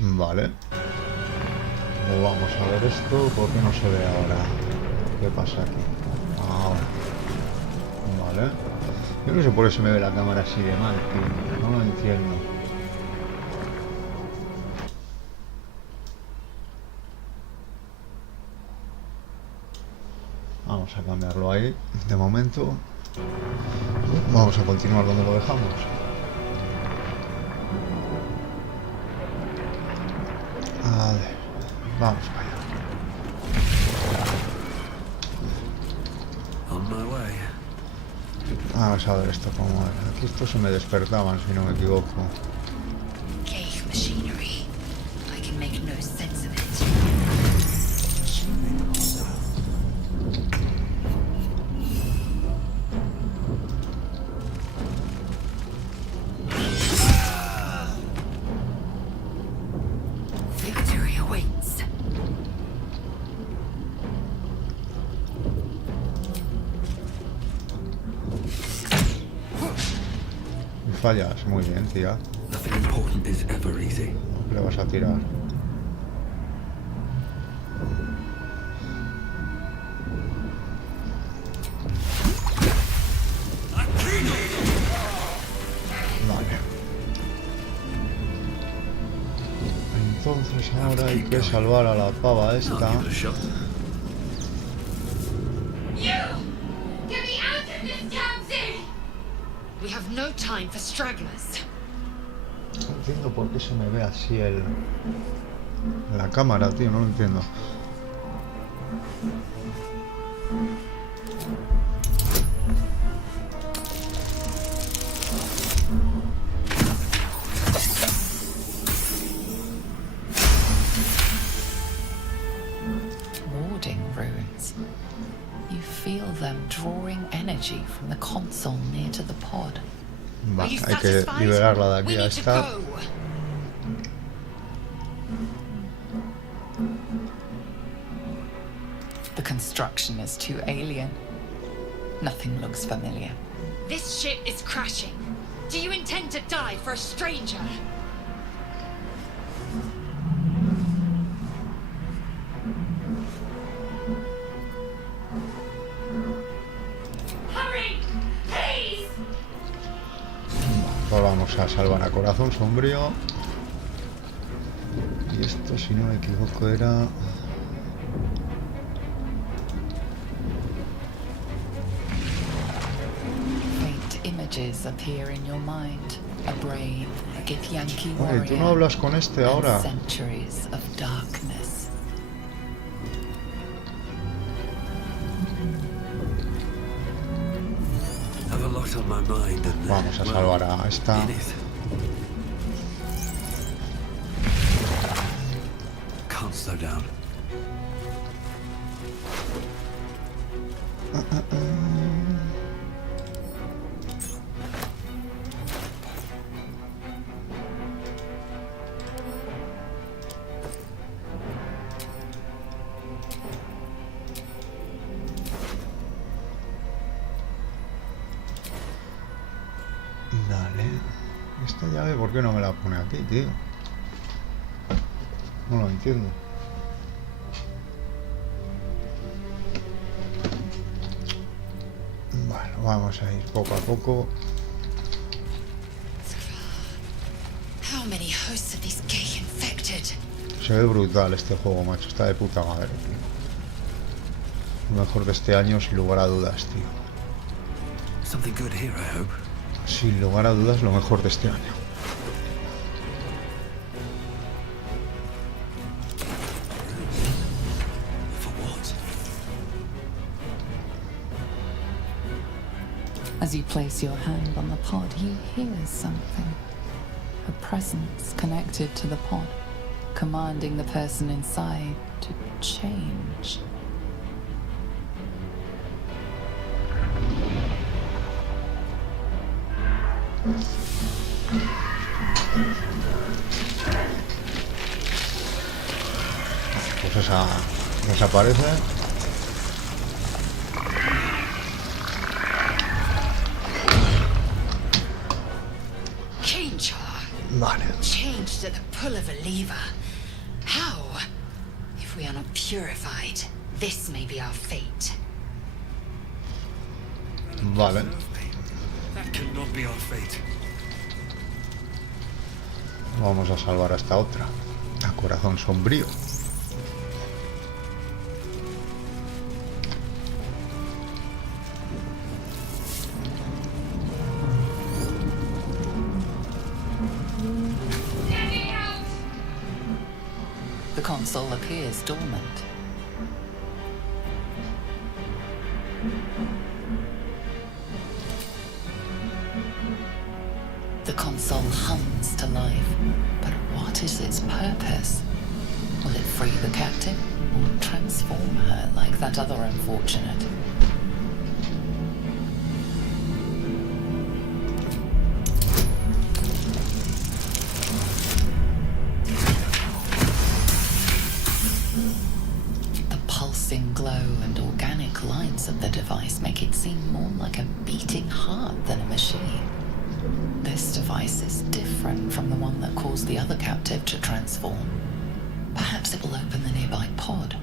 Vale. Vamos a ver esto. ¿Por qué no se ve ahora? ¿Qué pasa aquí? Ahora. Vale. Yo no sé por qué se me ve la cámara así de mal, tío. No lo entiendo. Vamos a cambiarlo ahí. De momento. Vamos a continuar donde lo dejamos. A ver. Vamos para allá. Vamos a ver esto cómo es. Aquí esto se me despertaban, si no me equivoco. Gate machinery. I can make no sense of it. Victory awaits. Fallas, muy bien, tía. Nothing important is ever easy. ¿Qué le vas a tirar? Vale. Entonces ahora hay que salvar a la pava esta. I'll give it a shot. Get me out of this damn thing! We have no time for stragglers. No entiendo por qué se me ve así la cámara, tío, no lo entiendo. Warding runes. You feel them drawing energy from the console near to the pod. Va, Are you hay que satisfied? liberarla de We aquí a need to esta. go. The construction is too alien. Nothing looks familiar. This ship is crashing. Do you intend to die for a stranger? Hurry, please! Ahora vamos a salvar a Corazón Sombrío. Y esto, si no me equivoco, era... Faint images appear in your mind. A brain, a Githyanki Oye, warrior. ¿tú no hablas con este and ahora? centuries of darkness. Have a lot on my mind and Vamos a well, salvar a esta. it is. Can't slow down. Dale. Esta llave, ¿por qué no me la pone aquí, tío? No lo entiendo. Bueno, vamos a ir poco a poco. How many hosts of these gay infected? Se ve brutal este juego, macho. Está de puta madre, tío. Lo mejor de este año, sin lugar a dudas, tío. Something good here, I hope. Sin lugar a dudas, lo mejor de este año. For what? As you place your hand on the pod, you hear something. A presence connected to the pod, commanding the person inside to change. Pues esa desaparece. Change her. Vale. Change changed at the pull of a lever. How? If we are not purified, this may be our fate. Vale. That cannot be our fate. Vamos a salvar a esta otra. A corazón sombrío. The console appears dormant. The console hums to life, but what is its purpose? Will it free the captive or transform her like that other unfortunate? The pulsing glow and organic lines of the device make it seem more like a beating heart than a machine. This device is different from the one that caused the other captive to transform. Perhaps it will open the nearby pod.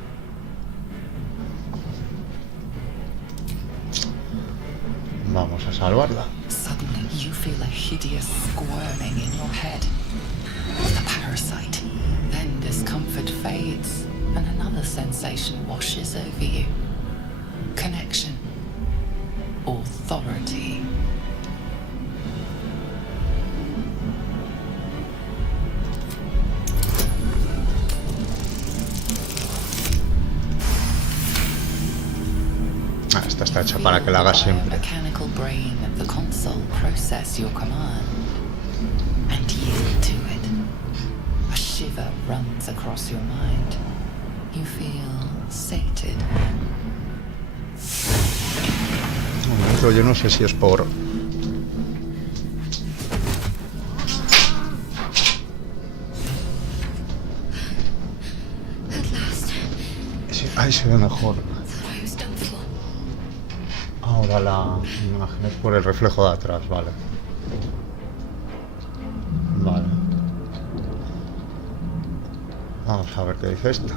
Vamos a salvarla. Suddenly, you feel a hideous squirming in your head. The parasite. Then discomfort fades, and another sensation washes over you. Connection. Authority. Esta está hecha para que la hagas siempre. Mechanical brain of the console process your command and yield to it. A shiver runs across your mind. You feel sated. Un momento, yo no sé si es por... At last. Sí, ahí se ve mejor. Thought I was done for. Ahora la imagen es por el reflejo de atrás, vale. Vale. Vamos a ver qué dice esta.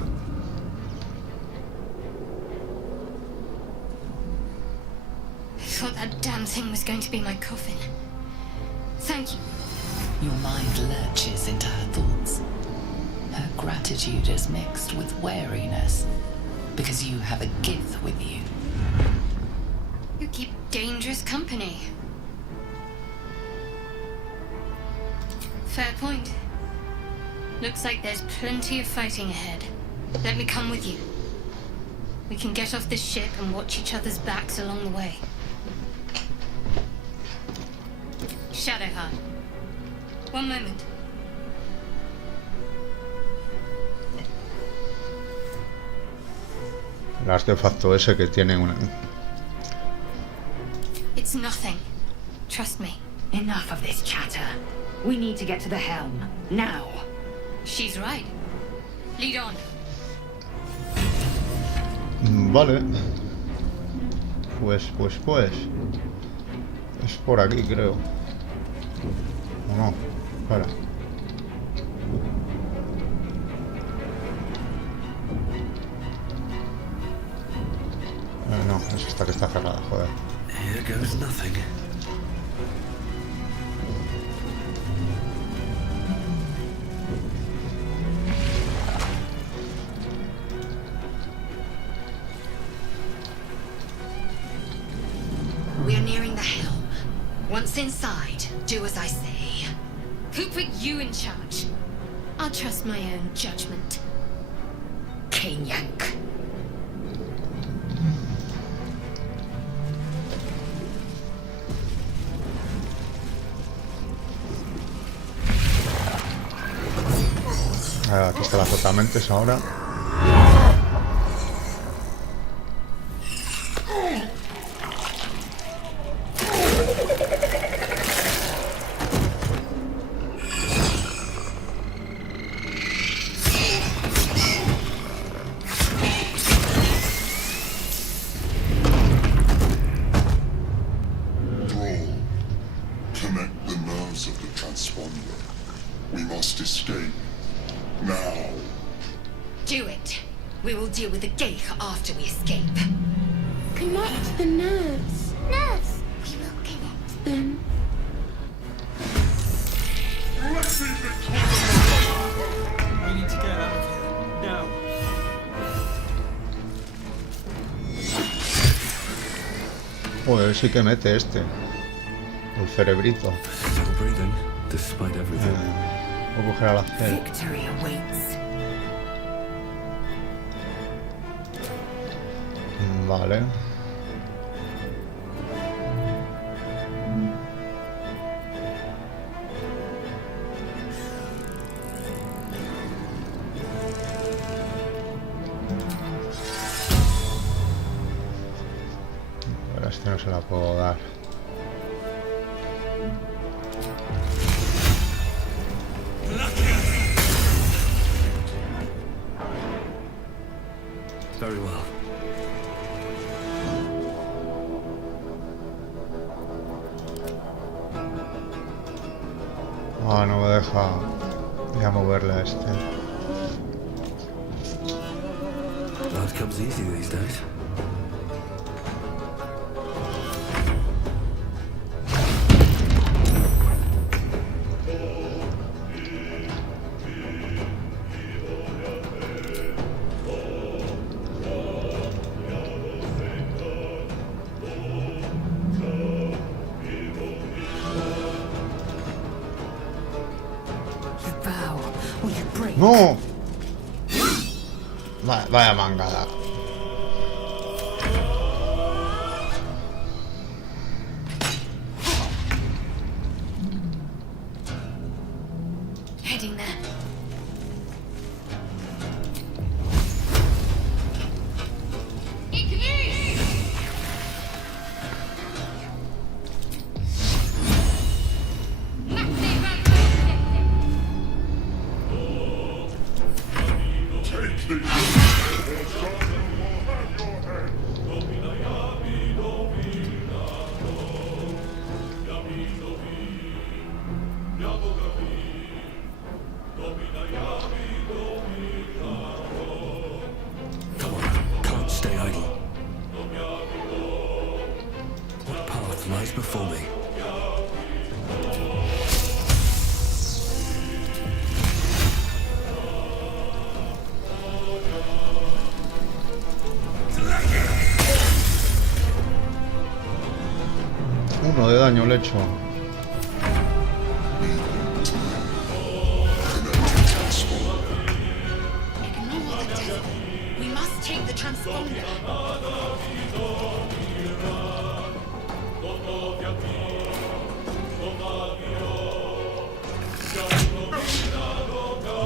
I thought that damn thing was going to be my coffin. Thank you. Your mind lurches into her thoughts. Her gratitude is mixed with wariness, because you have a gift with you. You keep dangerous company. Fair point. Looks like there's plenty of fighting ahead. Let me come with you. We can get off this ship and watch each other's backs along the way. Shadowheart. One moment. El artefacto ese que tiene una... It's nothing. Trust me. Enough of this chatter. We need to get to the helm. Now. She's right. Lead on. Vale. Pues. Es por aquí, creo. ¿O no? Espera. No, es esta que está cerrada, joder. Here goes nothing. We are nearing the helm. Once inside, do as I say. Who put you in charge? I'll trust my own judgment. Yank. Aquí está la totalmente ahora. Connect the nerves of the transponder. We must escape. Now. Do it. We will deal with the gate after we escape. Connect the nerves. Nerves! We will connect Them. Let me victorious! We need to get out of here. Now. Joder, sí que mete este. El cerebrito. Still breathing, despite everything. Voy a coger a la Cel. Victory awaits. Vale. Ahora este no se la puedo dar. Very well. Ah, no me deja ya moverle a este. That comes easy these days. You bow or you break. ¡No! Vaya mangada. Heading there. Take the or someone will have your head. Come on, can't stay idle. What path lies before me? Uno de daño le he hecho. Ignore the desert. We must take the transponder.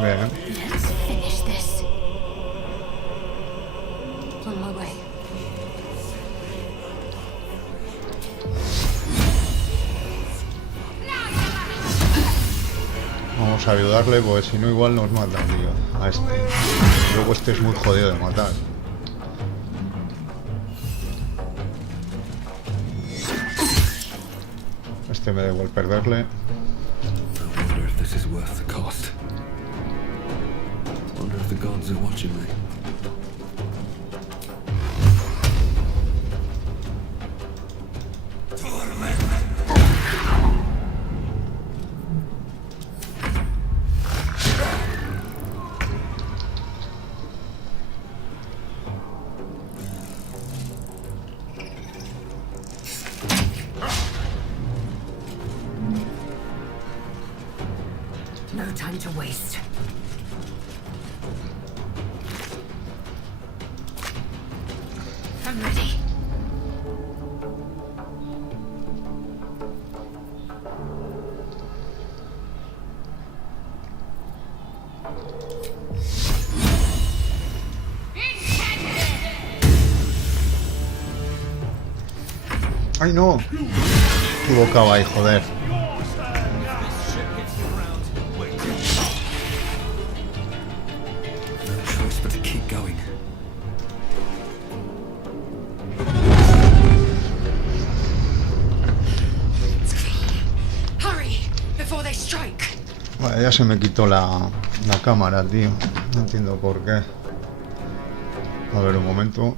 Bien. Let's finish this. On my way. Vamos a ayudarle porque si no igual nos mata, tío. A este. Luego este es muy jodido de matar. Este me da igual perderle. I wonder if this is worth the cost. Wonder if the gods are watching me. No time to waste. I'm ready. ¡Ay, no! Equivocaba ahí, joder. No choice but to keep going. Hurry! Before they strike! Vale, ya se me quitó la cámara, tío. No entiendo por qué. A ver, un momento.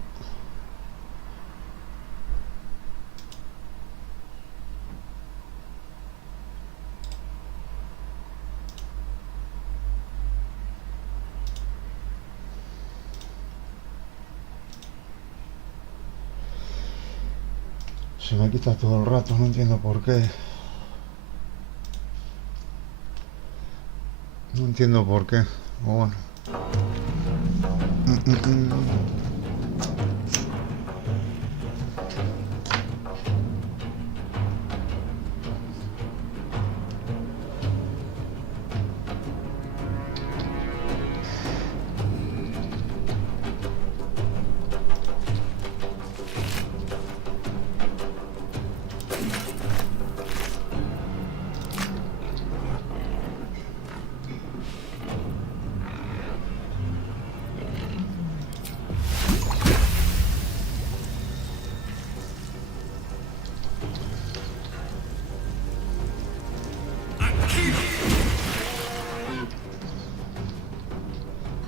Se me quita todo el rato, no entiendo por qué. No entiendo por qué. O bueno.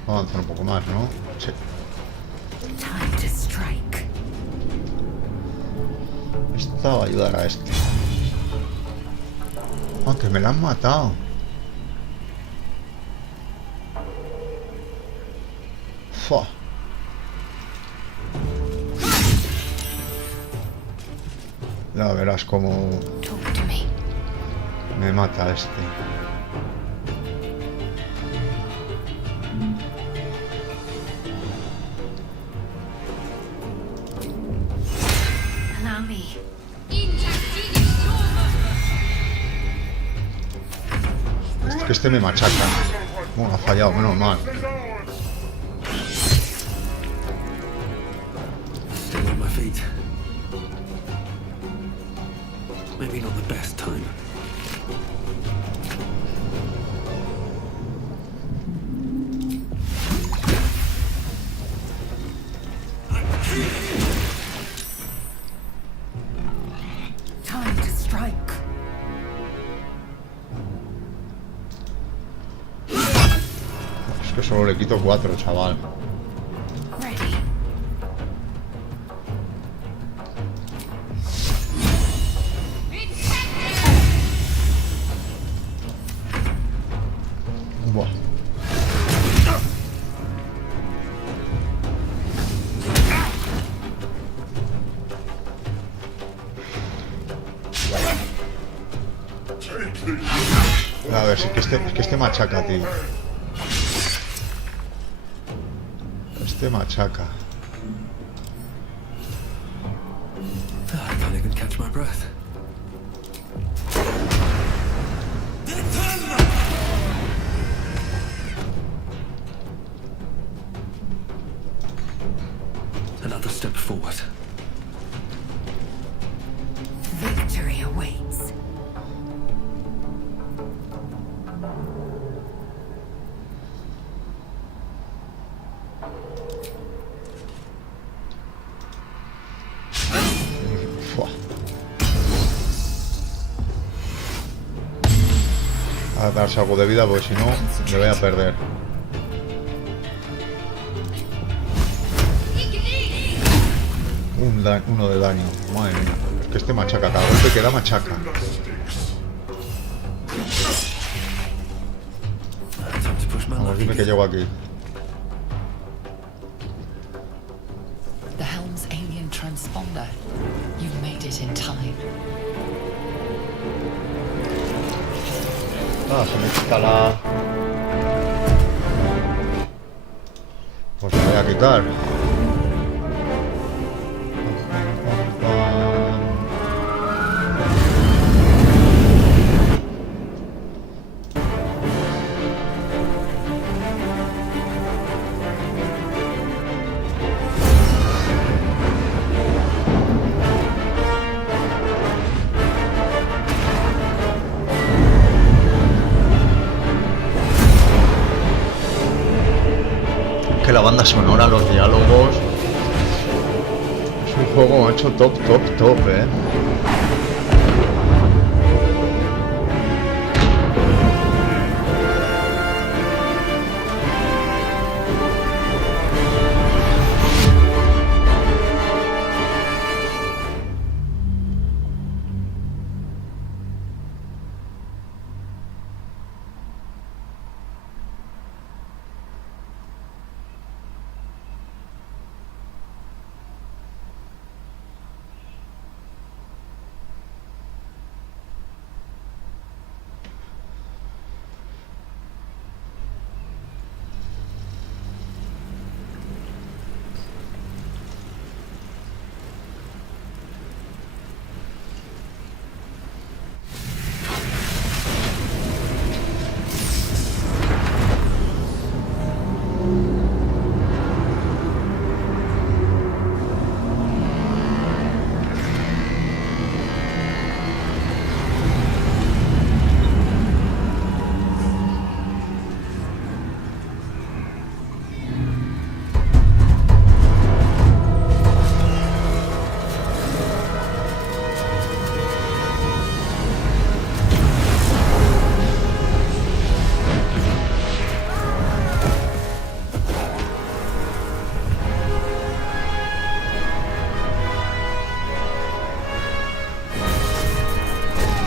Avanzar un poco más, ¿no? Sí. Time to strike. Esta va a ayudar a este. Ah, que me la han matado. Fua. Ya verás cómo Talk to me. me mata este. Allow me. Es que este me machaca. Bueno, ha fallado, menos mal. Still on my feet. Maybe not the best time. Time to strike. Es que solo le quito 4, chaval. Ready. Buah. A ver, es que este machaca, tío. Este machaca. I can't even catch my breath. Another step forward. Victory awaits. Fua. A darse algo de vida, porque si no, me voy a perder. Uno de daño. Madre mía. Es que este machaca, cada golpe que da machaca. Time to push my Vamos, luck dime que again. llego aquí. The Helm's alien transponder. You made it in time. Ah, se me quita la... Pues me voy a quitar. Que la banda sonora, los diálogos, es un juego macho top,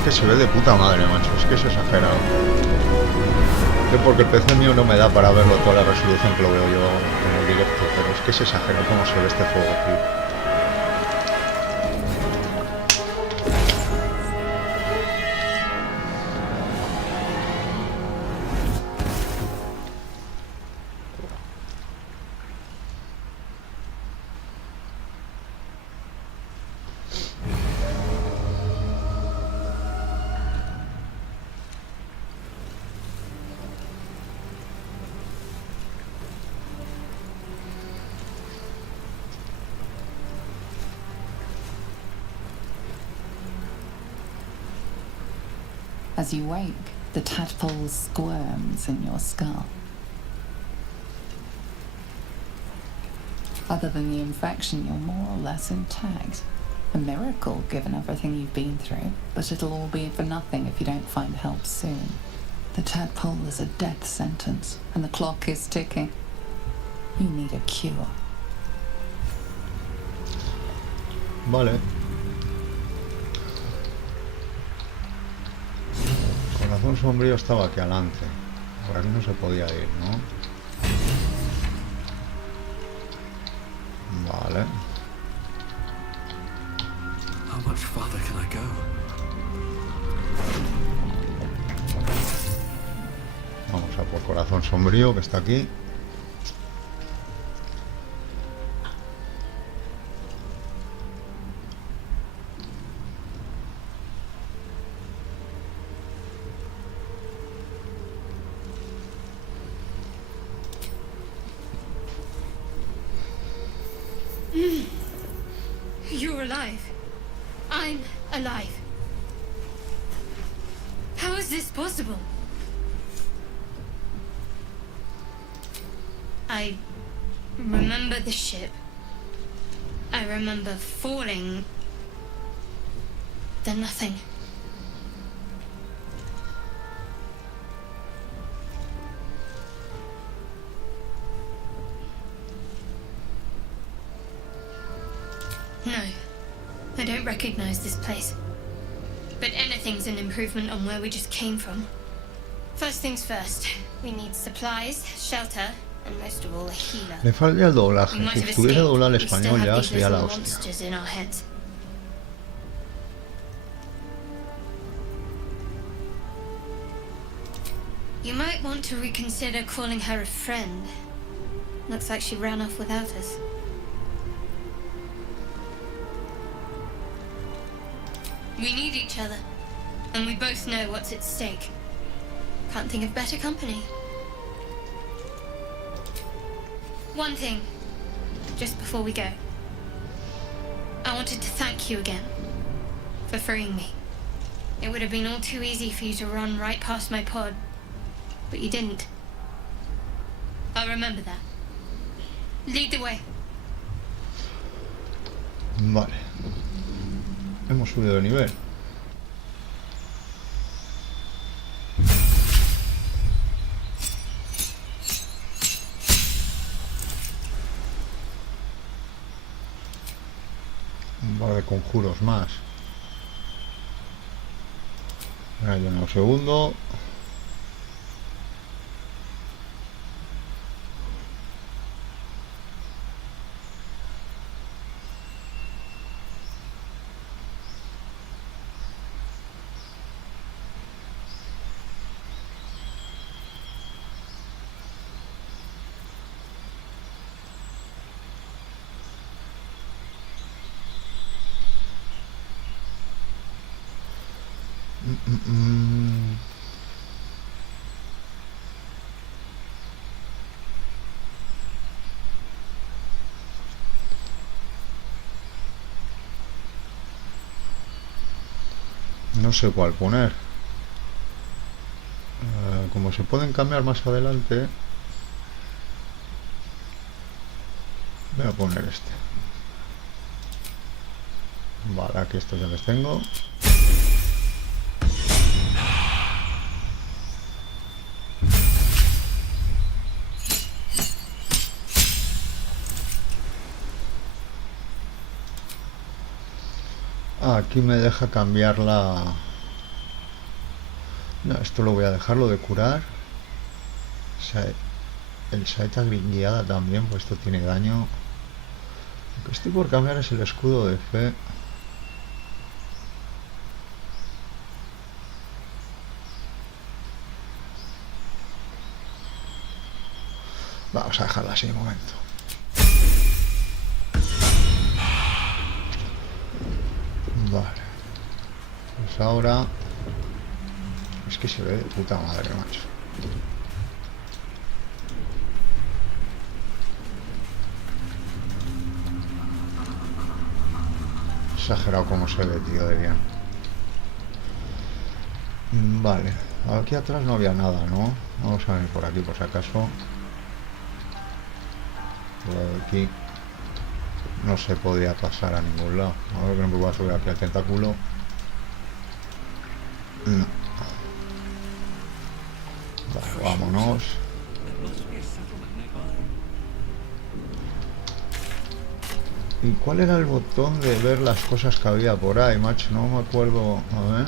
Que se ve de puta madre, macho. Es que es exagerado. Yo porque el PC mío no me da para verlo toda la resolución que lo veo yo en el directo, pero es que es exagerado cómo se ve este juego, tío. As you wake, the tadpole squirms in your skull. Other than the infection, you're more or less intact. A miracle, given everything you've been through, but it'll all be for nothing if you don't find help soon. The tadpole is a death sentence, and the clock is ticking. You need a cure. Vale. Corazón sombrío estaba aquí adelante. Por aquí no se podía ir, ¿no? Vale. How much farther can I go? Vamos a por corazón sombrío, que está aquí. You're alive. I'm alive. How is this possible? I remember the ship. I remember falling. Then nothing. No, I don't recognize this place. But anything's an improvement on where we just came from. First things first, we need supplies, shelter, and most of all a healer. Le falla el doblaje. We might Si have estuviera escaped, doblado al we still español have ya these sería la little hostia. monsters in our heads. You might want to reconsider calling her a friend. Looks like she ran off without us. We need each other, and we both know what's at stake. Can't think of better company. One thing, just before we go. I wanted to thank you again for freeing me. It would have been all too easy for you to run right past my pod, but you didn't. I'll remember that. Lead the way. Vale. Hemos subido de nivel. Un par de conjuros más. Ahí en un segundo. No sé cuál poner. Como se pueden cambiar más adelante, voy a poner este. Vale, aquí estos ya les tengo. Aquí me deja cambiar la No, esto lo voy a dejar, lo de curar. El saeta guiada también, pues esto tiene daño. Lo que estoy por cambiar es el escudo de fe. Vamos a dejarla así un momento. Vale. Pues ahora... Es que se ve de puta madre, macho. Exagerado como se ve, tío, de bien. Vale. Aquí atrás no había nada, ¿no? Vamos a venir por aquí por si acaso. Por aquí no se podía pasar a ningún lado. A ver que no me voy a subir aquí al tentáculo. No. Vale, vámonos. ¿Y cuál era el botón de ver las cosas que había por ahí, macho? No me acuerdo. A ver.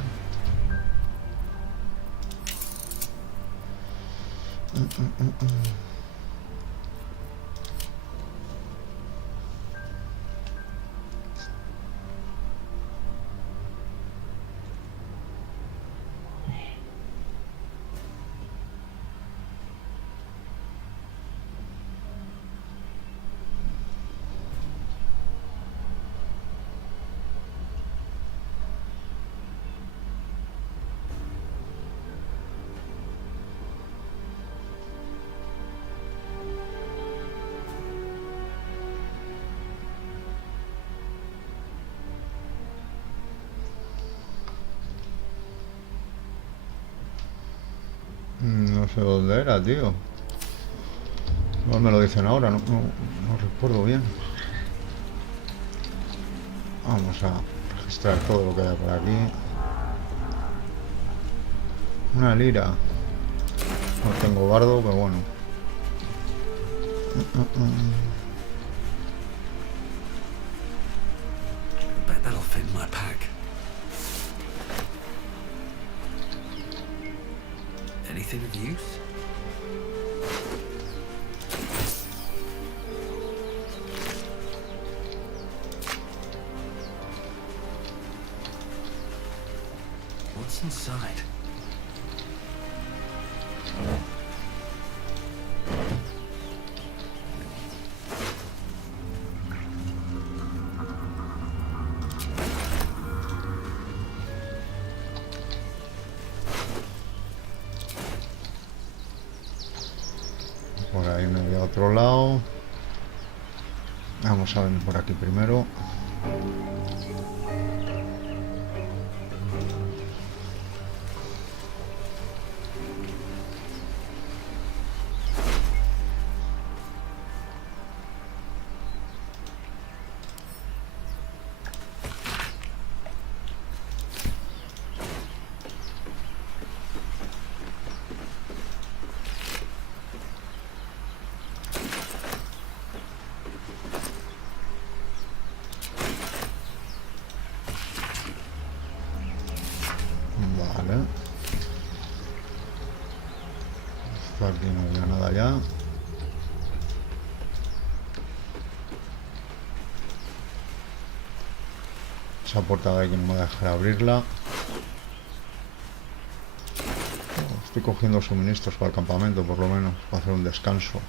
No sé dónde era, tío. No me lo dicen ahora, no recuerdo bien. Vamos a registrar todo lo que hay por aquí. Una lira. No tengo bardo, pero bueno. Bet that'll fit in my pack. Anything of use? What's inside? Por ahí me voy a otro lado. Vamos a venir por aquí primero. Vale. Esto aquí no había nada ya. Esa puerta de aquí no me va a dejar abrirla. Estoy cogiendo suministros para el campamento, por lo menos, para hacer un descanso.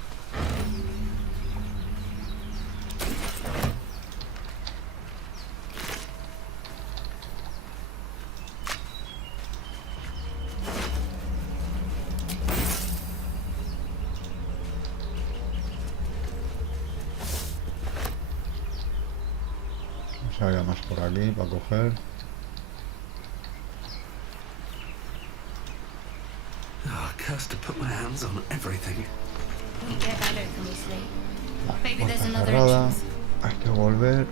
Había más por aquí para coger. Oh, cursed to put my hands on everything. We get that open easily. Maybe Puerta there's another cerrada. entrance. Hay que volver.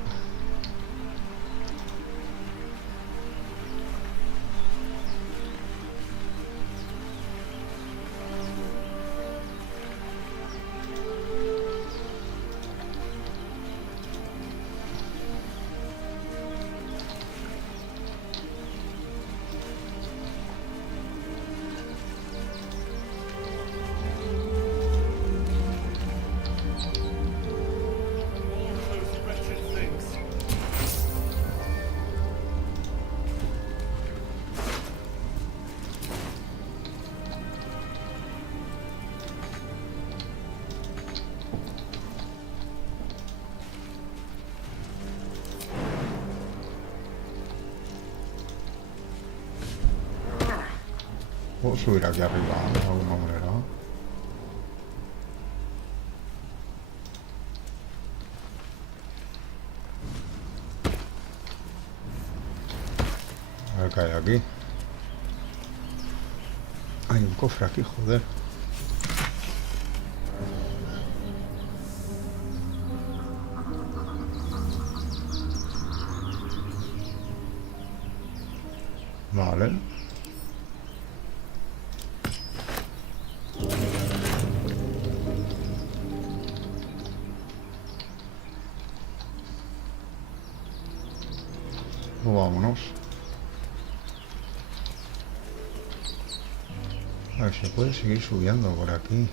Puedo subir aquí arriba de alguna manera. A ver qué hay aquí. Hay un cofre aquí, joder. Vale. Pues vámonos. A ver, se puede seguir subiendo por aquí.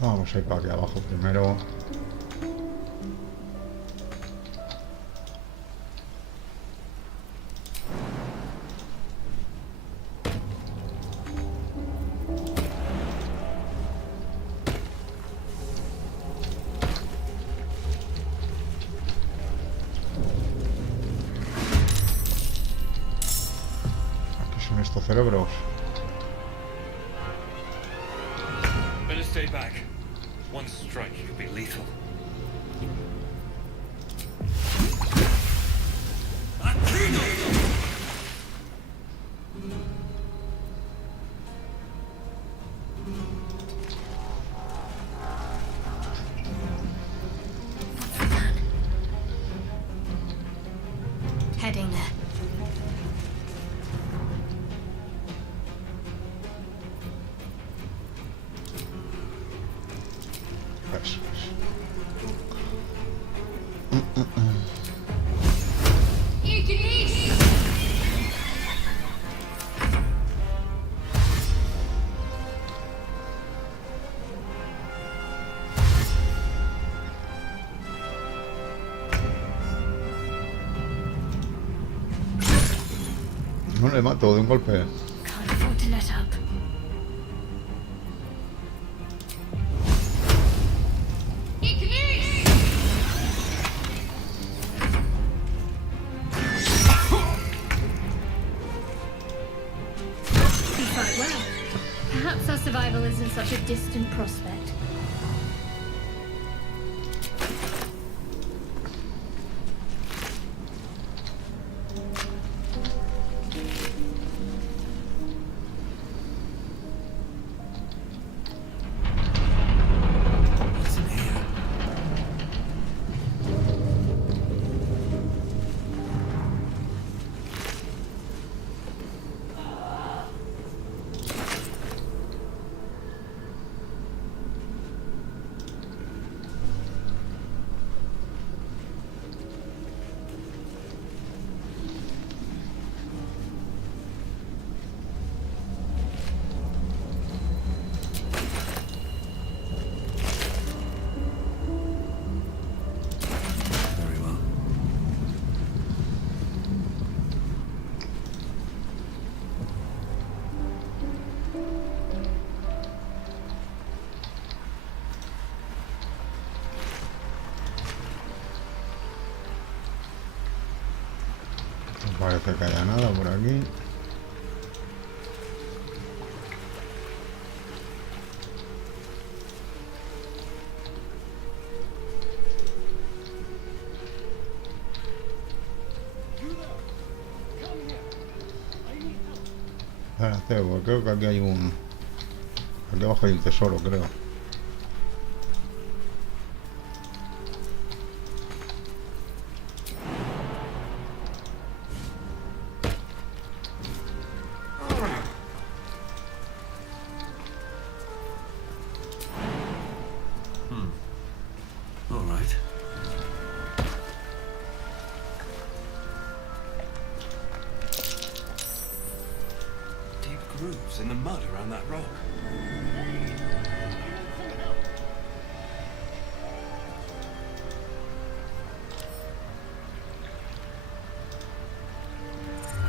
Vamos a ir para aquí abajo primero. ¿Qué son estos cerebros? Better stay back. One strike could be lethal. Heading there. Eso es. No le mato de un golpe. Can't afford to let up. You fight well. Perhaps our survival isn't such a distant prospect. What's in here? Very well. No parece que haya nada por aquí. Espérate, porque creo que aquí hay un... Aquí abajo hay un tesoro, creo. All right. Deep grooves in the mud around that rock.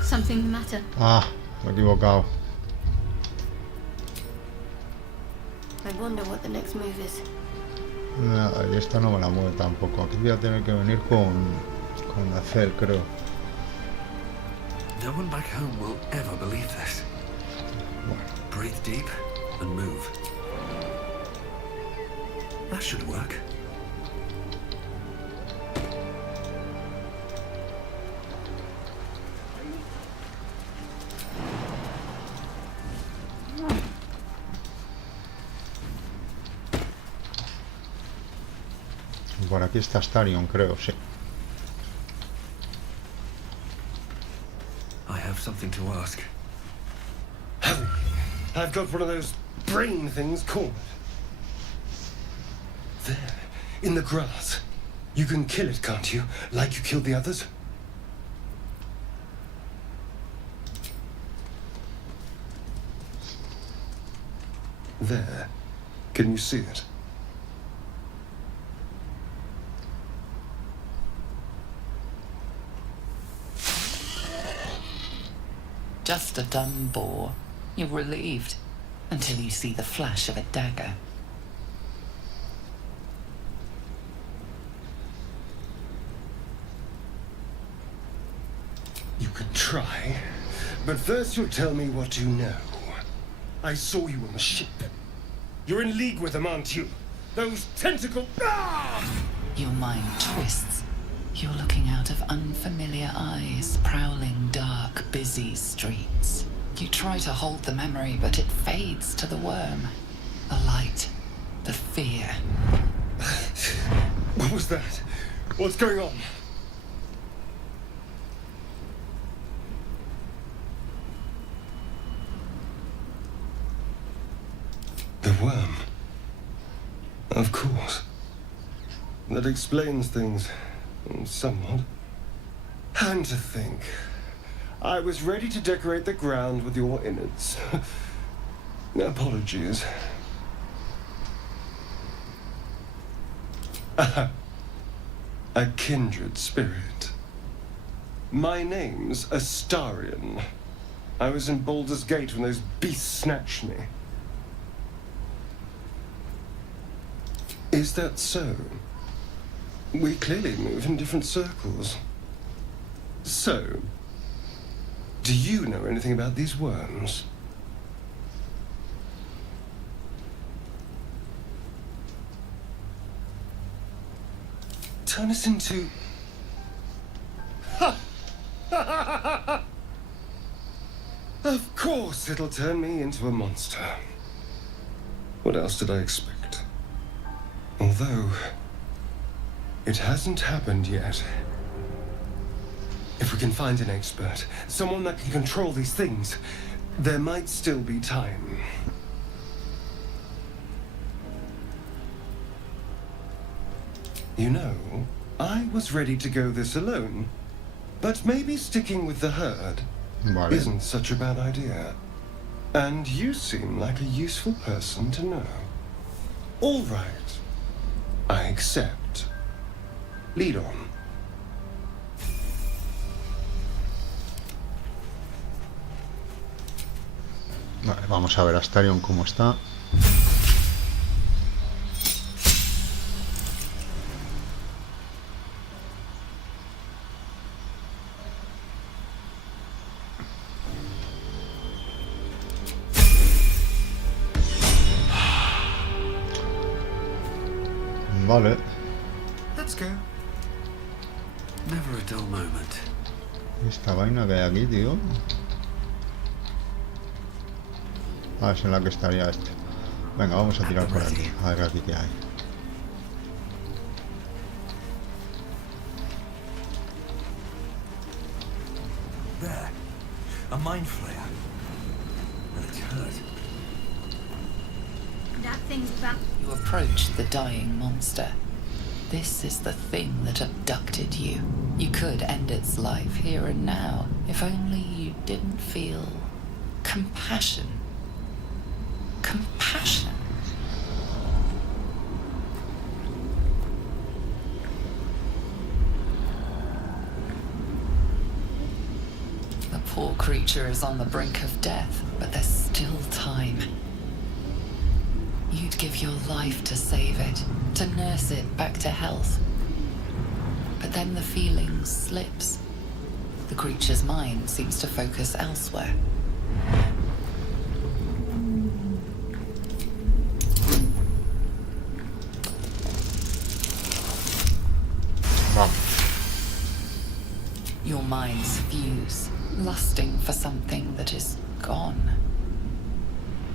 Something the matter? Ah, me he equivocado. I wonder what the next move is. Y esta no me la mueve tampoco. Aquí voy a tener que venir con la cel, creo. No one back home will ever believe this. Breathe deep and move. That should work. Por aquí está Starion, creo, sí. I have something to ask. I've got one of those brain things cornered. There, in the grass. You can kill it, can't you? Like you killed the others? There. Can you see it? Just a dumb boar. You're relieved until you see the flash of a dagger. You can try, but first you'll tell me what you know. I saw you on the ship. You're in league with them, aren't you? Those tentacle... Ah! Your mind twists. You're looking out of unfamiliar eyes, prowling dark, busy streets. You try to hold the memory, but it fades to the worm. The light. The fear. What was that? What's going on? The worm. Of course. That explains things. Somewhat. And to think, I was ready to decorate the ground with your innards. Apologies. A kindred spirit. My name's Astarion. I was in Baldurs Gate when those beasts snatched me. Is that so? We clearly move in different circles. So, do you know anything about these worms? Turn us into... Of course it'll turn me into a monster. What else did I expect? Although... it hasn't happened yet. If we can find an expert, someone that can control these things, there might still be time. You know, I was ready to go this alone, but maybe sticking with the herd isn't such a bad idea. And you seem like a useful person to know. All right, I accept. Lead on. Vale, vamos a ver a Starion cómo está. Vale. Let's go. Never a dull moment. Esta vaina que hay aquí, tío. Ah, es en la que estaría este. Venga, vamos a tirar por aquí. A ver aquí qué hay. There. A mind flayer. And it's hurt. That thing's back. You approach the dying monster. This is the thing that abducted you. You could end its life here and now, if only you didn't feel compassion. Compassion. The poor creature is on the brink of death, but there's still time. You'd give your life to save it, to nurse it back to health. But then the feeling slips. The creature's mind seems to focus elsewhere. Your minds fuse, lusting for something that is gone.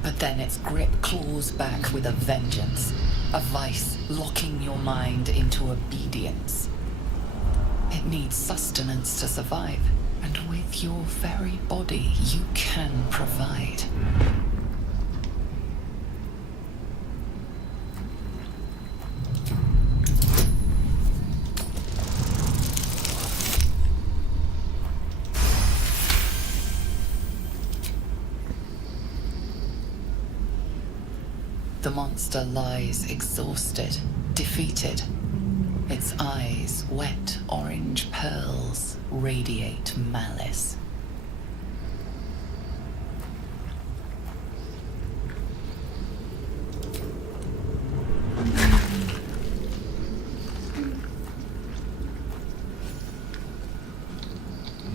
But then its grip claws back with a vengeance, a vice locking your mind into obedience. It needs sustenance to survive, and with your very body you can provide. The monster lies exhausted, defeated. Its eyes, wet orange pearls, radiate malice.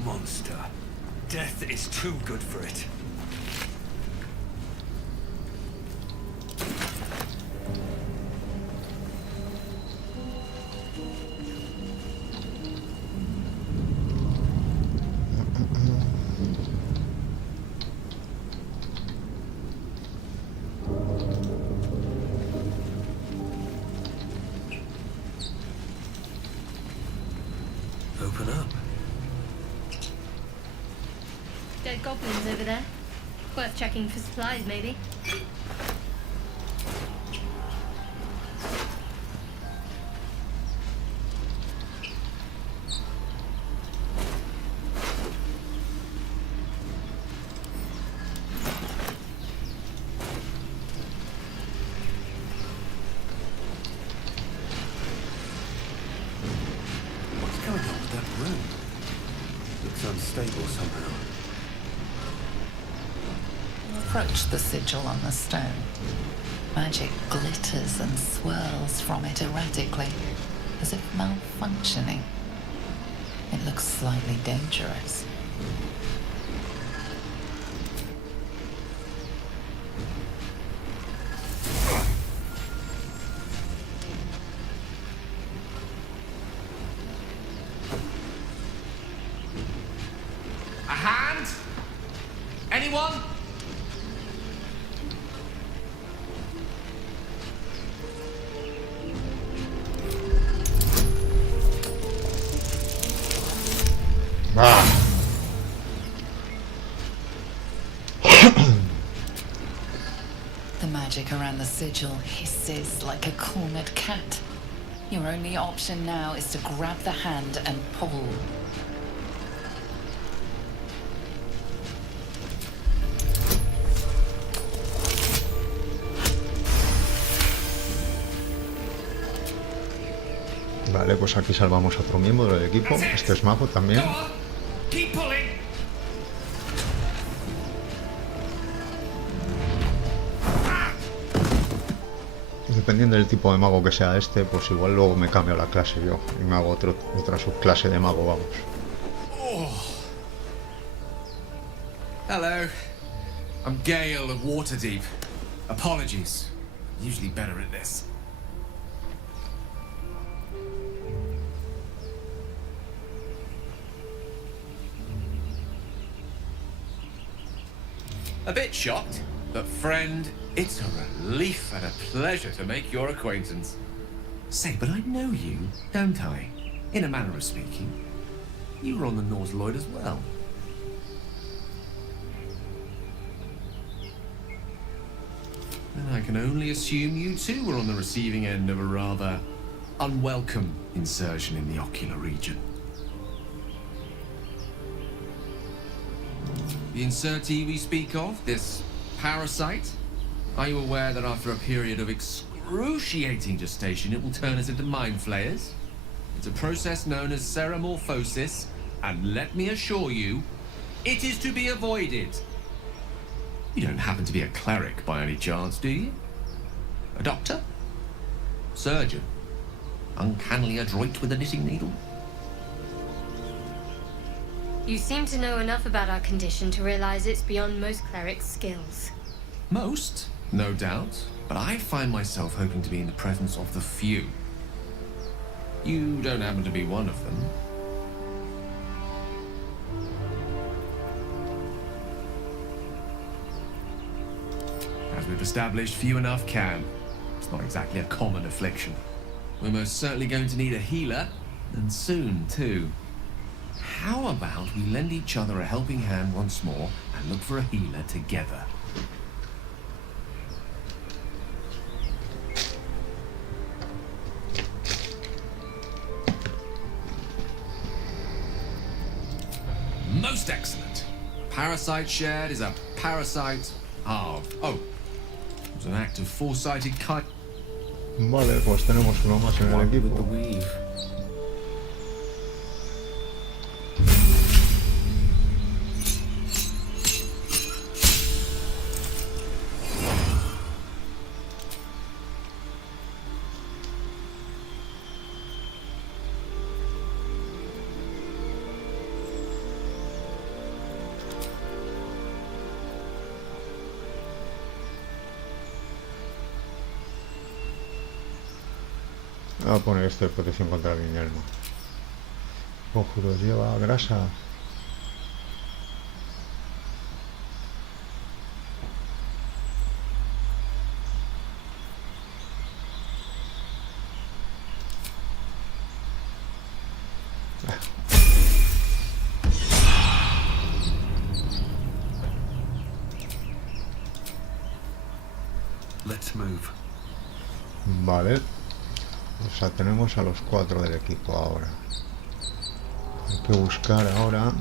Monster. Death is too good for it. Open up. Dead goblins over there. Worth checking for supplies, maybe. What's going on with that room? Looks unstable somehow. Approach the sigil on the stone. Magic glitters and swirls from it erratically, as if malfunctioning. It looks slightly dangerous. A hand? Anyone? The magic around the sigil hisses like a cornered cat. Your only option now is to grab the hand and pull. Vale, pues aquí salvamos a otro miembro del equipo. Este es mago también. Go on. Keep pulling. Dependiendo del tipo de mago que sea este, pues igual luego me cambio la clase yo y me hago otra subclase de mago, vamos. Hello. I'm Gale of Waterdeep. Apologies. Usually better at this. A bit shocked, but friend, it's a relief and a pleasure to make your acquaintance. Say, but I know you, don't I? In a manner of speaking. You were on the North Lloyd as well. And I can only assume you too were on the receiving end of a rather unwelcome insertion in the ocular region. The insertee we speak of, this parasite, are you aware that after a period of excruciating gestation, it will turn us into mind flayers? It's a process known as ceramorphosis, and let me assure you, it is to be avoided. You don't happen to be a cleric by any chance, do you? A doctor? Surgeon? Uncannily adroit with a knitting needle? You seem to know enough about our condition to realize it's beyond most clerics' skills. Most, no doubt, but I find myself hoping to be in the presence of the few. You don't happen to be one of them. As we've established, few enough can. It's not exactly a common affliction. We're most certainly going to need a healer, and soon, too. How about we lend each other a helping hand once more and look for a healer together? Most excellent. Parasite shared is a parasite halved. Oh, it was an act of foresighted kind. Vale, pues tenemos uno más en el equipo. Voy a poner esto de protección contra el invierno. Conjuros lleva grasa. Let's move. Vale. O sea, tenemos a los 4 del equipo ahora. Hay que buscar ahora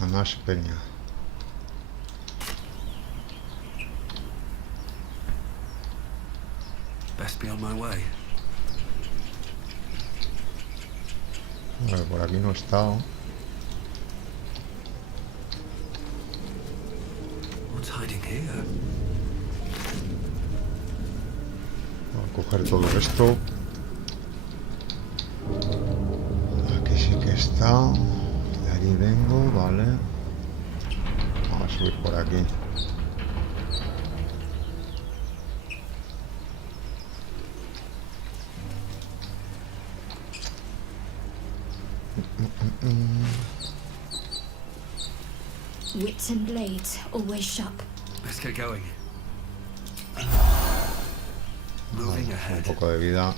a más peña. Best be on my way. Vale, por aquí no he estado. What's hiding here? Voy a coger todo esto. Aquí sí que está. De allí vengo, vale. Vamos a subir por aquí. Wits and blades, always sharp. Let's get going. Moving Un ahead. poco de vida.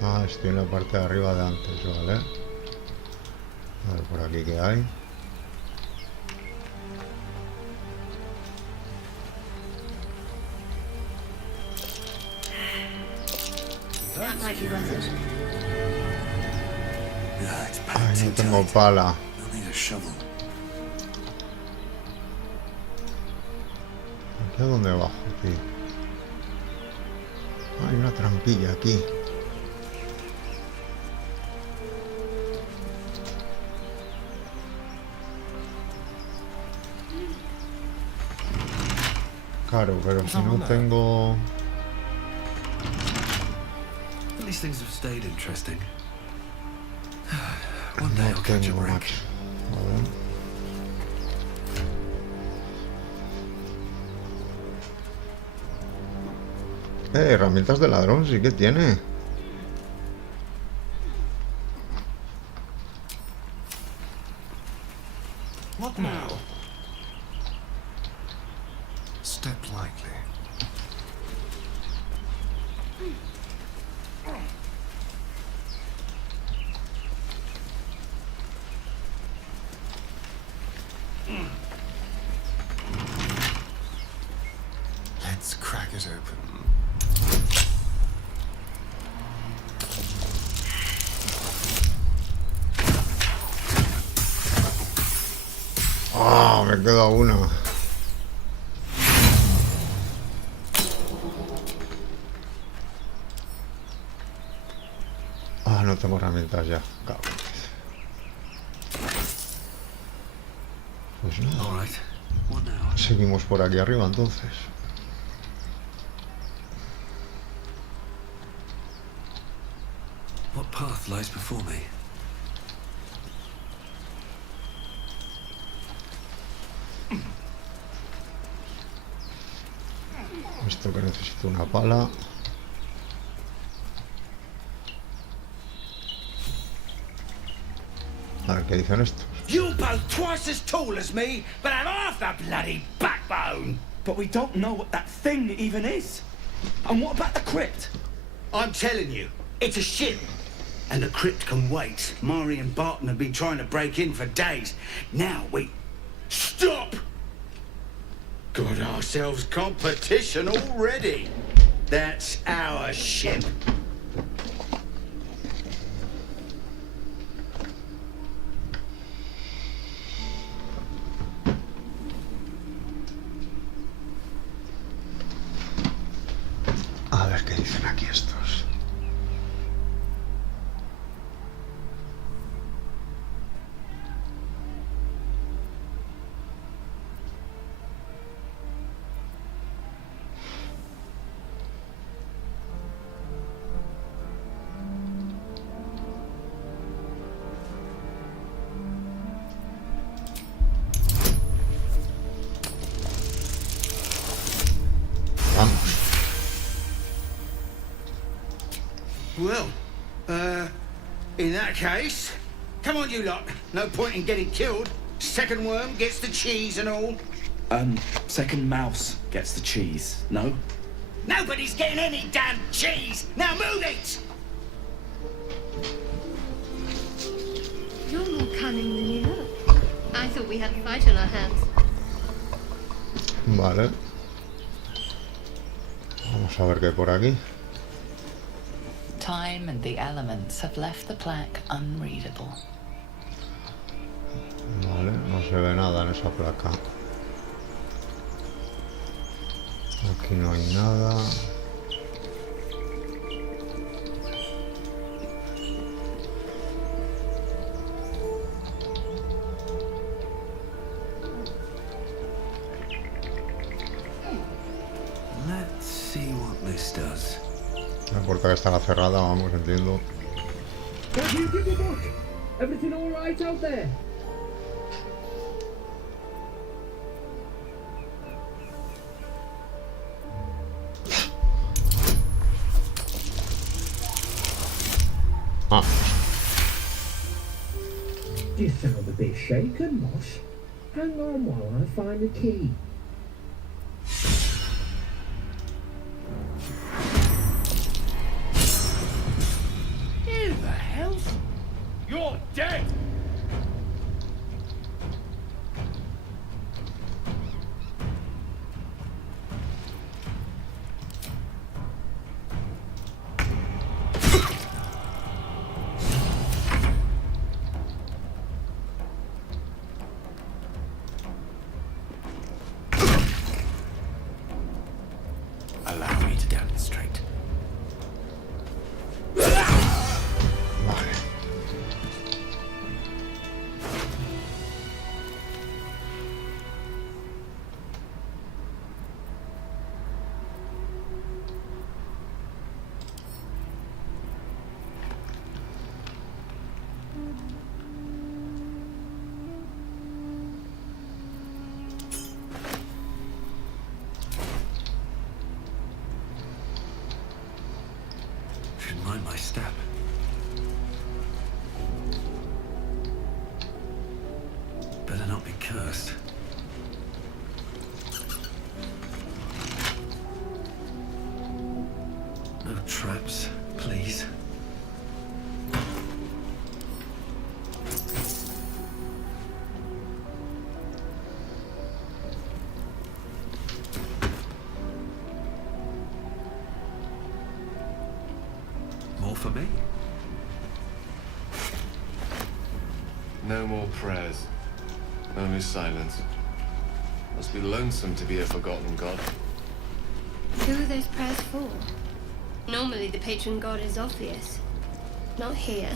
Ah, estoy en la parte de arriba de antes, ¿vale? A ver por aquí qué hay. That might be worth it. Yeah, it's Ay, packed no too tengo tight. pala. We'll need a shovel. ¿Aquí a dónde bajo, tío? Hay una trampilla aquí. Claro, pero si no tengo... These things have stayed interesting. One day No I'll catch a tengo, break. macho. A ver. Herramientas de ladrón sí que tiene. What now? Step lightly. Let's crack it open. Ah, me queda una. Ah, no tengo herramientas ya. Cabrón. Pues nada. All right. What now? Seguimos por aquí arriba entonces. What path lies before me? Esto que necesito una pala. A ver qué dicen estos. You're both twice as tall as me, but have half the bloody backbone. But we don't know what that thing even is. And what about the crypt? I'm telling you, it's a ship. And the crypt can wait. Mari and Barton have been trying to break in for days. Now we... Stop! Got ourselves competition already. That's our ship. A ver qué dicen aquí estos. Vamos. Well, in that case, come on you lot. No point in getting killed. Second worm gets the cheese and all. Second mouse gets the cheese, no? Nobody's getting any damn cheese! Now move it! You're more cunning than you look. I thought we had a fight on our hands. Vale. Vamos a ver qué hay por aquí. Time and the elements have left the plaque unreadable. Vale, no se ve nada en esa placa. Aquí no hay nada. Let's see what this does. La puerta que estaba cerrada, vamos, entiendo. Everything all right out there? Ah, You sound a bit shaken, Mosh. Hang on while I find the key. Who the hell? You're dead! Allow me to demonstrate. vale. Should mind my step. Better not be cursed. No traps, please. More for me? No more prayers. Only silence. Must be lonesome to be a forgotten god. Who are those prayers for? Normally the patron god is obvious. Not here.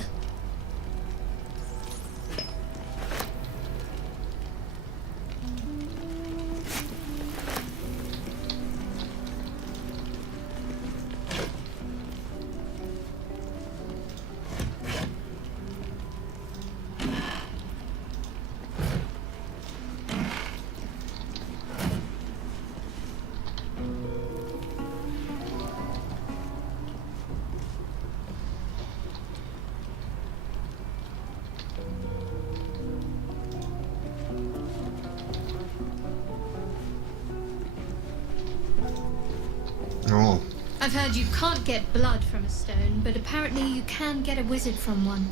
No. I've heard you can't get blood from a stone, but apparently you can get a wizard from one.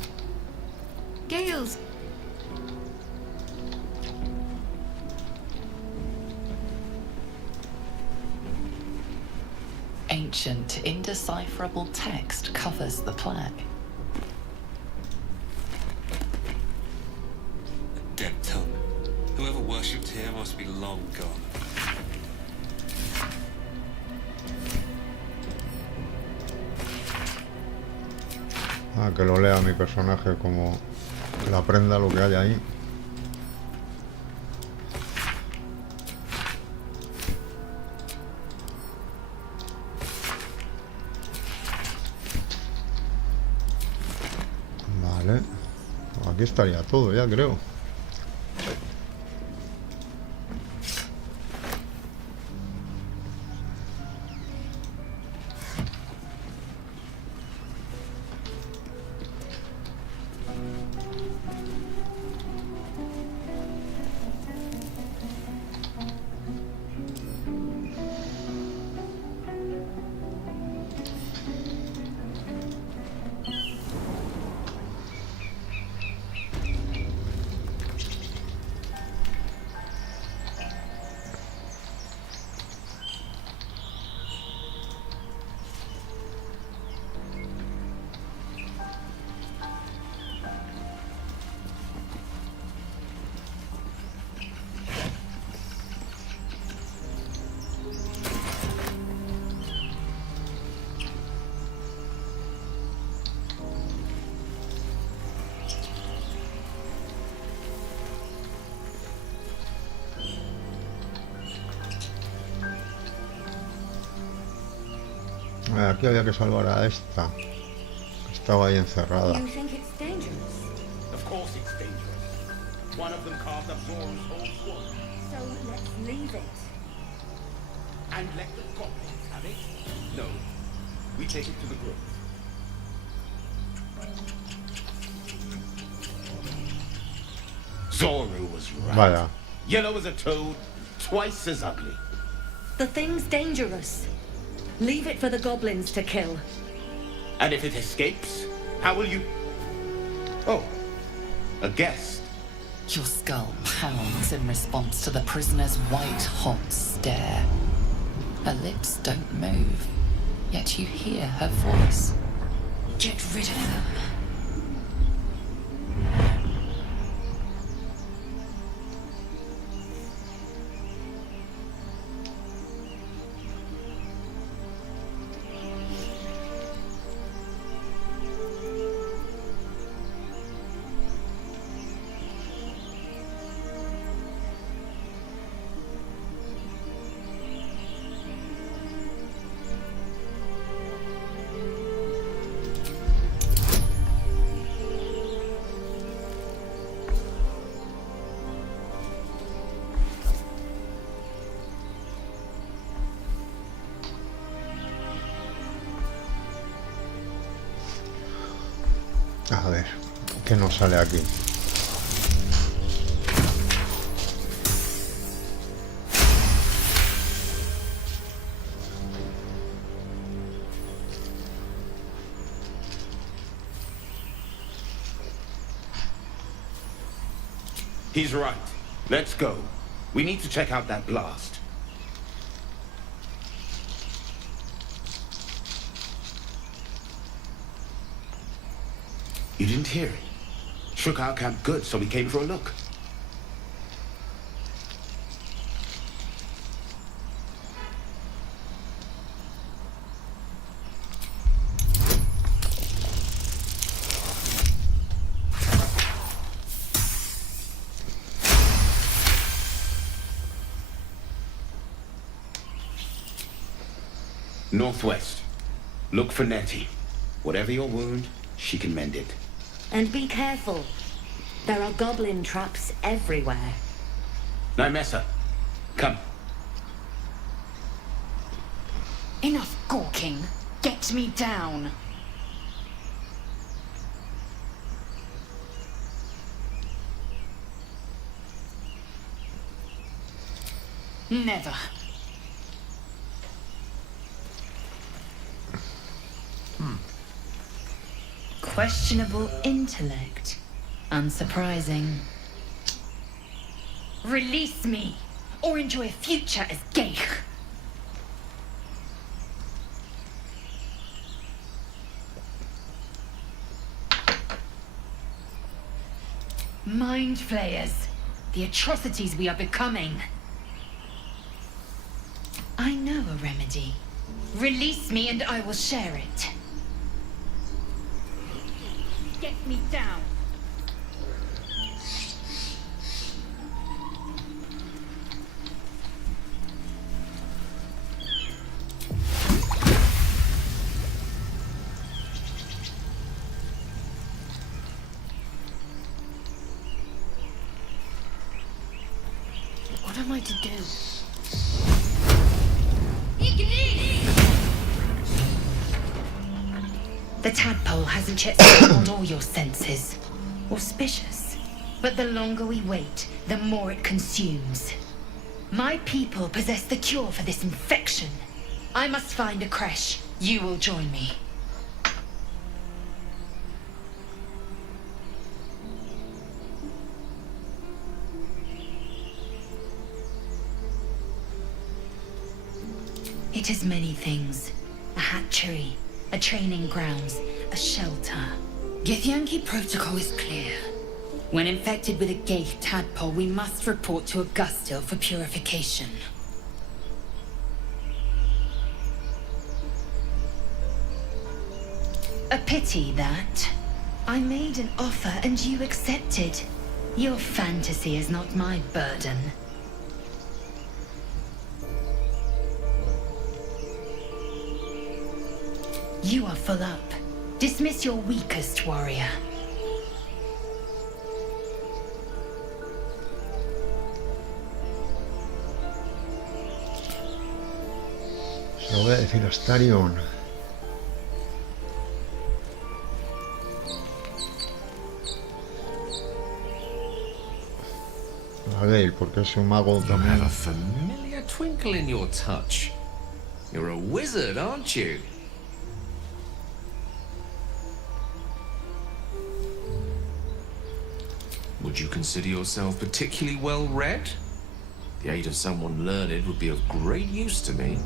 Gale's. Ancient, indecipherable text covers the plaque. Dead tongue. Whoever worshipped here must be long gone. Ah, que lo lea mi personaje como le aprenda lo que hay ahí. Vale. Aquí estaría todo ya, creo. Aquí había que salvar a esta, que estaba ahí encerrada. You think it's dangerous? Of course it's dangerous. One of them carved up Zora's whole squad. So let's leave it. And let the goblins have it? No. We take it to the grove. Zora was right. Vaya. Yellow as a toad, twice as ugly. The thing's dangerous. Leave it for the goblins to kill. And if it escapes, how will you... Oh, a guest. Your skull pounds in response to the prisoner's white-hot stare. Her lips don't move, yet you hear her voice. Get rid of them. A ver, ¿qué nos sale aquí? He's right. Let's go. We need to check out that blast. You didn't hear it? Shook our camp good, so we came for a look. Northwest. Look for Nettie. Whatever your wound, she can mend it. And be careful. There are goblin traps everywhere. Now, Messa, come. Enough gawking. Get me down. Never. Questionable intellect. Unsurprising. Release me, or enjoy a future as Geich. Mind flayers. The atrocities we are becoming. I know a remedy. Release me and I will share it. Get me down. What am I to do? The tadpole hasn't yet signaled all your senses. Auspicious. But the longer we wait, the more it consumes. My people possess the cure for this infection. I must find a creche. You will join me. It is many things. A hatchery, a training grounds, a shelter. Githyanki protocol is clear. When infected with a Geich tadpole, we must report to Augustil for purification. A pity that. I made an offer and you accepted. Your fantasy is not my burden. You are full up. Dismiss your weakest warrior. Se lo voy a decir a Astarion. A Gale, porque es un mago You también. have a familiar twinkle in your touch. You're a wizard, aren't you? Would you consider yourself particularly well read? The aid of someone learned would be of great use to me.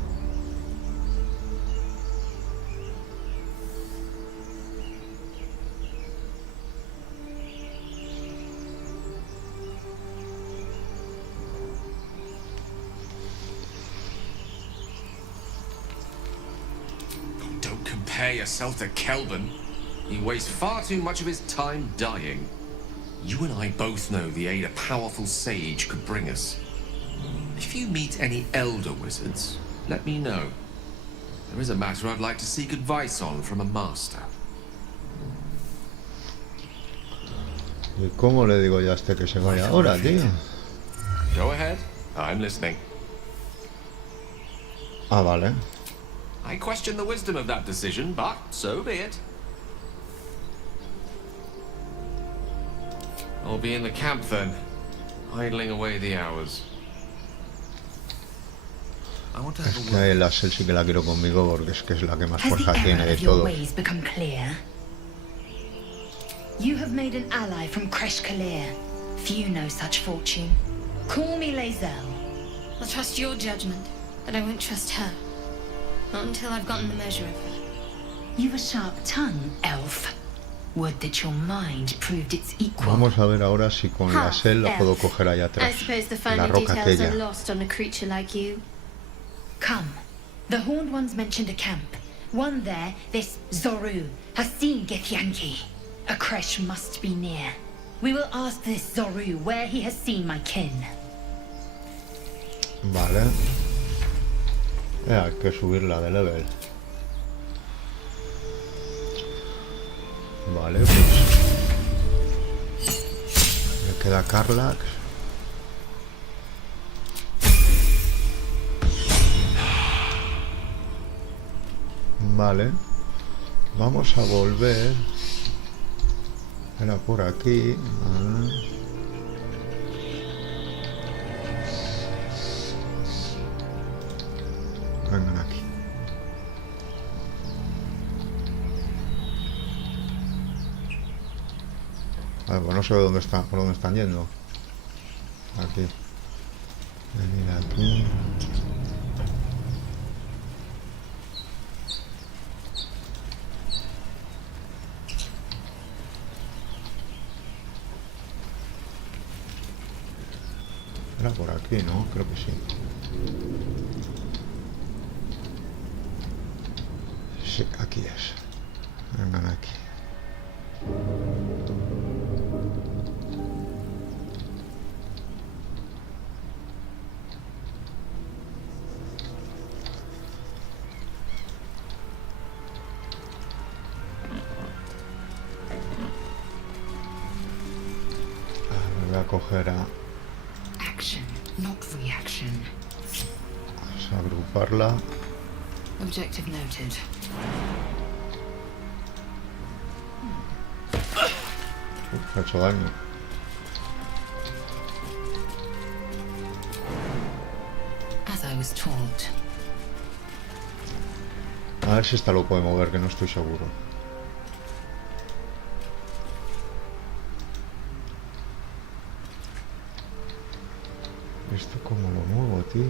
Oh, don't compare yourself to Kelvin. He wastes far too much of his time dying. You and I both know the aid a powerful sage could bring us. If you meet any elder wizards, let me know. There is a matter I'd like to seek advice on from a master. ¿Y cómo le digo ya a este que se vaya ahora, tío? Go ahead. I'm listening. Ah, vale. I question the wisdom of that decision, but so be it. I'll be in the camp then, idling away the hours. Es que la Sel sí que la quiero conmigo porque es que es la que más Has fuerza the tiene error de of your todo. ways become clear? You have made an ally from Kresh Kalir. Few know such fortune. Call me Lae'zel. I'll trust your judgment, but I won't trust her. Not until I've gotten the measure of her. You've a sharp tongue, elf. Would that your mind proved its equal. Vamos a ver ahora si con la Sel la puedo coger ahí I atrás. suppose the La finer roca details are aquella. lost on a creature like you. Come. The Horned Ones mentioned a camp. One there, this Zoru, has seen Githyanki. A creche must be near. We will ask this Zoru where he has seen my kin. Vale. Hay que subirla de level. Vale, pues me queda Carlax. Vale, vamos a volver. Era por aquí. Vengan aquí. Vale, pues no sé dónde está, por dónde están yendo. Aquí. Venid aquí. Era por aquí, ¿no? Creo que sí. Sí, aquí es. Vengan aquí. Me voy a coger a... Action, not reaction. Vamos a agruparla. Objective noted. Me ha hecho daño. As I was taught. A ver si esta lo puede mover, que no estoy seguro. ¿Esto cómo lo muevo, tío?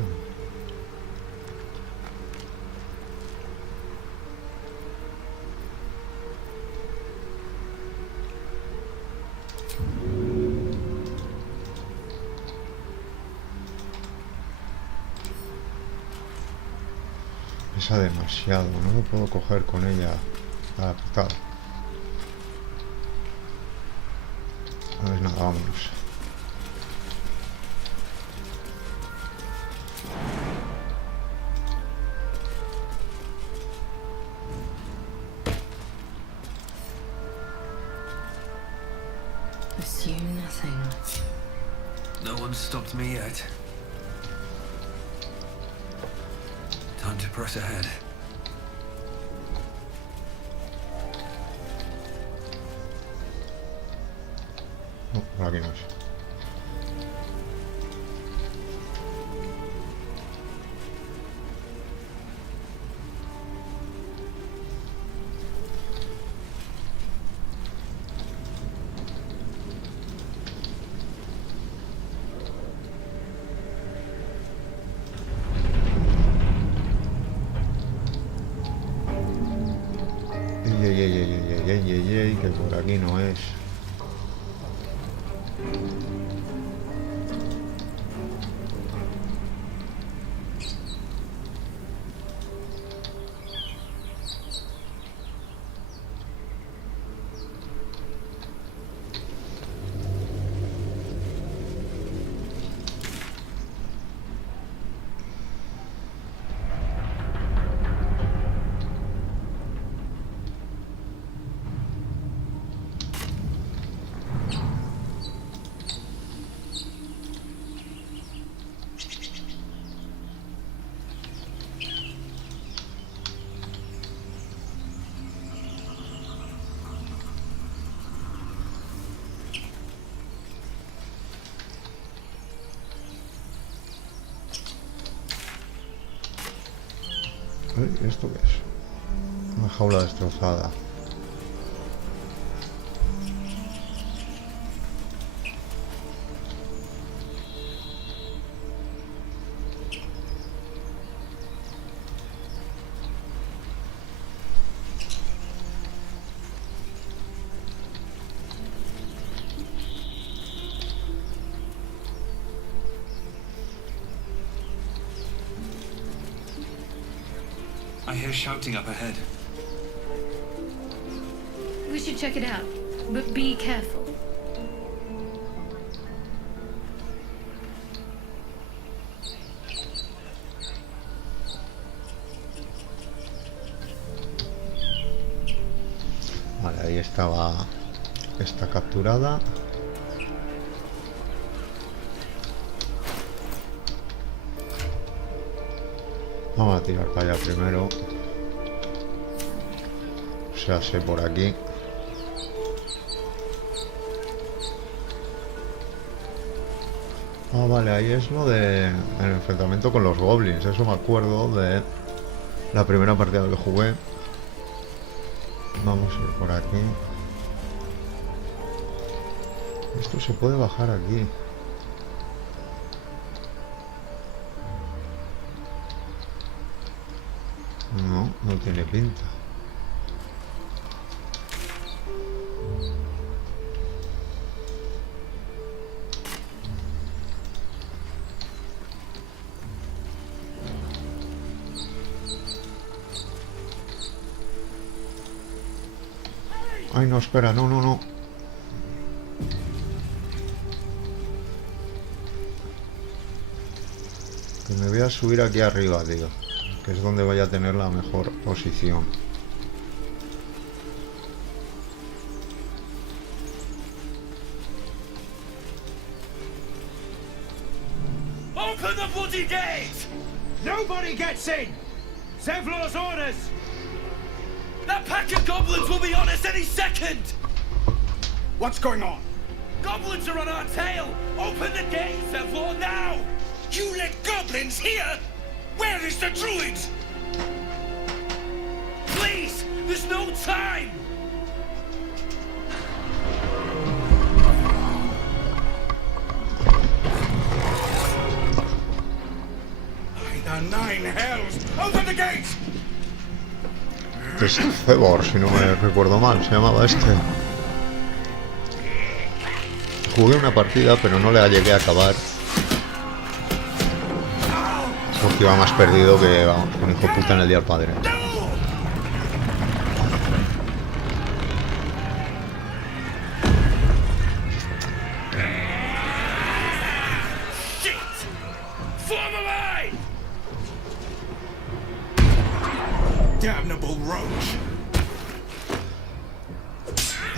Pesa demasiado, no me puedo coger con ella adaptado. Pues nada, vámonos. Assume nothing. No one's stopped me yet. Time to press ahead. No, por aquí no es. Que por aquí no es. ¿Esto qué es? Una jaula destrozada. I hear shouting up ahead. We should check it out, but be careful. está capturada. Vamos a tirar para allá primero. O sea, sé por aquí. Ah, vale, ahí es lo de el enfrentamiento con los goblins. Eso me acuerdo de la primera partida que jugué. Vamos a ir por aquí. Esto se puede bajar aquí. No, no tiene pinta. Ay, no, espera, no, no, no. Que me voy a subir aquí arriba, tío. Que es donde voy a tener la mejor posición. Open the bloody gate! Nobody gets in! Zevlor's orders! That pack of goblins will be on us any second! What's going on? Goblins are on our tail! Open the gate, Zevlor, now! You let goblins here? Where is the druid? Please! There's no time! By the nine hells! Open the gate! Es Cebor, si no me recuerdo mal, se llamaba este. Jugué una partida, pero no la llegué a acabar. Porque iba más perdido que, vamos, un hijo de puta en el día del padre.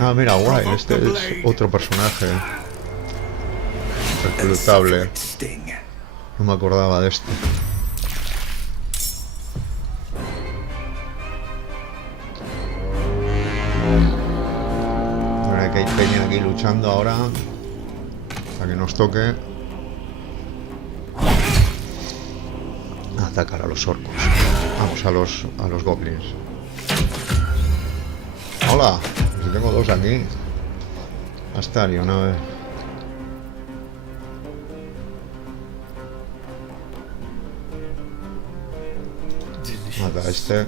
Ah, mira, guay, este es otro personaje reclutable. No me acordaba de este. Ahora que hay peña aquí luchando ahora para que nos toque atacar a los orcos. Vamos, a los goblins. Hola, si tengo dos aquí. Astario, una vez. Mata a este.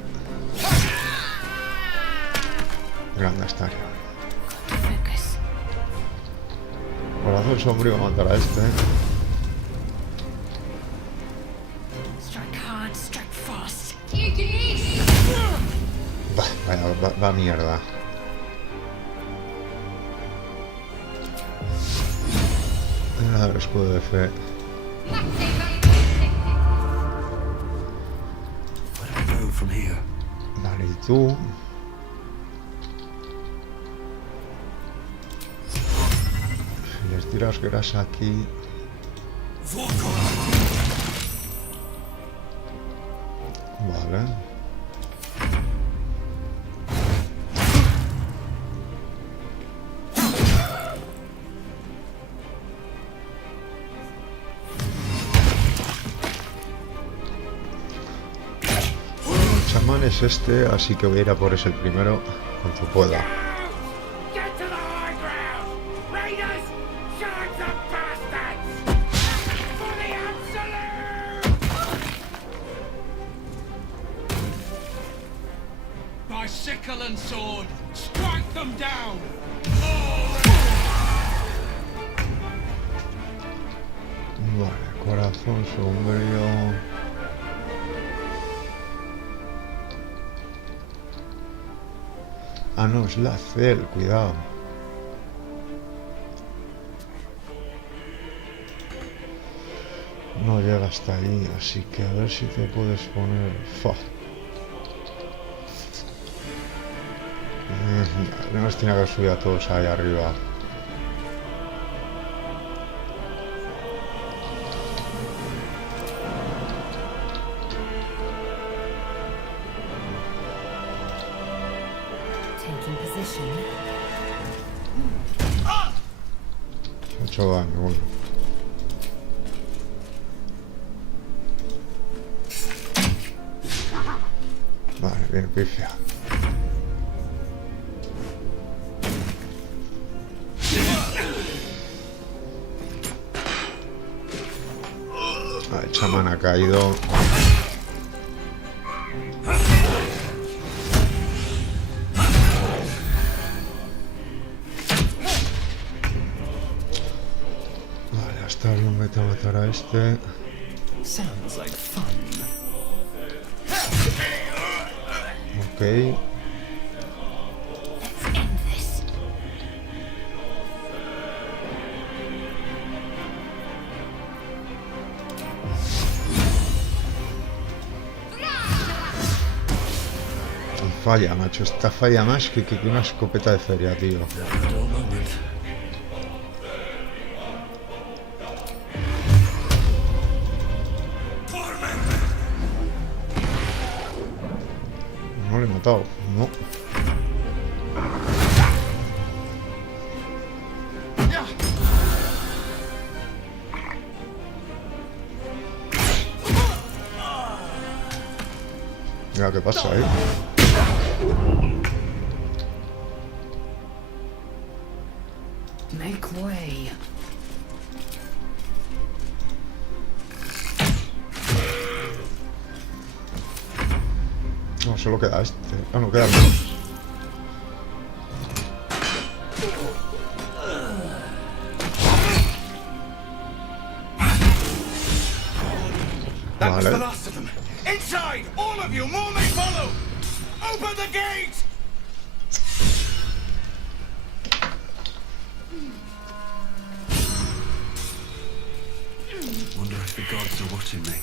Grande Astario. Corazón sombrío, matar a este. Va mierda. El escudo de fe. Vale, y tú. Si les tiras grasa aquí. Vale. Es este, así que voy a ir a por ese el primero cuanto pueda. By sickle and sword, strike them down. Vale, corazón sombrío. Ah, no, es la Cel, cuidado. No llega hasta ahí, así que a ver si te puedes poner... No nos tiene que haber subido a todos ahí arriba. Taking position. 8 daño, bueno. Vale, bien, pifia. El chamán ha caído. Vale, hasta el momento a matar a este. Sounds like fun. Ok. Falla, macho. Esta falla más que una escopeta de feria, tío. No le he matado, no. Mira qué pasa, Make way. No, solo queda este. Ah, no, queda menos. That was Vale. the last of them. Inside! All of you! More may follow! Open the gate! Wonder if the gods are watching me.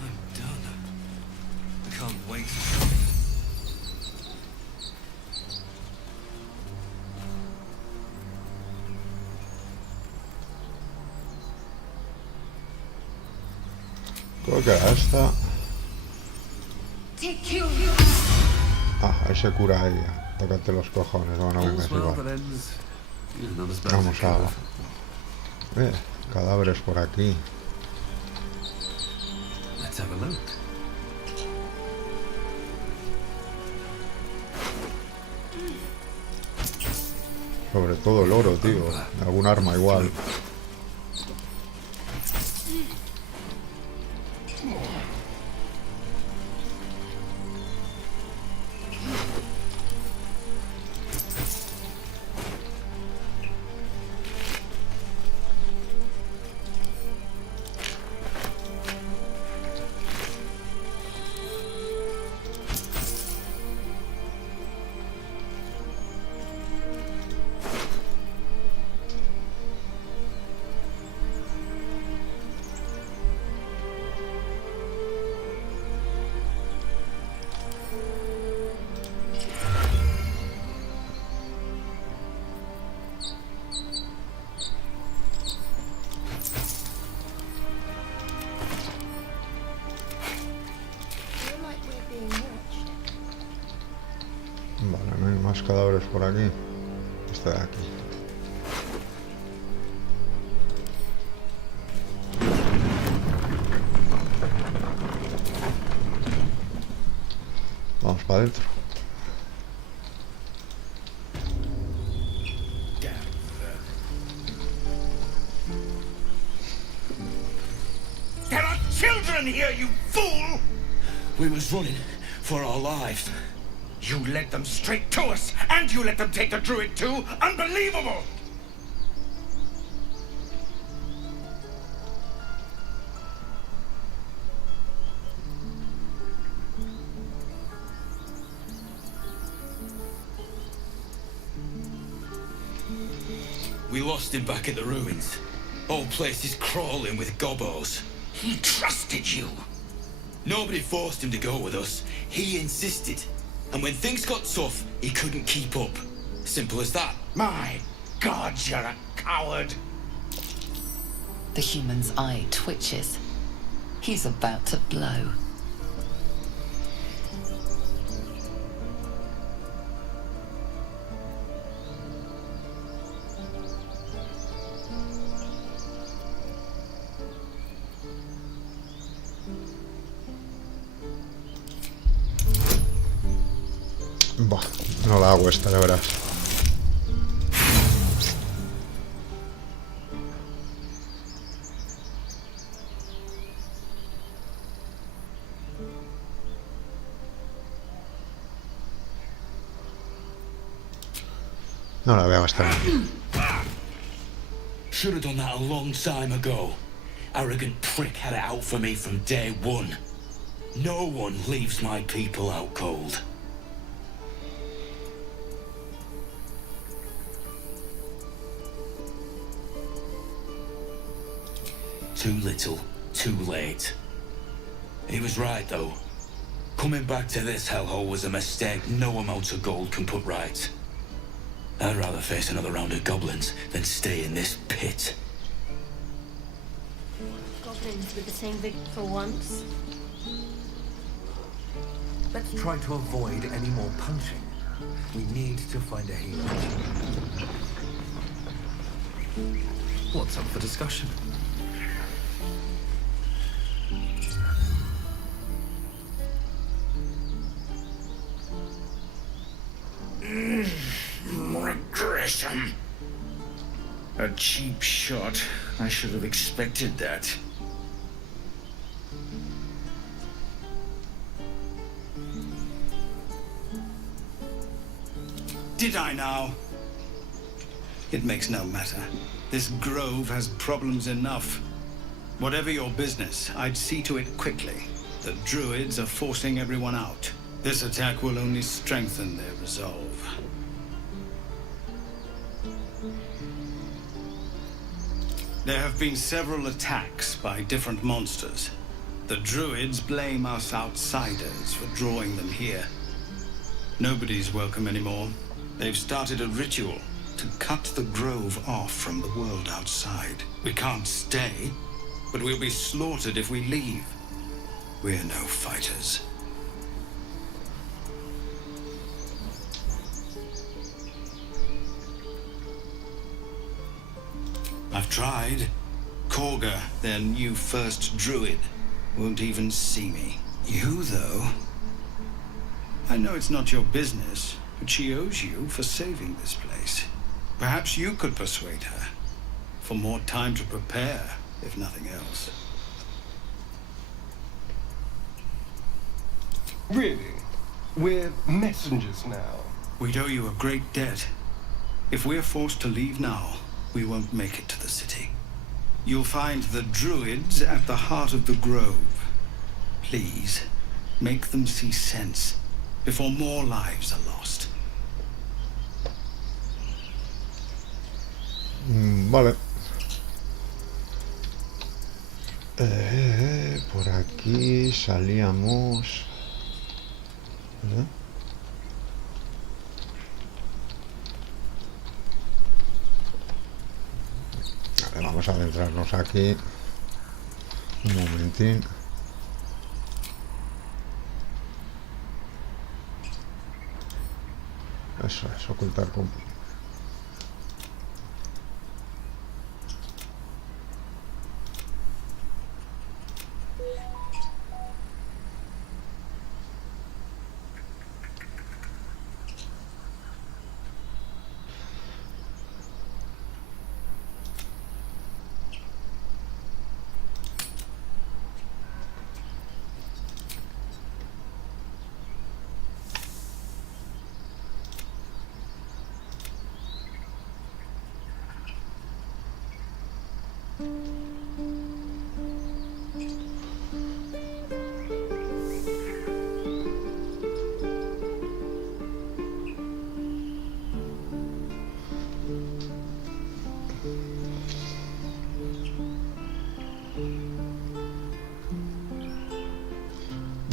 I'm done. I can't wait. Creo que esta. Ah, ahí se cura ella. Tócate los cojones. Bueno, venga, All's es well igual. that ends. Yeah, not as bad as Vamos it a... could have. cadáveres por aquí. Let's have a look. Sobre todo el oro, tío. Algún arma igual. Vale, no hay más cadáveres por aquí. Este de aquí. Vamos para adentro. There are children here, you fool! We was running for our lives. You led them straight to us, and you let them take the druid too? Unbelievable! lost him back at the ruins. Whole place is crawling with gobos. He trusted you. Nobody forced him to go with us. He insisted. And when things got tough, he couldn't keep up. Simple as that. My God, you're a coward. The human's eye twitches. He's about to blow. Bah, no la hago esta, ya verás. No la voy a gastar. Should have done that a long time ago. Arrogant prick had it out for me from day one. No one leaves my people out cold. Too little, too late. He was right, though. Coming back to this hellhole was a mistake no amount of gold can put right. I'd rather face another round of goblins than stay in this pit. Goblins with the same victim for once. Let's try to avoid any more punching. We need to find a healer. What's up for discussion? Regression. A cheap shot. I should have expected that. Did I now? It makes no matter. This grove has problems enough. Whatever your business, I'd see to it quickly. The druids are forcing everyone out. This attack will only strengthen their resolve. There have been several attacks by different monsters. The druids blame us outsiders for drawing them here. Nobody's welcome anymore. They've started a ritual to cut the grove off from the world outside. We can't stay, but we'll be slaughtered if we leave. We're no fighters. I've tried. Korga, their new first druid, won't even see me. You, though? I know it's not your business, but she owes you for saving this place. Perhaps you could persuade her. For more time to prepare, if nothing else. Really? We're messengers now. We'd owe you a great debt. If we're forced to leave now, we won't make it to the city. You'll find the druids at the heart of the grove. Please, make them see sense before more lives are lost. Vale. Por aquí salíamos. ¿Verdad? Vale, vamos a adentrarnos aquí. Un momentín. Eso es, ocultar con...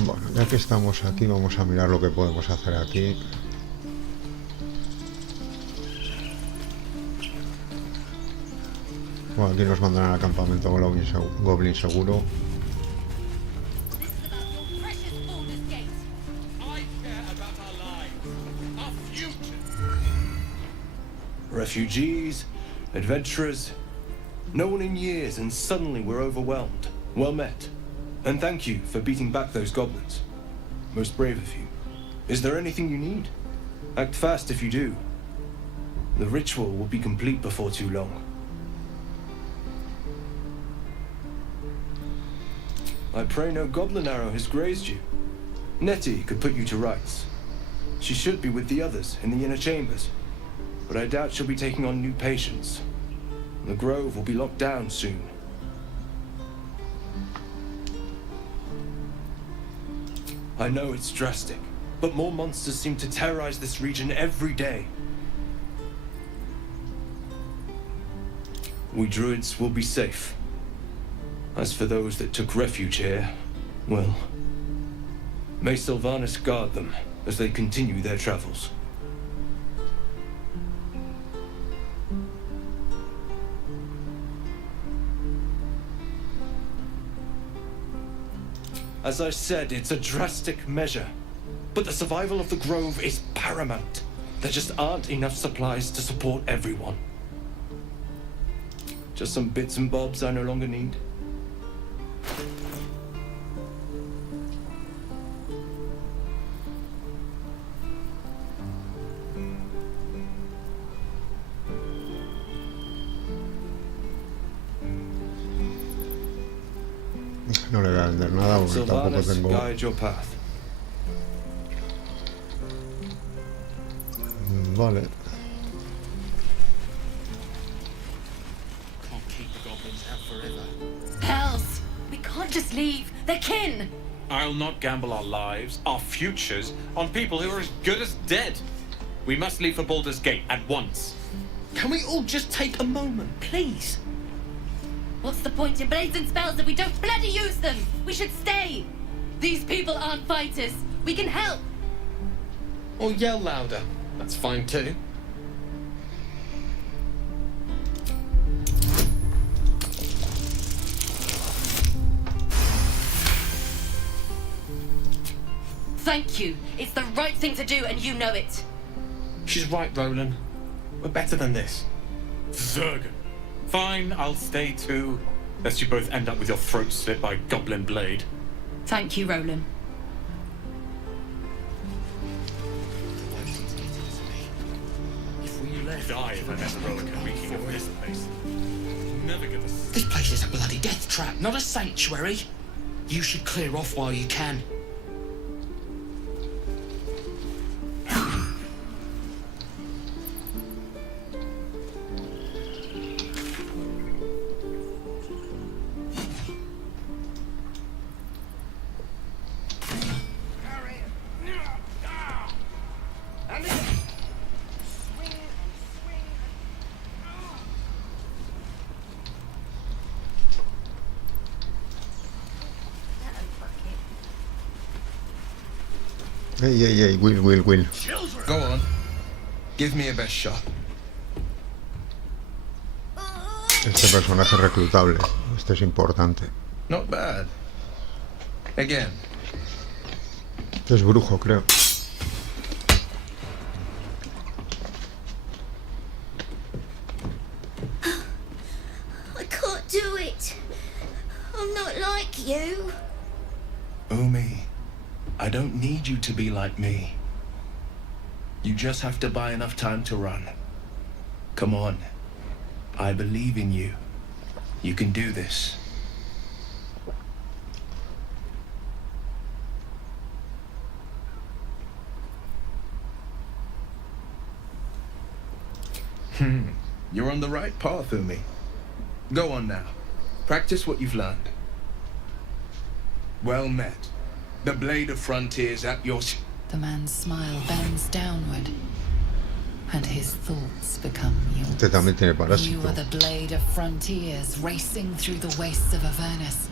Bueno, ya que estamos aquí, vamos a mirar lo que podemos hacer aquí. Bueno, aquí nos mandarán al campamento Goblin seguro. Refugees, adventurers, no one in years, and suddenly we're overwhelmed. Well met. And thank you for beating back those goblins. Most brave of you. Is there anything you need? Act fast if you do. The ritual will be complete before too long. I pray no goblin arrow has grazed you. Nettie could put you to rights. She should be with the others in the inner chambers, but I doubt she'll be taking on new patients. The grove will be locked down soon. I know it's drastic, but more monsters seem to terrorize this region every day. We druids will be safe. As for those that took refuge here, well, may Sylvanus guard them as they continue their travels. As I said, it's a drastic measure, but the survival of the grove is paramount. There just aren't enough supplies to support everyone. Just some bits and bobs I no longer need. No le voy a vender nada porque tampoco tengo... Guide your path. Vale. Can't keep the goblins out forever. Hells! We can't just leave. They're kin! I'll not gamble our lives, our futures, on people who are as good as dead. We must leave for Baldur's Gate at once. Can we all just take a moment, please? What's the point in blades and spells if we don't bloody use them? We should stay! These people aren't fighters. We can help! Or yell louder. That's fine too. Thank you. It's the right thing to do, and you know it. She's right, Roland. We're better than this. Zergan. Fine, I'll stay too. Lest you both end up with your throat slit by goblin blade. Thank you, Roland. If we left, die if I never roll a week of this place. Never get this. This place is a bloody death trap, not a sanctuary. You should clear off while you can. Hey, Will. Go on. Give me a best shot. Este personaje es reclutable. Este es importante. Not bad. Again. Este es brujo, creo. I can't do it. I'm not like you. Umi, I don't need you to be like me. You just have to buy enough time to run. Come on. I believe in you. You can do this. You're on the right path, Umi. Go on now. Practice what you've learned. Well met. The blade of frontiers at your... The man's smile bends downward, and his thoughts become yours. Este también tiene You parásito. are the blade of frontiers racing through the wastes of Avernus.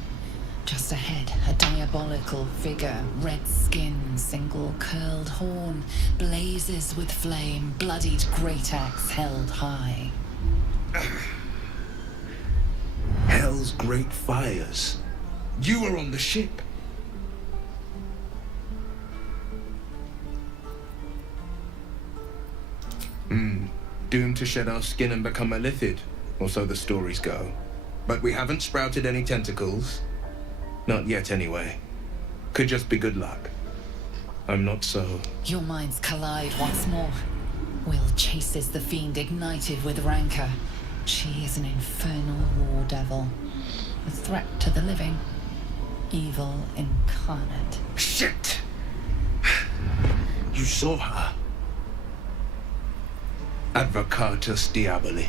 Just ahead, a diabolical figure, red skin, single curled horn, blazes with flame, bloodied great axe held high. Hell's great fires. You were on the ship. Doomed to shed our skin and become a lithid, or so the stories go. But we haven't sprouted any tentacles. Not yet, anyway. Could just be good luck. I'm not so... Your minds collide once more. Will chases the fiend ignited with rancor. She is an infernal war devil. A threat to the living. Evil incarnate. Shit! You saw her? Advocatus Diaboli.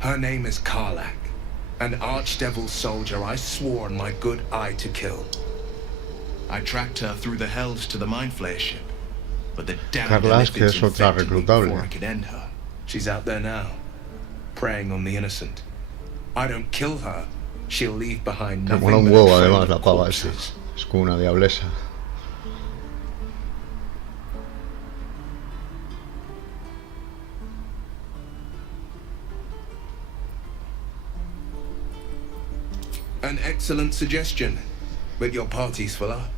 Her name is Karlak, an archdevil soldier I swore on my good eye to kill. I tracked her through the hells to the Mind Flayer ship, but the damn Karlak, que es otra reclutable. before I could end her. She's out there now, preying on the innocent. I don't kill her, she'll leave behind Que nothing mola un but huevo a trail además of la pava esa. corpses. Es como una diablesa. An excellent suggestion, but your party's full up.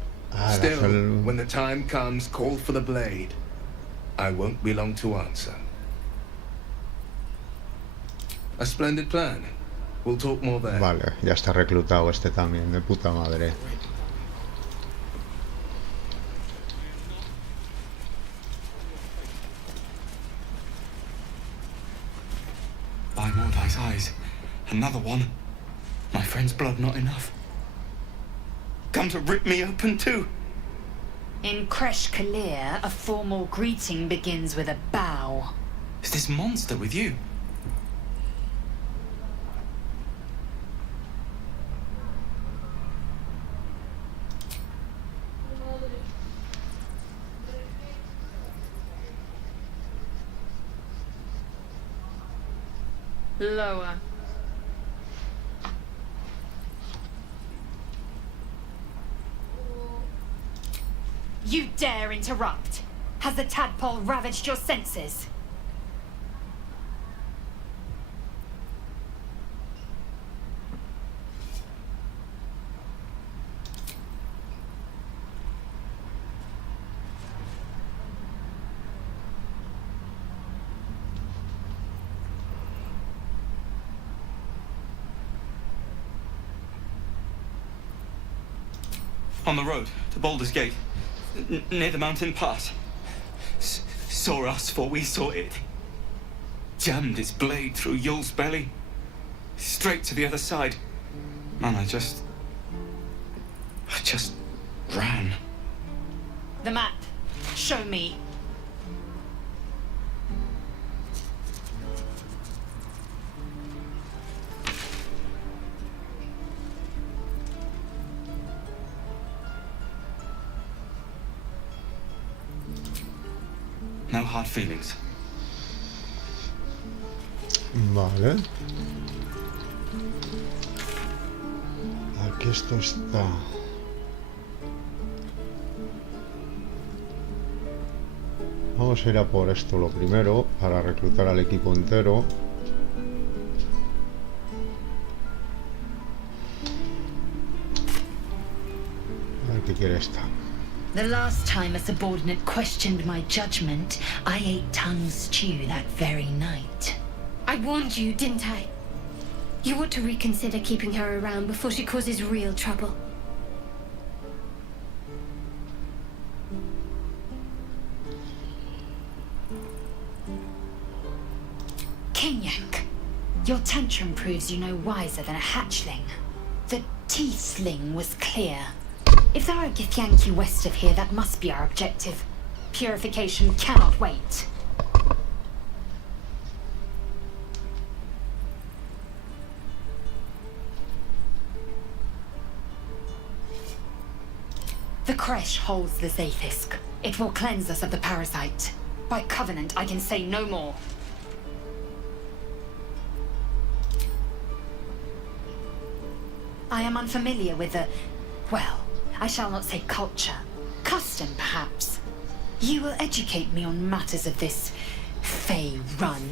Still, when the time comes, call for the blade. I won't be long to answer. A splendid plan. We'll talk more there. Vale, ya está reclutado este también, de puta madre. By Mordai's eyes. Another one. My friend's blood not enough. Come to rip me open too. In Kresh Kalir, a formal greeting begins with a bow. Is this monster with you? Lower. You dare interrupt? Has the tadpole ravaged your senses? On the road to Baldurs Gate, near the mountain pass. Saw us before we saw it. Jammed its blade through Yul's belly, straight to the other side. Man, I just ran. The map. Show me. No hard feelings. Vale. Aquí esto está. Vamos a ir a por esto lo primero, para reclutar al equipo entero. A ver qué quiere esta. The last time a subordinate questioned my judgment, I ate tongue stew that very night. I warned you, didn't I? You ought to reconsider keeping her around before she causes real trouble. Kenyak, your tantrum proves you no wiser than a hatchling. The teethling was clear. If there are Githyanki west of here, that must be our objective. Purification cannot wait. The Kresh holds the Zaithisk. It will cleanse us of the parasite. By covenant, I can say no more. I am unfamiliar with the, well, I shall not say culture. Custom, perhaps. You will educate me on matters of this Fey run.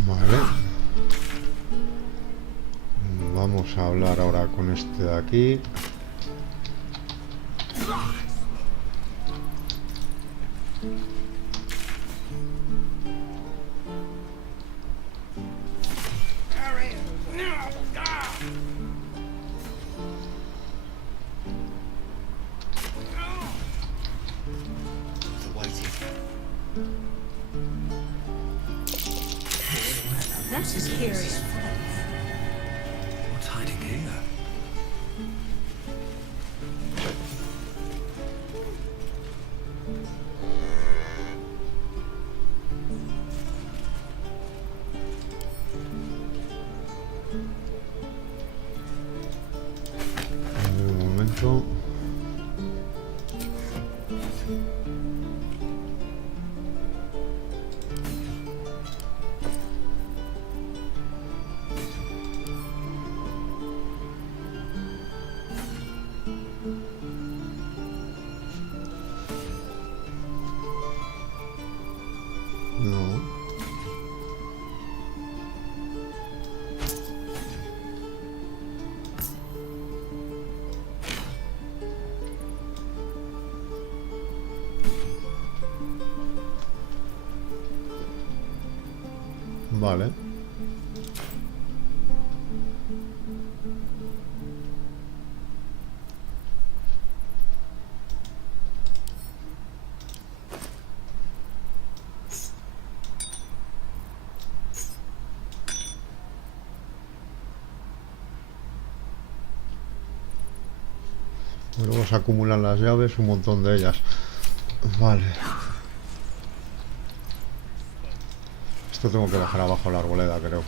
Vale. Vamos a hablar ahora con este de aquí. That is curious. What's hiding here? Un momento. No. Vale. Luego se acumulan las llaves, un montón de ellas. Vale. Esto tengo que bajar abajo la arboleda, creo.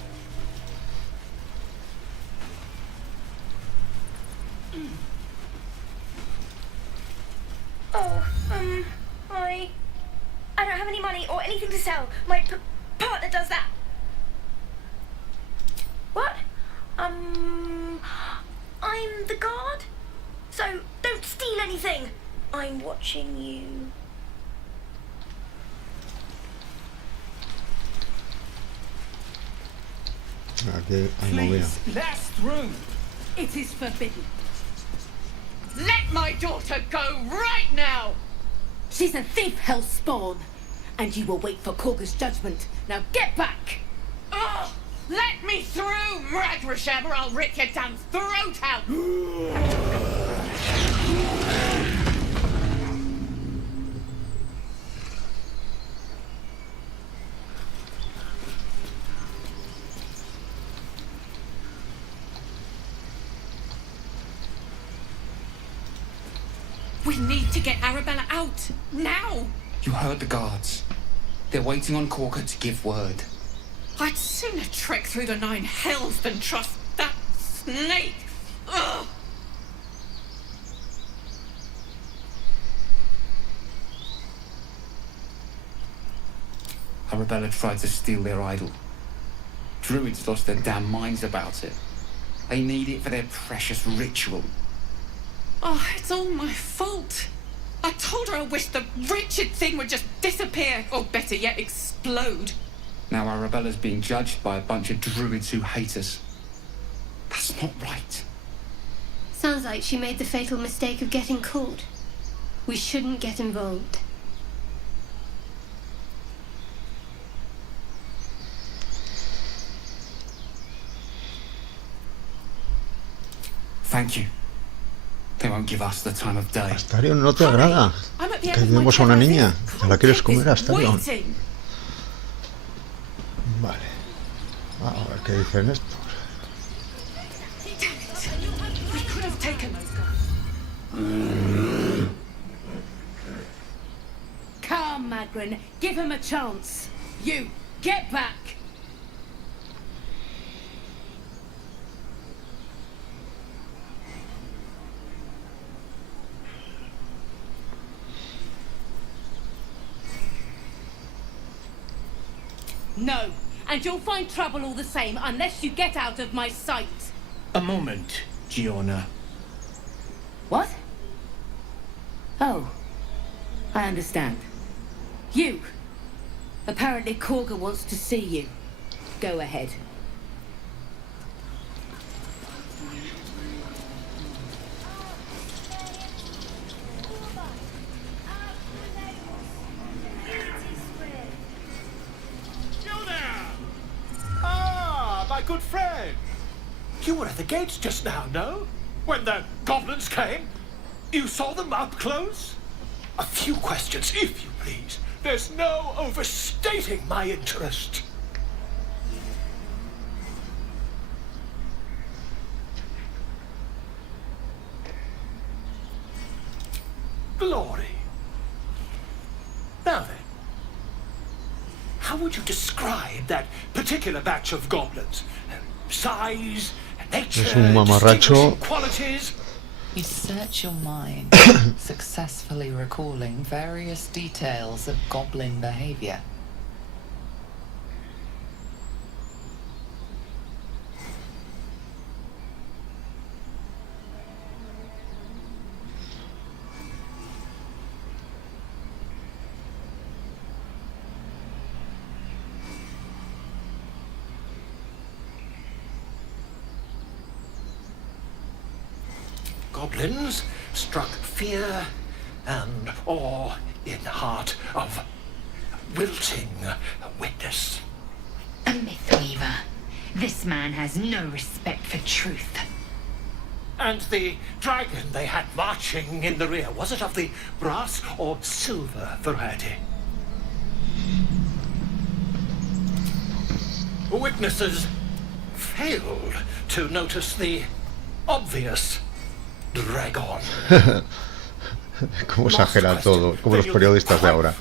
Oh, I don't have any money or anything to sell. My partner does that. What? I'm the guard. So don't steal anything. I'm watching you. Aquí hay movida. Please, last room. It is forbidden. Let my daughter go right now! She's a thief, hellspawn. And you will wait for Korga's judgment. Now get back! Oh, let me through, Mragrasham, or I'll rip your damn throat out! We need to get Arabella out, now! You heard the guards. They're waiting on Korga to give word. I'd sooner trek through the 9 hells than trust that snake! Ugh! Arabella tried to steal their idol. Druids lost their damn minds about it. They need it for their precious ritual. Oh, it's all my fault. I told her I wished the wretched thing would just disappear, or better yet, explode. Now Arabella's being judged by a bunch of druids who hate us. That's not right. Sounds like she made the fatal mistake of getting caught. We shouldn't get involved. Thank you. They won't give us the time of day. Astarion, ¿no te agrada que ayudemos a una niña? ¿Te la quieres comer, Astarion? Vale. A ver qué dicen estos. We could have taken those guys. Come, Magrin, give him a chance. You, get back. No, and you'll find trouble all the same unless you get out of my sight. A moment, Giona. What? Oh, I understand. You. Apparently Korga wants to see you. Go ahead. Ah, my good friend. You were at the gates just now, no? When the goblins came? You saw them up close? A few questions, if you please. There's no overstating my interest. Glory. Now then, how would you describe that particular batch of goblins? Size, nature, Es un mamarracho. distinguishing qualities? You search your mind, successfully recalling various details of goblin behavior. Goblins struck fear and awe in the heart of wilting witness. A mythweaver. This man has no respect for truth. And the dragon they had marching in the rear, was it of the brass or silver variety? Witnesses failed to notice the obvious dragon. Cómo exagera todo, como los periodistas de ahora.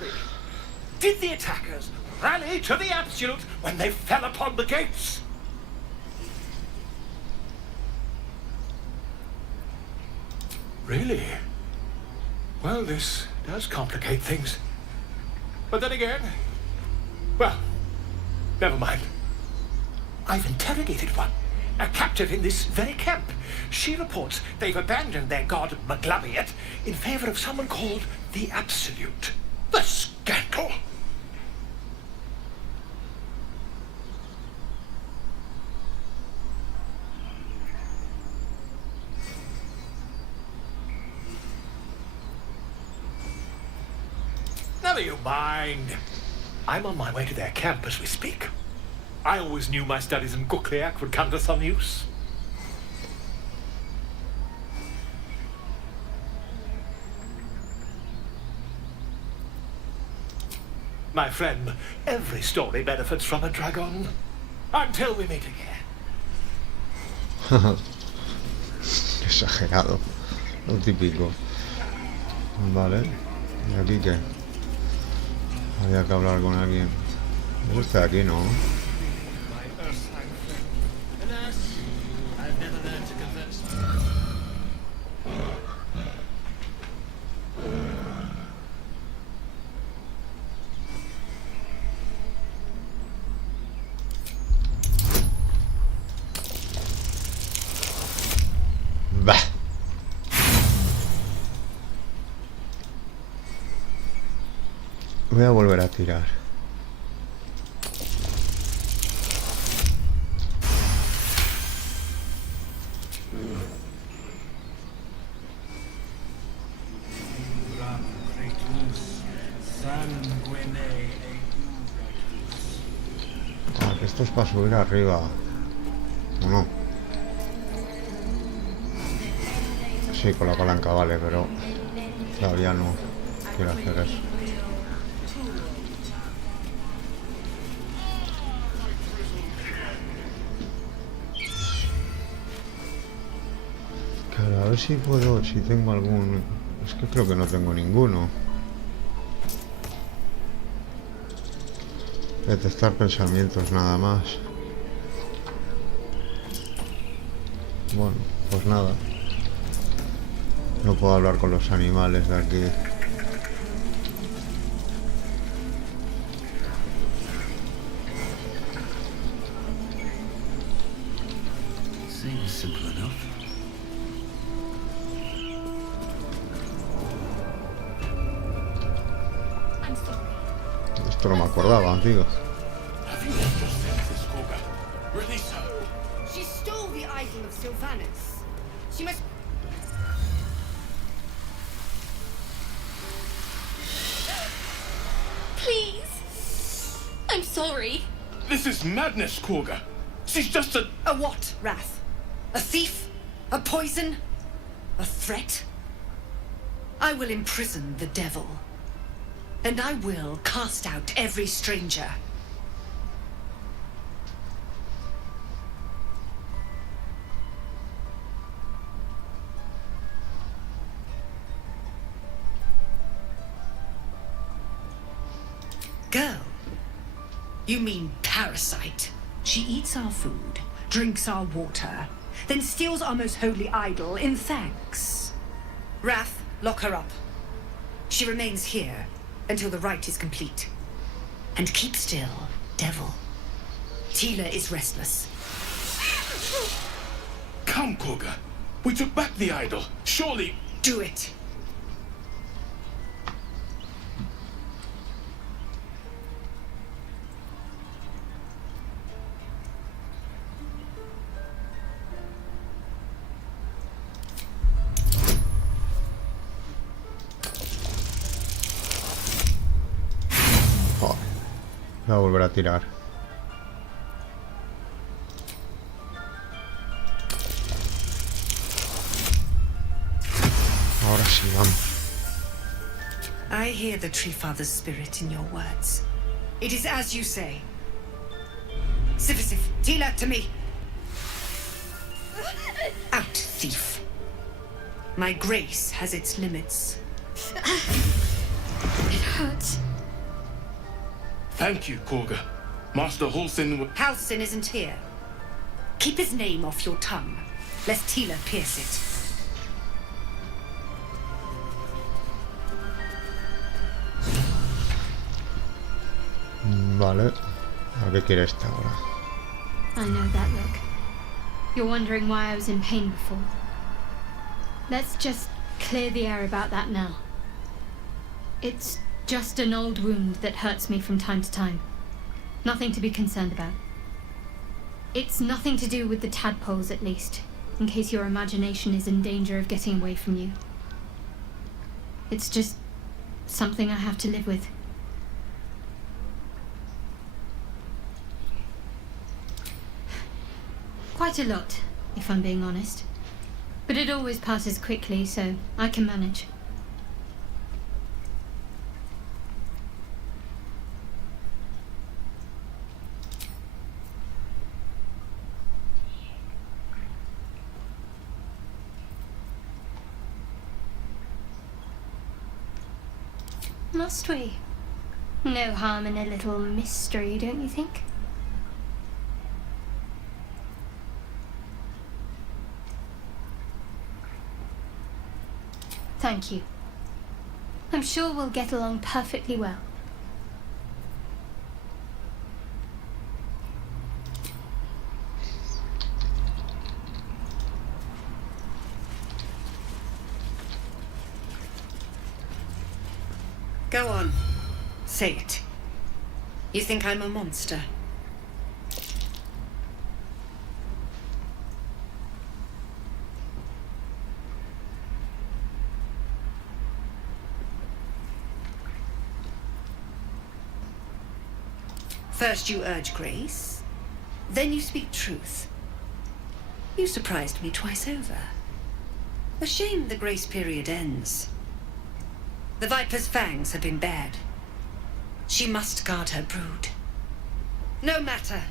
Did the attackers rally to the absolute when they fell upon the gates? Really? Well, this does complicate things. But then again, well, never mind. I've interrogated one, a captive in this very camp. She reports they've abandoned their god Maglabiet in favor of someone called the Absolute. The scandal! Never you mind. I'm on my way to their camp as we speak. I always knew my studies in Gukliak would come to some use. My friend, every story benefits from a dragon. Until we meet again. Exagerado. Lo típico. Vale. ¿Y aquí qué? Había que hablar con alguien. Eso está aquí, ¿no? Bah. Voy a volver a tirar. Ah, que esto es para subir arriba. ¿O no? Sí, con la palanca vale, pero todavía no quiero hacer eso. Claro, a ver si puedo, si tengo algún... Es que creo que no tengo ninguno. Detectar pensamientos nada más. Bueno, pues nada. No puedo hablar con los animales de aquí. Esto no me acordaba, tío. Have you lost your senses, Koga? Release her. She stole the idol of Sylvanus. She must... Please. I'm sorry. This is madness, Koga. She's just a... A what, Wrath? A thief? A poison? A threat? I will imprison the devil. And I will cast out every stranger. Girl? You mean parasite? She eats our food, drinks our water, then steals our most holy idol in thanks. Wrath, lock her up. She remains here until the rite is complete. And keep still, devil. Tila is restless. Come, Koga. We took back the idol. Surely... Do it. Voy a volver a tirar. Ahora sí, vamos. I hear the Tree Father's spirit in your words. It is as you say. Sivasif, Tila, to me. Out, thief. My grace has its limits. It hurts. Thank you, Koga. Master Halsin... Halsin isn't here. Keep his name off your tongue, lest Tila pierce it. Vale. A ver qué quiere esta ahora. I know that look. You're wondering why I was in pain before. Let's just clear the air about that now. It's just an old wound that hurts me from time to time. Nothing to be concerned about. It's nothing to do with the tadpoles, at least, in case your imagination is in danger of getting away from you. It's just something I have to live with. Quite a lot, if I'm being honest. But it always passes quickly, so I can manage. Must we? No harm in a little mystery, don't you think? Thank you. I'm sure we'll get along perfectly well. Go on. Say it. You think I'm a monster? First you urge grace, then you speak truth. You surprised me twice over. A shame the grace period ends. The Viper's fangs have been bared. She must guard her brood. No matter.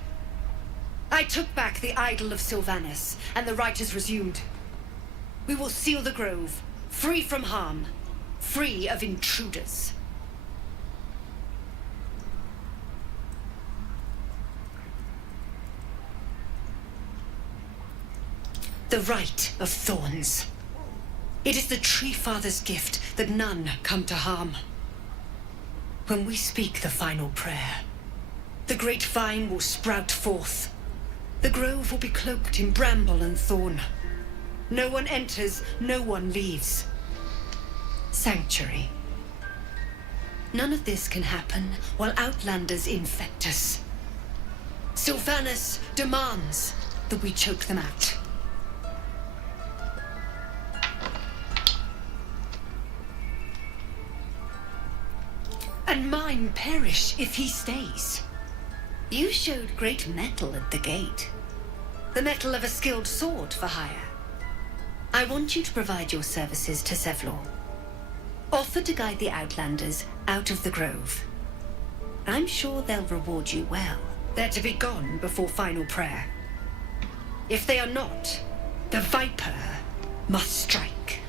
I took back the idol of Sylvanus, and the rite is resumed. We will seal the grove, free from harm, free of intruders. The rite of thorns. It is the Tree Father's gift that none come to harm. When we speak the final prayer, the great vine will sprout forth. The grove will be cloaked in bramble and thorn. No one enters, no one leaves. Sanctuary. None of this can happen while Outlanders infect us. Sylvanas demands that we choke them out. And mine perish if he stays. You showed great mettle at the gate. The mettle of a skilled sword for hire. I want you to provide your services to Zevlor. Offer to guide the Outlanders out of the grove. I'm sure they'll reward you well. They're to be gone before final prayer. If they are not, the Viper must strike.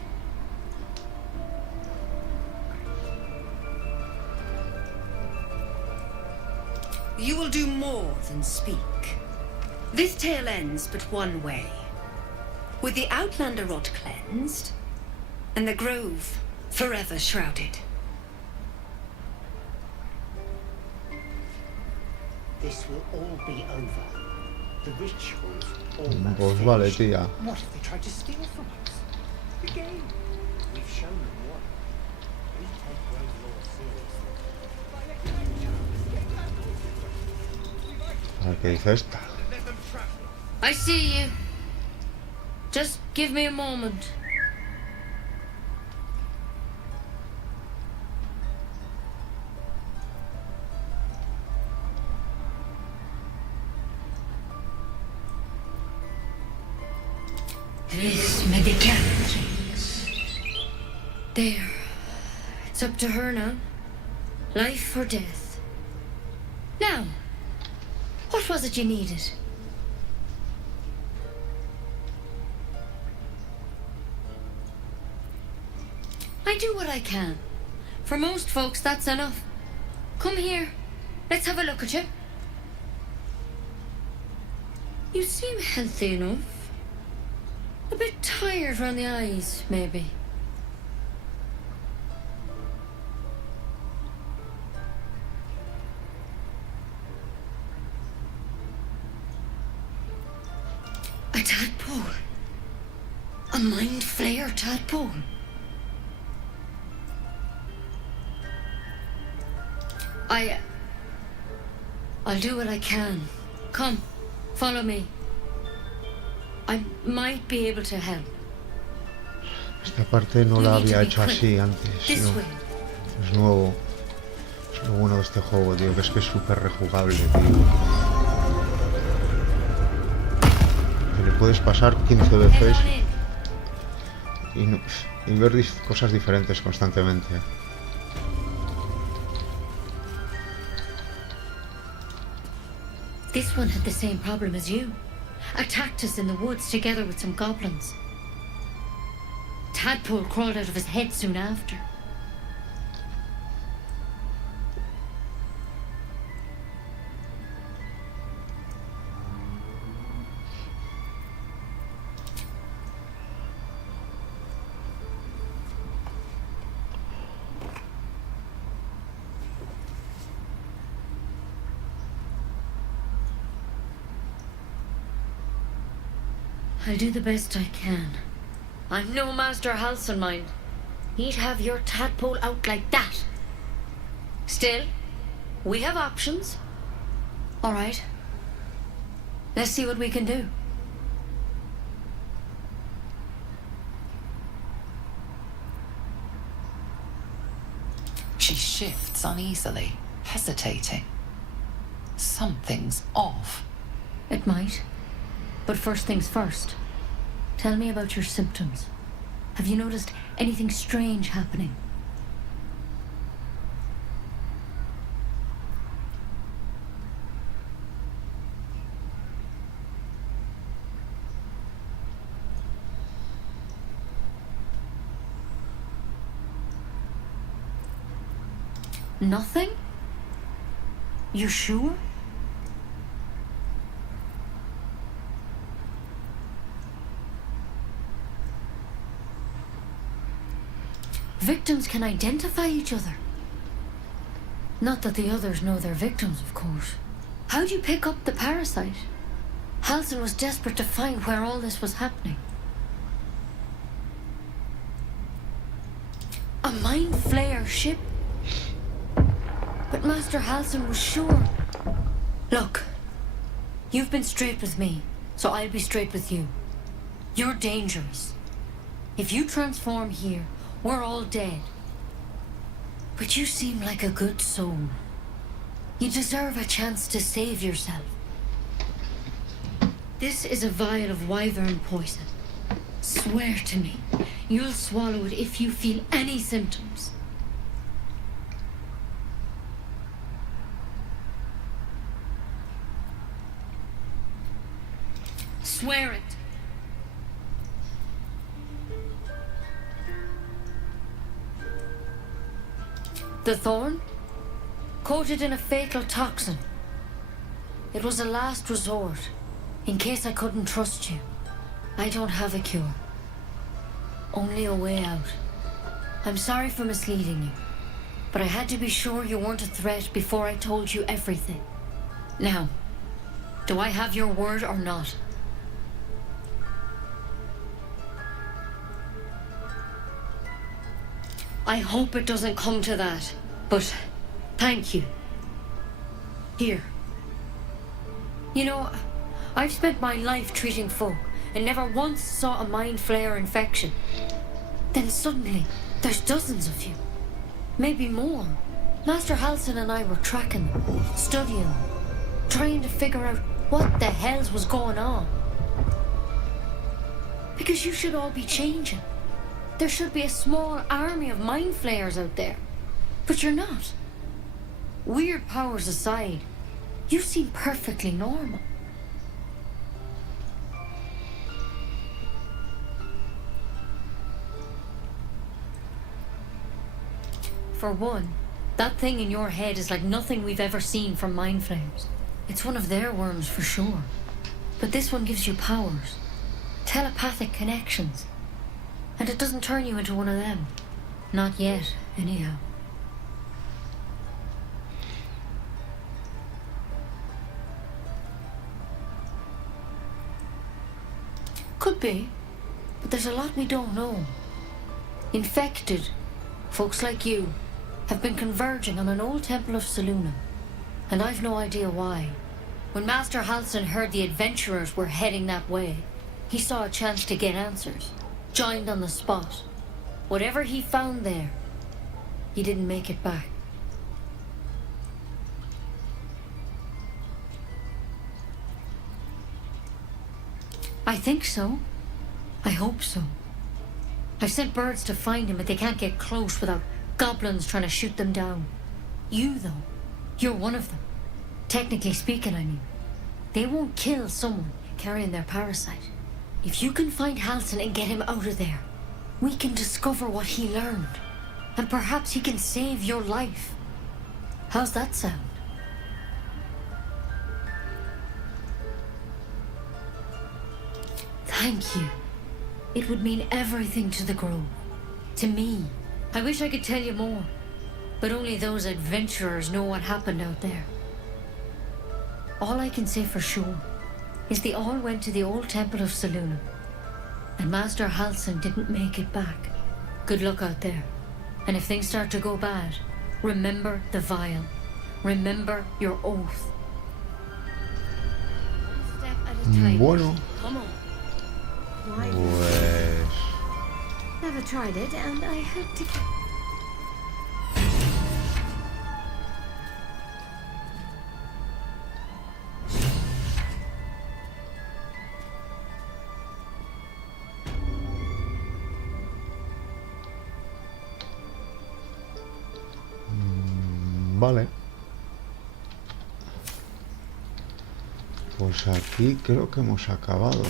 You will do more than speak. This tale ends but one way. With the Outlander rot cleansed, and the grove forever shrouded. This will all be over. The rituals all Pues vale, tía. What if they tried to steal from us? The game. We've shown them what. We take Grove law seriously. A ver qué dice esta. I see you. Just give me a moment. This medicament. There. It's up to her now. Life or death. Now, what was it you needed? I do what I can. For most folks, that's enough. Come here. Let's have a look at you. You seem healthy enough. A bit tired around the eyes, maybe. A tadpole. A mind flayer tadpole. I'll do what I can. Come, follow me. I might be able to help. Esta parte no la había hecho así antes. No. Es nuevo. Es lo bueno de este juego, tío, que es súper rejugable, tío. Que le puedes pasar 15 veces y ver cosas diferentes constantemente. This one had the same problem as you. Attacked us in the woods together with some goblins. Tadpole crawled out of his head soon after. I'll do the best I can. I'm no Master Halcyon mind. He'd have your tadpole out like that. Still, we have options. All right. Let's see what we can do. She shifts uneasily, hesitating. Something's off. It might. But first things first. Tell me about your symptoms. Have you noticed anything strange happening? Nothing? You sure? Victims can identify each other. Not that the others know they're victims, of course. How'd you pick up the parasite? Halcyon was desperate to find where all this was happening. A mind flayer ship? But Master Halsin was sure. Look, you've been straight with me, so I'll be straight with you. You're dangerous. If you transform here, we're all dead. But you seem like a good soul. You deserve a chance to save yourself. This is a vial of wyvern poison. Swear to me, you'll swallow it if you feel any symptoms. Swear it. The thorn? Coated in a fatal toxin. It was a last resort, in case I couldn't trust you. I don't have a cure. Only a way out. I'm sorry for misleading you, but I had to be sure you weren't a threat before I told you everything. Now, do I have your word or not? I hope it doesn't come to that, but thank you. Here. You know, I've spent my life treating folk and never once saw a mind flare infection. Then suddenly, there's dozens of you. Maybe more. Master Halsin and I were tracking them, studying them, trying to figure out what the hells was going on. Because you should all be changing. There should be a small army of mind flayers out there. But you're not. Weird powers aside, you seem perfectly normal. For one, that thing in your head is like nothing we've ever seen from mind flayers. It's one of their worms for sure. But this one gives you powers. Telepathic connections. And it doesn't turn you into one of them. Not yet, anyhow. Could be, but there's a lot we don't know. Infected, folks like you, have been converging on an old temple of Selûne, and I've no idea why. When Master Halsin heard the adventurers were heading that way, he saw a chance to get answers. Joined on the spot. Whatever he found there, he didn't make it back. I think so. I hope so. I've sent birds to find him, but they can't get close without goblins trying to shoot them down. You, though, you're one of them. Technically speaking, I mean. They won't kill someone carrying their parasite. If you can find Halsin and get him out of there, we can discover what he learned. And perhaps he can save your life. How's that sound? Thank you. It would mean everything to the Grove. To me. I wish I could tell you more. But only those adventurers know what happened out there. All I can say for sure is they all went to the old temple of Selûne. And Master Halsin didn't make it back. Good luck out there. And if things start to go bad, remember the vial. Remember your oath. Step at a time. Bueno. Come on. Why? Pues... Never tried it, and I hope to. Vale. Pues aquí creo que hemos acabado.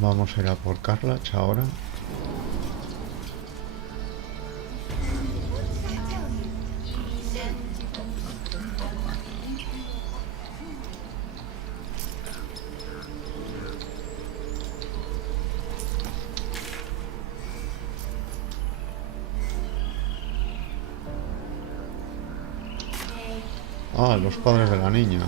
Vamos a ir a por Carlach ahora. Ah, los padres de la niña.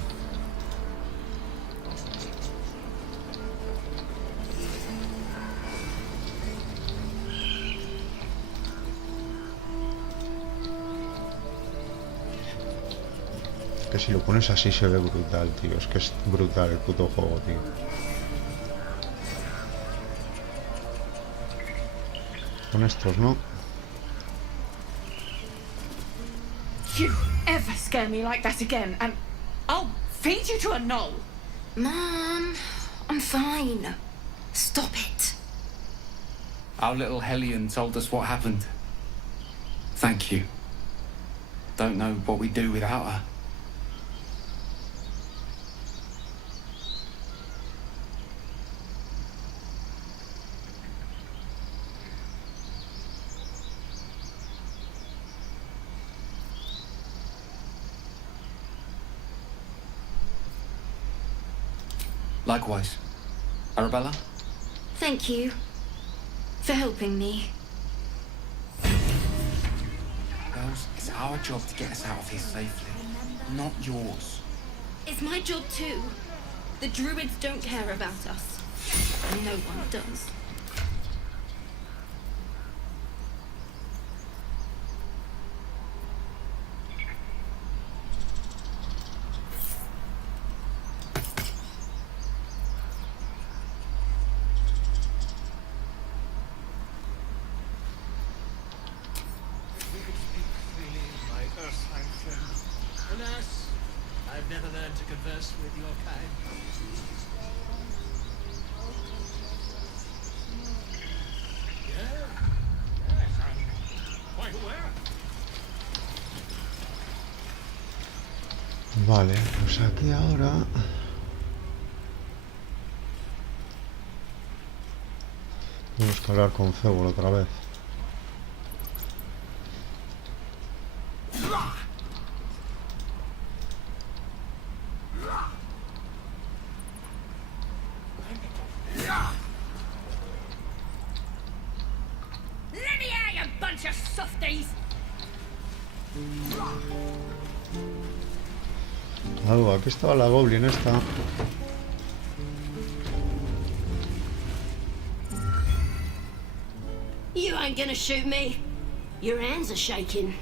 Que si lo pones así se ve brutal, tío. Es que es brutal el puto juego, tío. Con estos, ¿no? You ever scare me like that again, and I'll feed you to a knoll. Mom, I'm fine. Stop it. Our little Hellion told us what happened. Thank you. Don't know what we'd do without her. Likewise. Arabella? Thank you for helping me. Girls, it's our job to get us out of here safely, not yours. It's my job too. The druids don't care about us. No one does. Alas, I've never learned to converse with your kind. Yes, I'm quite aware. Vale, pues aquí ahora... Tenemos que hablar con Cebul otra vez. Let me out, you bunch of softies! Algo, aquí estaba la Goblin esta. You ain't gonna shoot me. Your hands are shaking.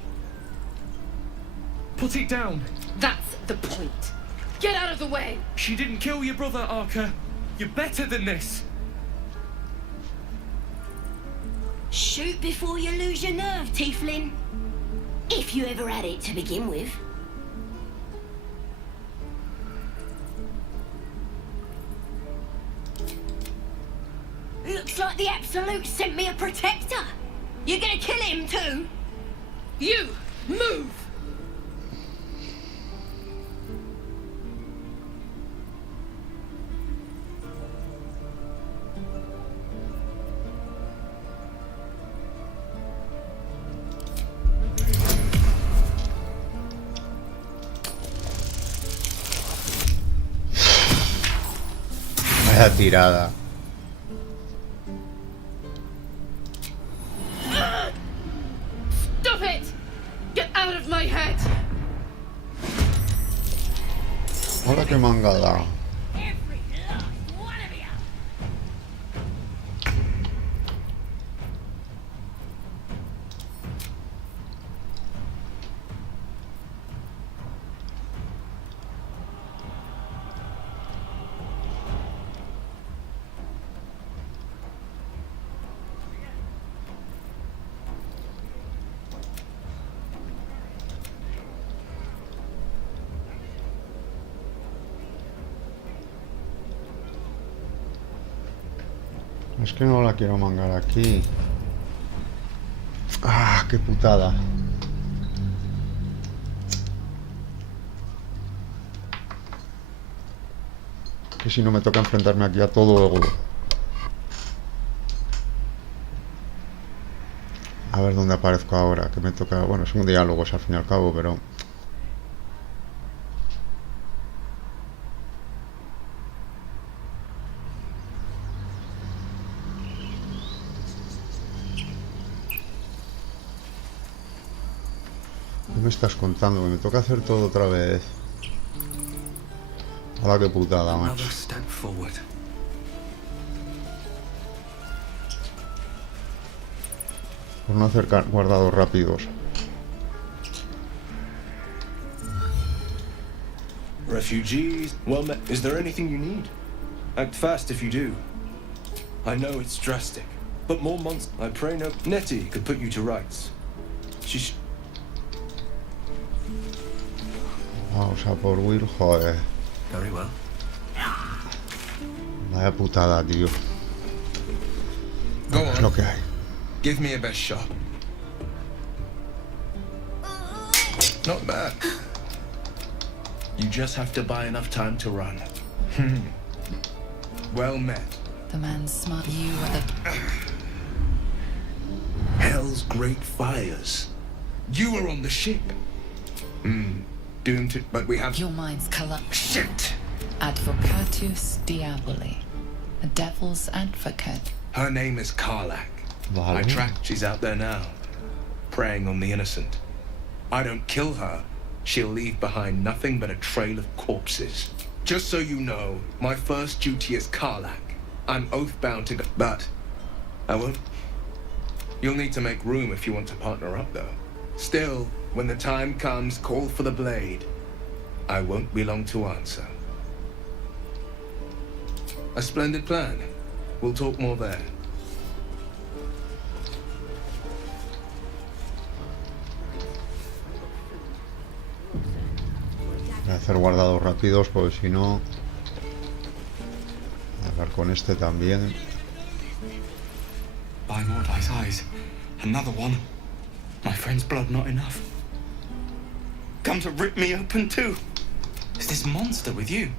Put it down. That's the point. Get out of the way! She didn't kill your brother, Arca. You're better than this. Shoot before you lose your nerve, Tiefling. If you ever had it to begin with. Looks like the Absolute sent me a protector. You're gonna kill him too? You! Move! Vaya tirada. Stop it! Get out of my head! Ahora qué mangada. Es que no la quiero mangar aquí. Ah, qué putada. Que si no me toca enfrentarme aquí a todo el... A ver dónde aparezco ahora, que me toca... Bueno, es un diálogo al fin y al cabo, pero... ¿Qué me estás contando? ¿Me toca hacer todo otra vez? Hola, qué putada, Another macho. step forward. Por no hacer guardados rápidos. Refugees, well met. Is there anything you need? Act fast if you do. I know it's drastic, but more months. I pray no. Nettie could put you to rights. She's. Vamos a por Will, joder. Very well. Vaya putada, tío. Go Es on. lo que hay. Give me a best shot. Not bad. You just have to buy enough time to run. Well met. The man smiled. You are the... Hell's great fires. You were on the ship. Doomed to... But we have... Your mind's collapsed. Shit! Advocatus Diaboli. A devil's advocate. Her name is Karlak. I tracked. She's out there now, preying on the innocent. I don't kill her, she'll leave behind nothing but a trail of corpses. Just so you know, my first duty is Karlak. I'm oath-bound to go, but I won't. You'll need to make room if you want to partner up, though. Still, when the time comes, call for the blade. I won't be long to answer. A splendid plan. We'll talk more there. Voy a hacer guardados rápidos porque si no... Hablar con este también. By Mordai's eyes. Another one. My friend's blood not enough. Come to rip me open too. Is this monster with you?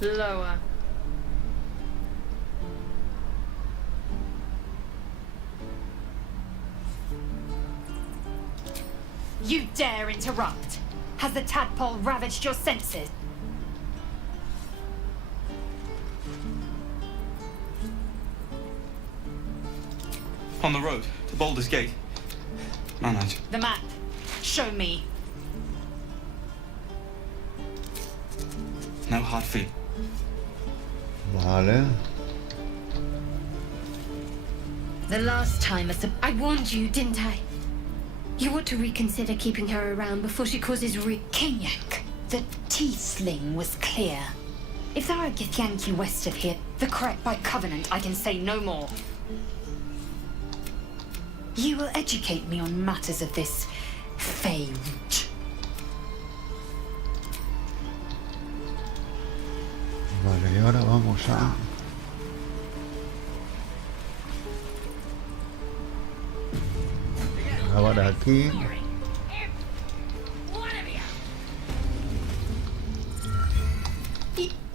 Lower. You dare interrupt? Has the tadpole ravaged your senses? On the road to Baldurs Gate. Manage. The map. Show me. No hard feet. Vale. The last time I warned you, didn't I? You ought to reconsider keeping her around before she causes Kenyak. The tiefling was clear. If there are Githyanki west of here, the correct by covenant, I can say no more. You will educate me on matters of this Fey root. Vale, y ahora vamos a... grabar aquí.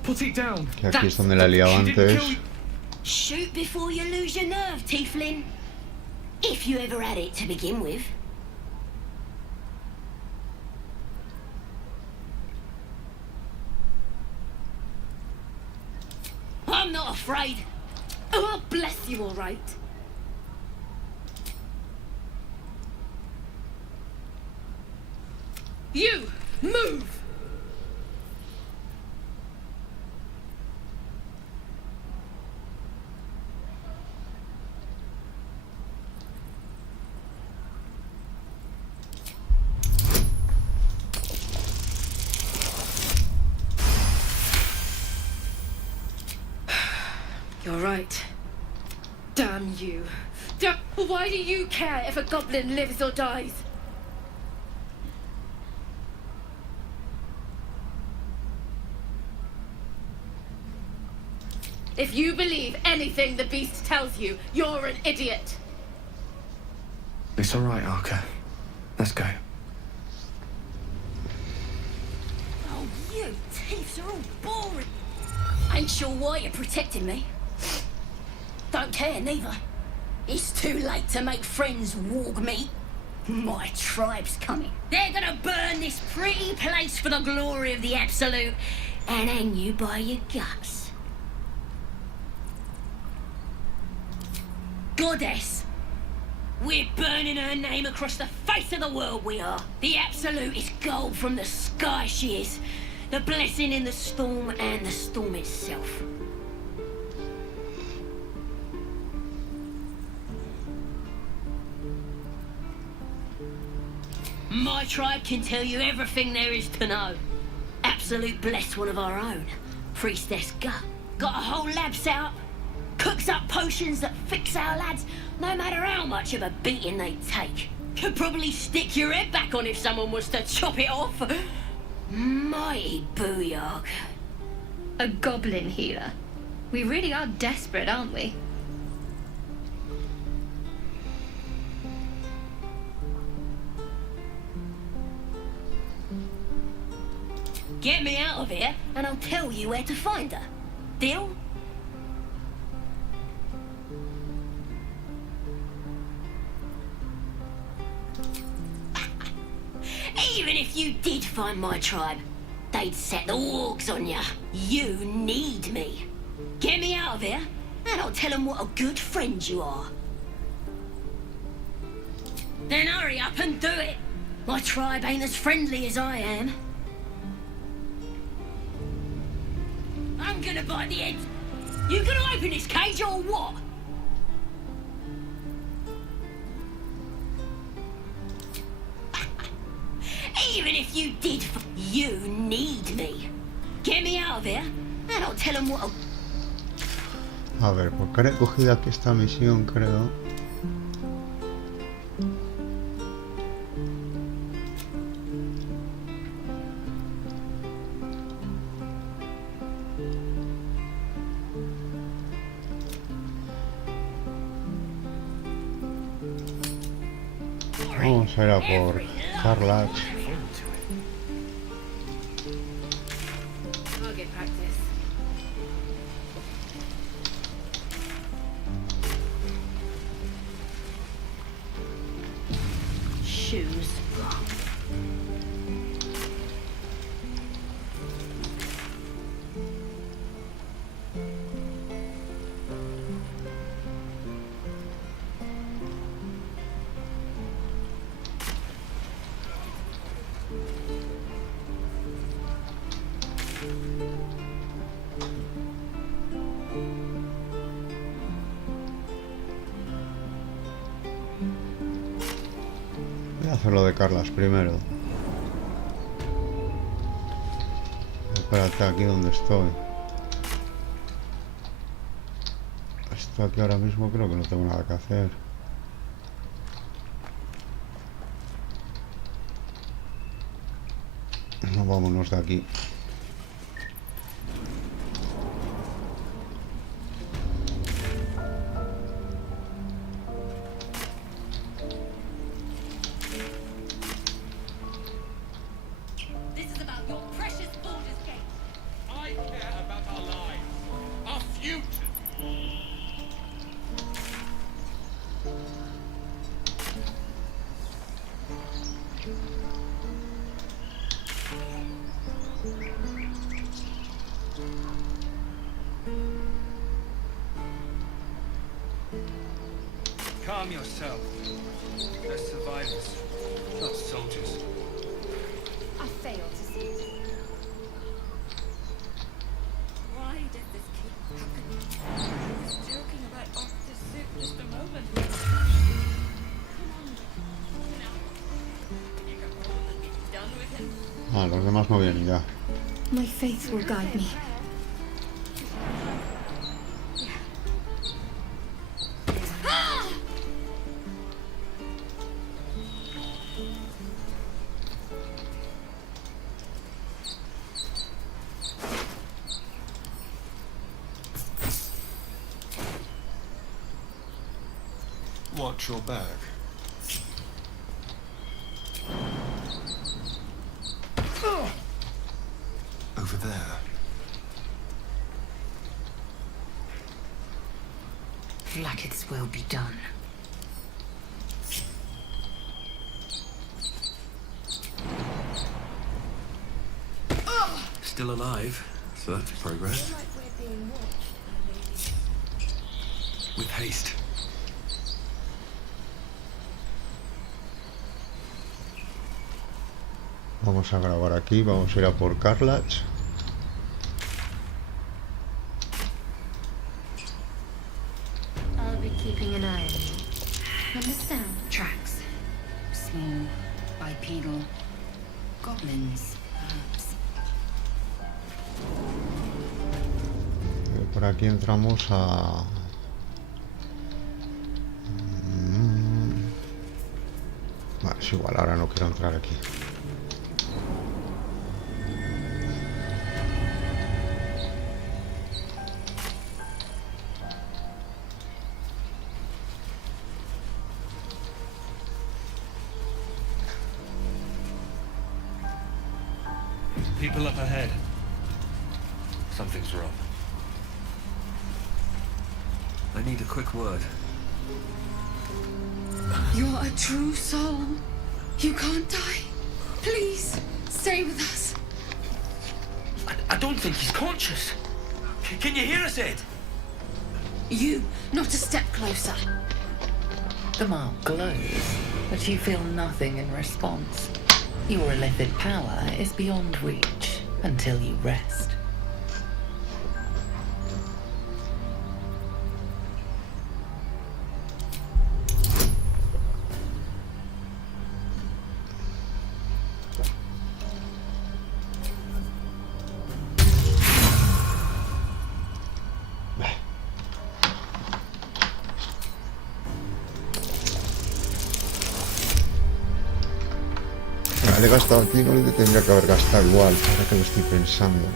Put it down. Que aquí es donde la he liado antes. Shoot before you lose your nerve, Tiefling. If you ever had it to begin with. I'm not afraid. Oh, bless you, all right. You, move! You're right. Damn you. Why do you care if a goblin lives or dies? If you believe anything the beast tells you, you're an idiot. It's all right, Arca. Let's go. Oh, you thieves are all boring. Ain't sure why you're protecting me. Don't care neither. It's too late to make friends, warg meat. My tribe's coming. They're gonna burn this pretty place for the glory of the Absolute and hang you by your guts. We're burning her name across the face of the world, we are. The absolute is gold from the sky, she is. The blessing in the storm and the storm itself. My tribe can tell you everything there is to know. Absolute blessed one of our own. Priestess Gut. Got a whole lab set up. Cooks up potions that fix our lads, no matter how much of a beating they take. Could probably stick your head back on if someone was to chop it off. Mighty booyog. A goblin healer. We really are desperate, aren't we? Get me out of here, and I'll tell you where to find her. Deal? Even if you did find my tribe, they'd set the wargs on ya. You need me. Get me out of here, and I'll tell them what a good friend you are. Then hurry up and do it. My tribe ain't as friendly as I am. I'm gonna bite the end. You gonna open this cage or what? Even if you did, you need me. Get me out of here, and I'll tell them what. A ver, ¿por qué he cogido aquí esta misión, creo? Vamos a ir a por Carlach. I'll get practice. Shoes. Voy a hacer lo de Carlas primero. Espérate, aquí donde estoy. Esto aquí ahora mismo creo que no tengo nada que hacer. No, vámonos de aquí. This is about your precious Baldurs Gate. I care about our lives, our future. Calm yourself. They're survivors, not soldiers. I fail to see it. Why did this keep happening? I was joking about off the suit just a moment. Come on. Now. You can probably be done with him. Ah, los demás no vienen ya. My faith will guide me. Watch your back. Over there. Like it's well be done. Still alive, so that's progress. With haste. Vamos a grabar aquí, vamos a ir a por Carlach. I'll be keeping an eye on you. Understand? Tracks. Small, bipedal. Goblins, perhaps. Por aquí entramos a... Vale, es igual, ahora no quiero entrar aquí. People up ahead. Something's wrong. I need a quick word. You're a true soul. You can't die. Please, stay with us. I don't think he's conscious. Can you hear us, Ed? You, not a step closer. The mark glows, but you feel nothing in response. Your illithid power is beyond reach until you rest. Le he gastado aquí, no le tendría que haber gastado igual, ahora que lo estoy pensando.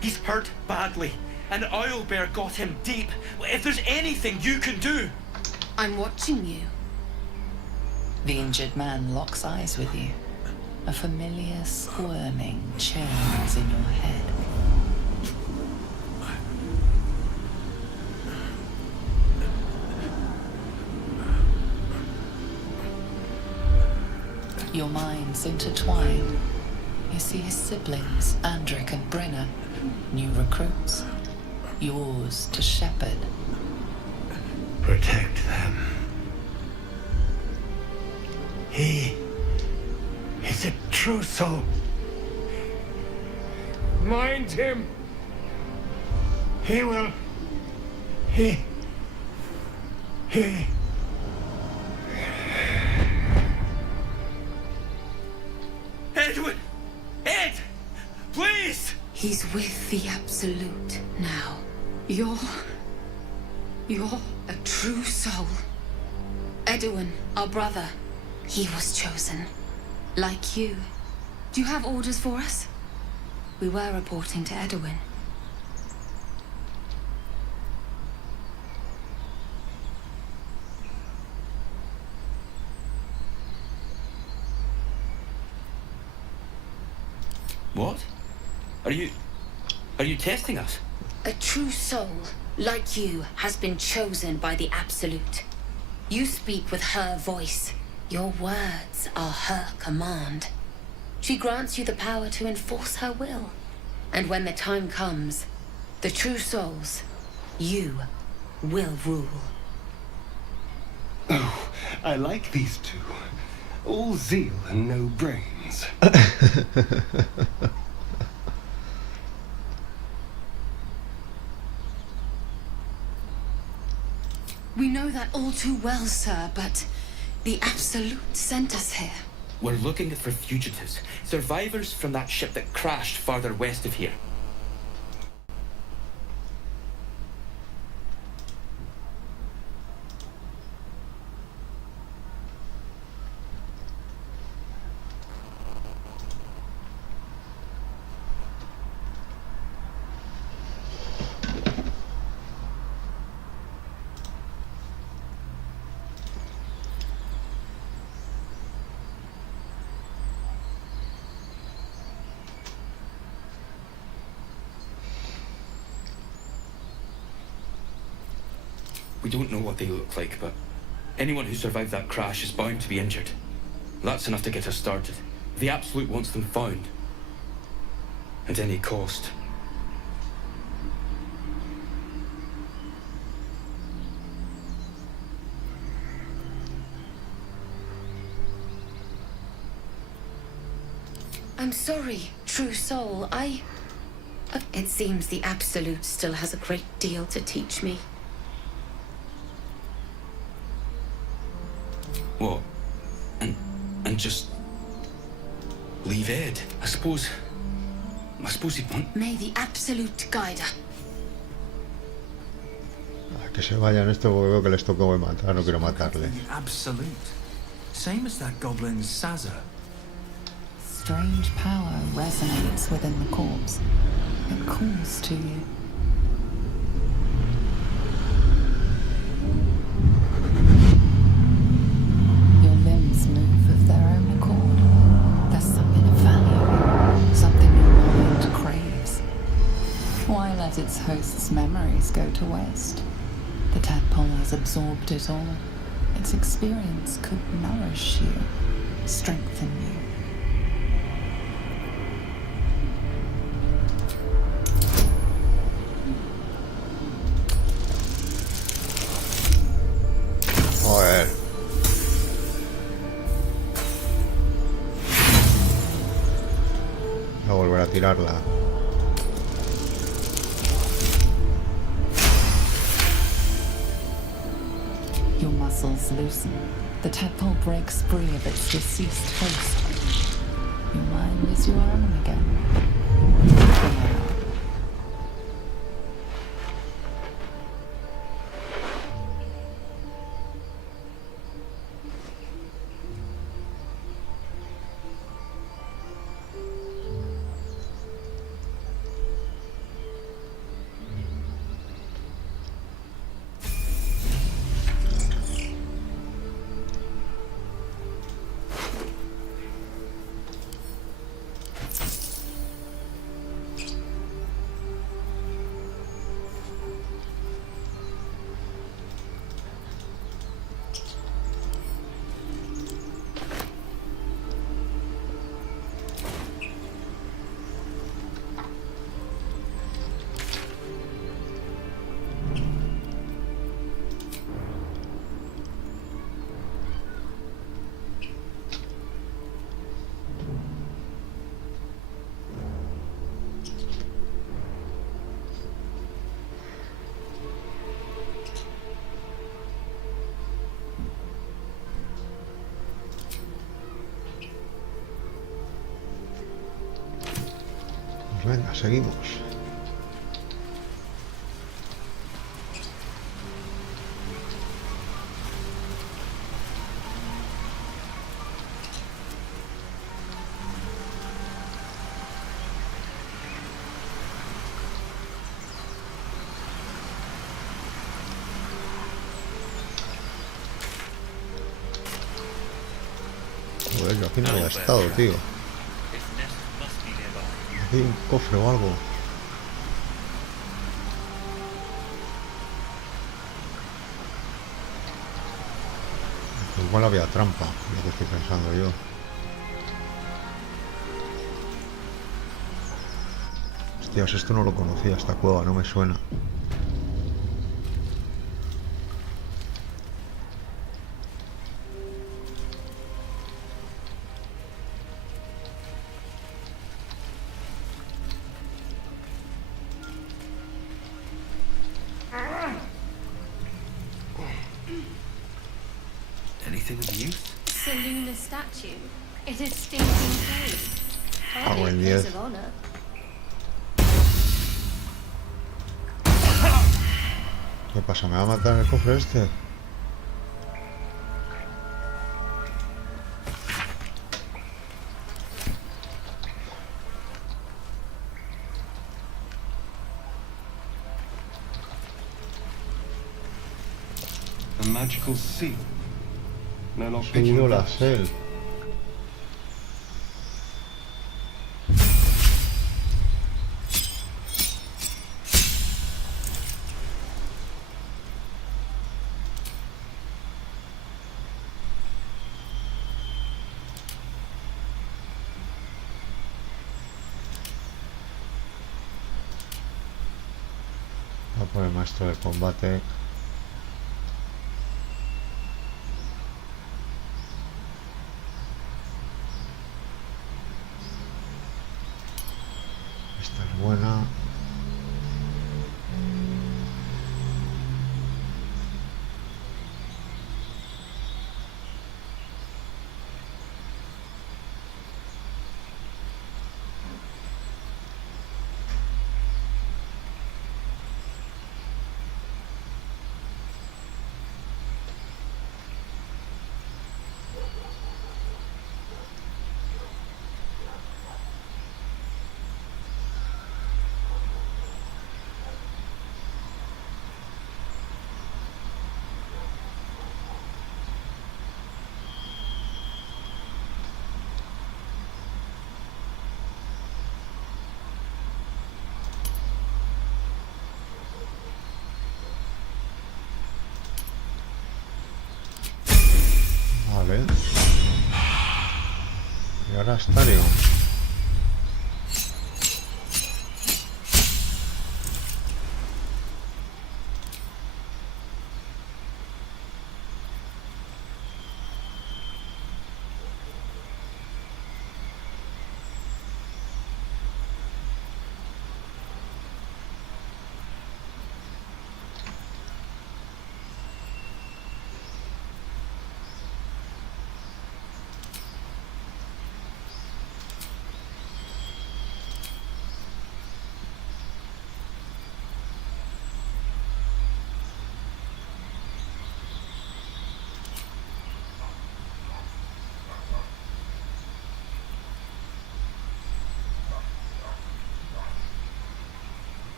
He's hurt badly, and Owlbear got him deep. If there's anything you can do... I'm watching you. The injured man locks eyes with you. A familiar squirming churns in your head. Your minds intertwine. You see his siblings, Andric and Brenna, new recruits. Yours to shepherd. Protect them. He is a true soul. Mind him. He will. He. Edwin! Ed! Please! He's with the Absolute now. You're a true soul. Edwin, our brother. He was chosen. Like you. Do you have orders for us? We were reporting to Edwin. What? Are you testing us? A true soul, like you, has been chosen by the Absolute. You speak with her voice. Your words are her command. She grants you the power to enforce her will. And when the time comes, the true souls, you, will rule. Oh, I like these two. All zeal and no brains. We know that all too well, sir, but the Absolute sent us here. We're looking for fugitives. Survivors from that ship that crashed farther west of here. We don't know what they look like, but anyone who survived that crash is bound to be injured. That's enough to get us started. The Absolute wants them found. At any cost. I'm sorry, true soul. It seems the Absolute still has a great deal to teach me. What? And just leave Ed? I suppose he'd want... May the Absolute guide us. Que se vayan esto porque veo que les tocó matar, no quiero matarles. Absolute. Same as that goblin's Sazza. Strange power resonates within the corpse. It calls to you. Your limbs move of their own accord. There's something of value, something your mind craves. Why let its host's memories go to waste? The tadpole has absorbed it all. Its experience could nourish you, strengthen you. Joder. Voy a volver a tirarla. Your muscles loosen. The tadpole breaks free of its deceased host. Your mind is your own again. Venga, seguimos. Joder, yo aquí no había estado, tío. Hay un cofre o algo. Igual había trampa, lo que estoy pensando yo. Hostias, esto no lo conocía, esta cueva, no me suena. Anything of use? It's a lunar statue. It is stinking cold. Hardly a place of honor. ¿Qué pasa? ¿Me va a matar el cofre este? A magical seal. No, not Subido la sel. Va por el maestro de combate. Vale. Y ahora Astario.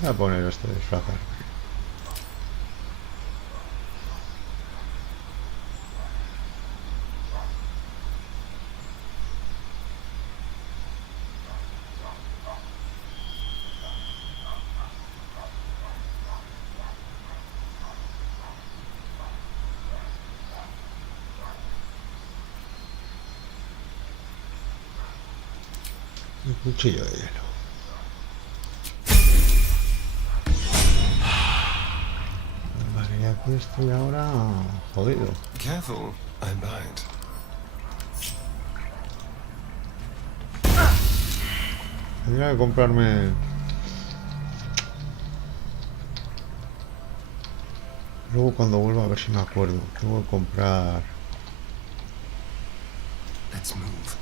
Voy a poner esto de disfrazar. Un cuchillo de hielo. Vale, y aquí estoy ahora jodido. Careful, I bite. Tendría que comprarme... Luego cuando vuelva a ver si me acuerdo. Tengo que comprar... Let's move.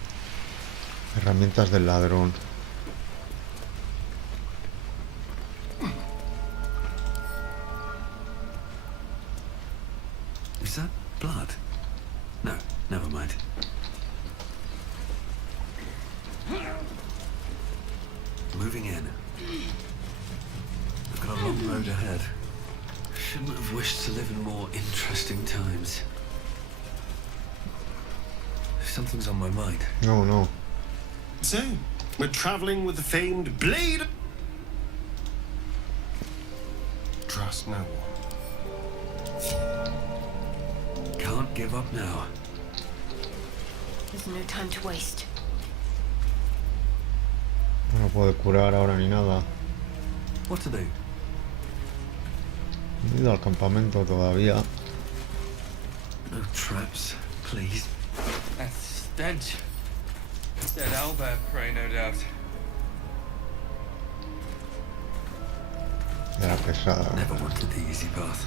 Herramientas del ladrón. Is that blood? No, never mind. Moving in. I've got a long road ahead. Shouldn't have wished to live in more interesting times. Something's on my mind. No, no. So, we're traveling with the famed blade. Trust no one. Can't give up now. There's no time to waste. No puedo curar ahora ni nada. What to do? No he ido al campamento todavía. No traps, please. That stench. Dead owlbear prey, no doubt. Era pesada. Never wanted the easy path.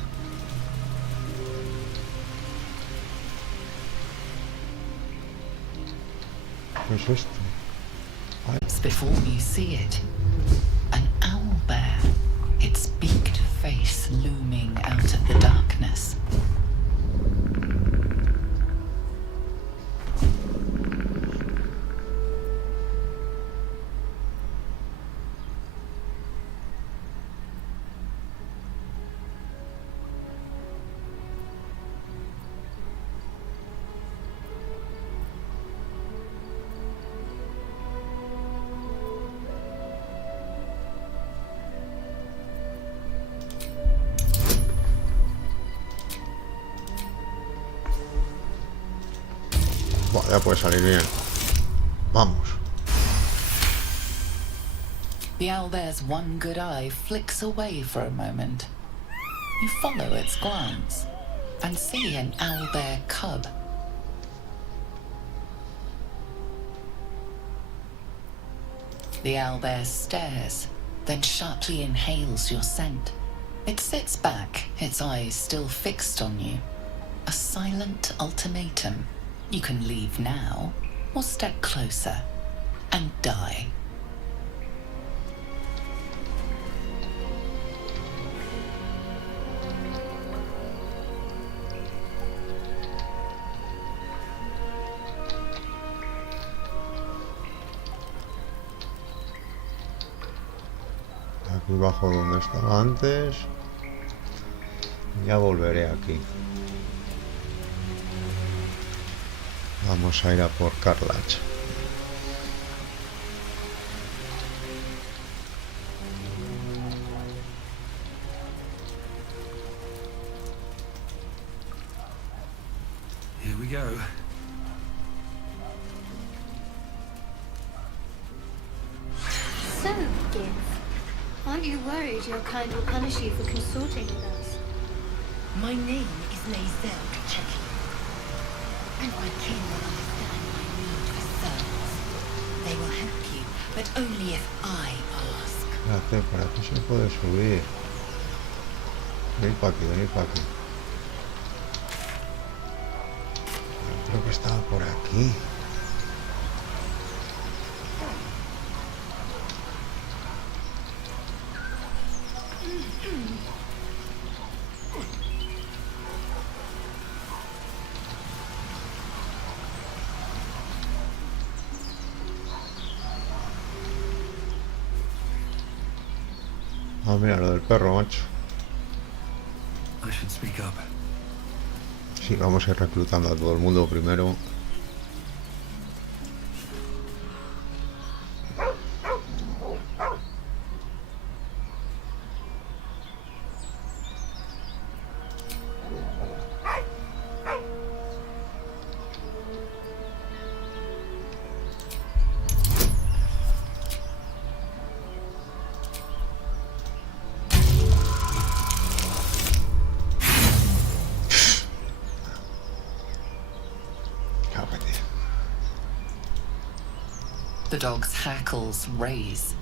¿Qué es esto? Ay. Before you see it, an owlbear, its beaked face looming out of the darkness. Buah, ya puede salir bien. Vamos. The owlbear's one good eye flicks away for a moment. You follow its glance and see an owlbear cub. The owlbear stares, then sharply inhales your scent. It sits back, its eyes still fixed on you. A silent ultimatum. You can leave now, or step closer and die. Aquí bajo donde estaba antes. Ya volveré aquí. Vamos a ir a por Carlach. Aren't you worried your kind will punish you for consorting with us? My name is Lae'zel Kacheki, and my kin will understand my need for service. They will help you, but only if I ask. Espérate, por aquí se puede subir. Venid para aquí, venid para aquí. Creo que estaba por aquí. Ah, mira, lo del perro, macho. I should speak up. Sí, vamos a ir reclutando a todo el mundo primero. The dog's hackles raise.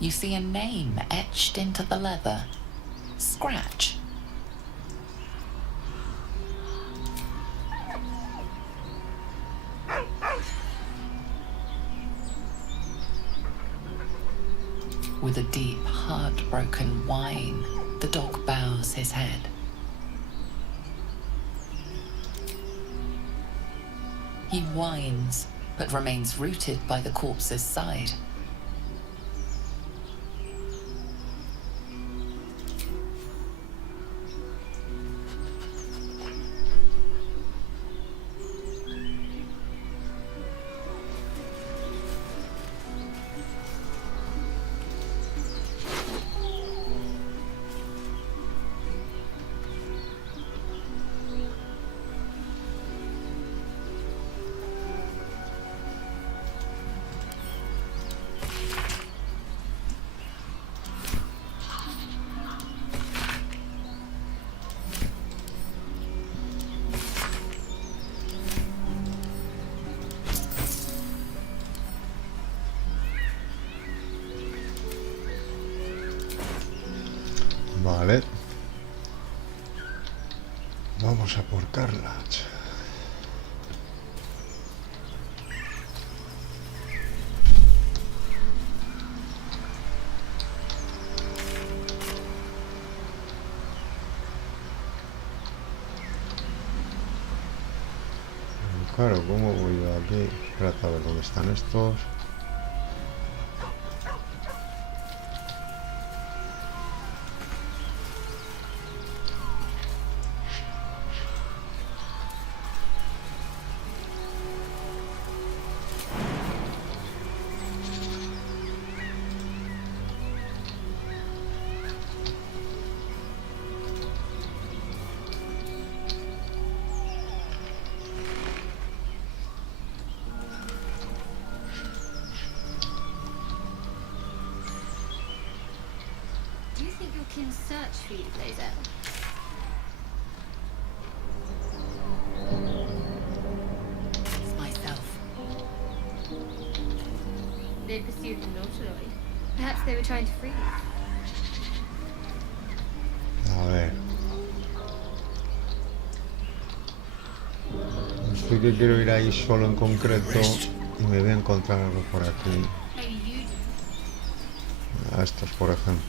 You see a name etched into the leather. Scratch. With a deep, heartbroken whine, the dog bows his head. He whines, but remains rooted by the corpse's side. Vale. Vamos a por Carla. Claro, ¿cómo voy yo aquí? Espérate a ver dónde están estos. Do you think your kin search for you, Lae'zel? It's myself. They pursued the Nautiloid. Perhaps they were trying to free you. A ver. Estoy que quiero ir ahí solo en concreto y me voy a encontrar algo por aquí. A estos, por ejemplo.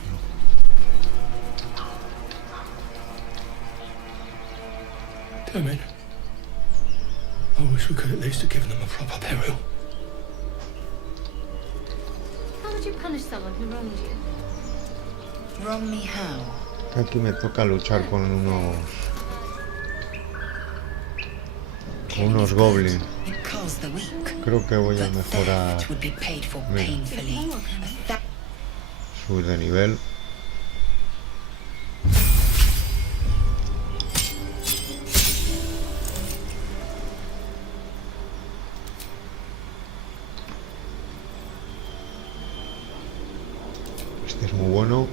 Damn it. I wish we could at least have given them a proper burial. How would you punish someone who wronged you? Wrong me how? Aquí me toca luchar con unos goblins. Creo que voy a mejorar. Subir de nivel. Este es muy bueno.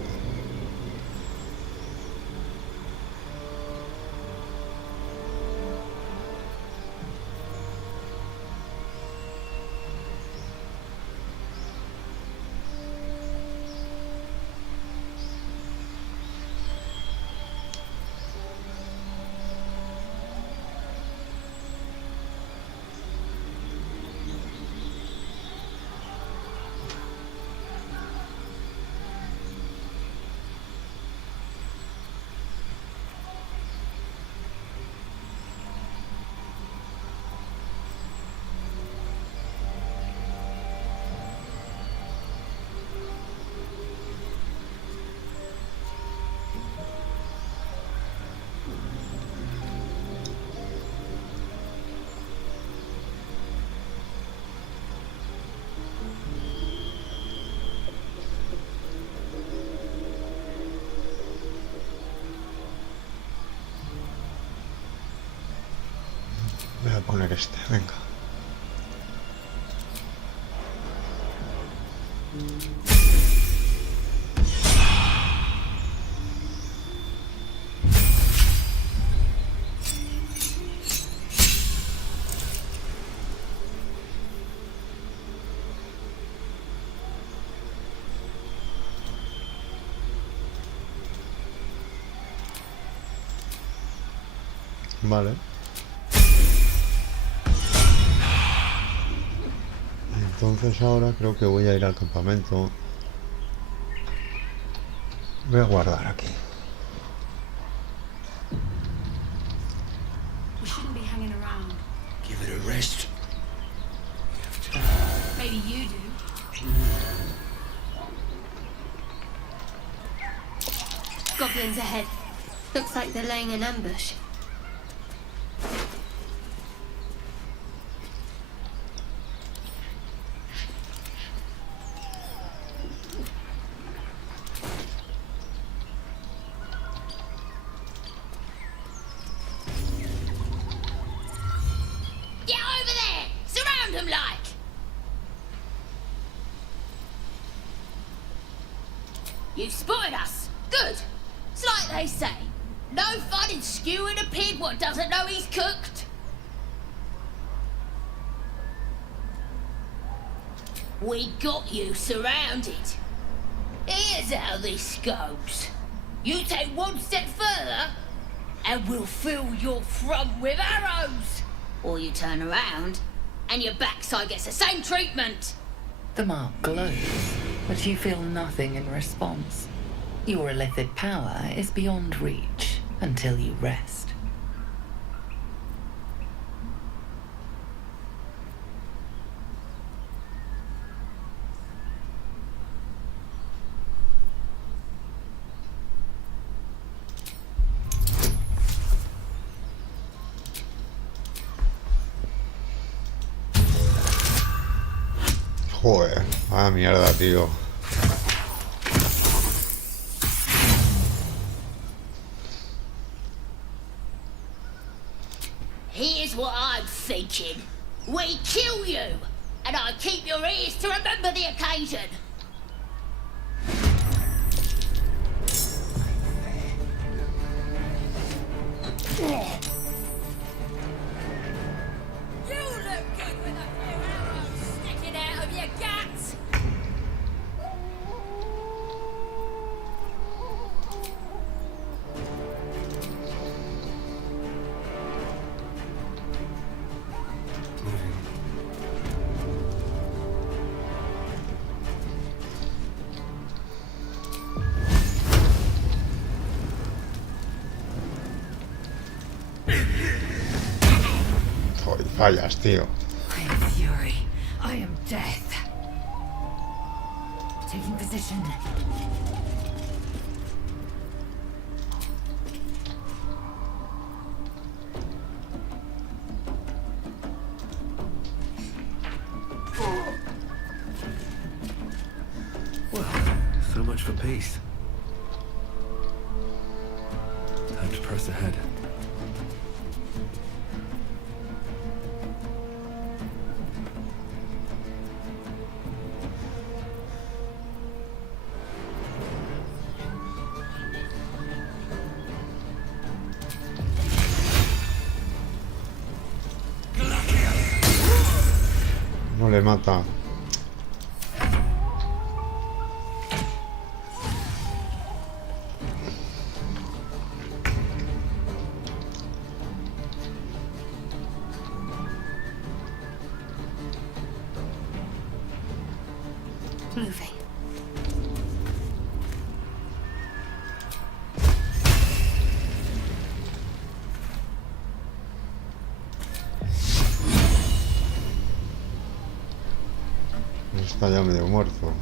Voy a poner este, venga. Vale. Entonces ahora creo que voy a ir al campamento. Voy a guardar aquí. We shouldn't be hanging around. Give it a rest. Maybe you do. Goblins ahead. Looks like they're laying an ambush. Get over there! Surround them like! You spotted us. Good. It's like they say. No fun in skewing a pig what doesn't know he's cooked. We got you surrounded. Here's how this goes. You take one step further, and we'll fill your front with arrows. Or you turn around, and your backside gets the same treatment. The mark glows, but you feel nothing in response. Your illithid power is beyond reach until you rest. Joder, ah, mierda, tío. Here's what I'm thinking. We kill you, and I keep your ears to remember the occasion. You look good with a few arrows sticking out of your guts. Joder, fallas, tío. I am fury. I am death. Taking position. Well, so much for peace. Time to press ahead. No le mata. Moving. Está ya medio muerto.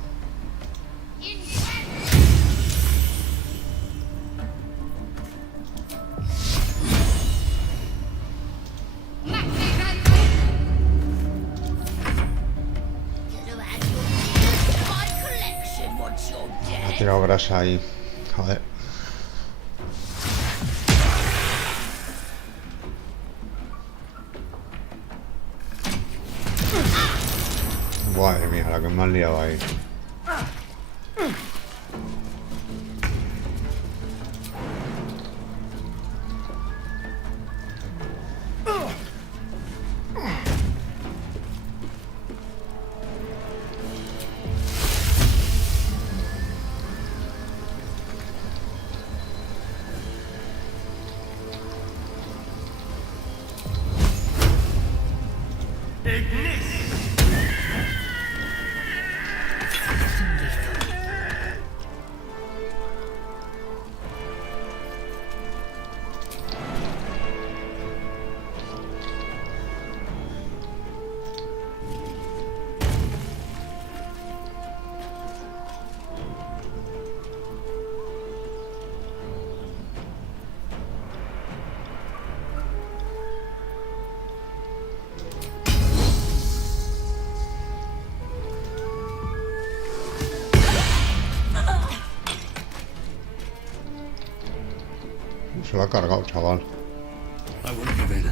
Ha tirado grasa ahí. Joder. Madre mía, la que me han liado ahí. Se lo ha cargado, chaval. I won't give in.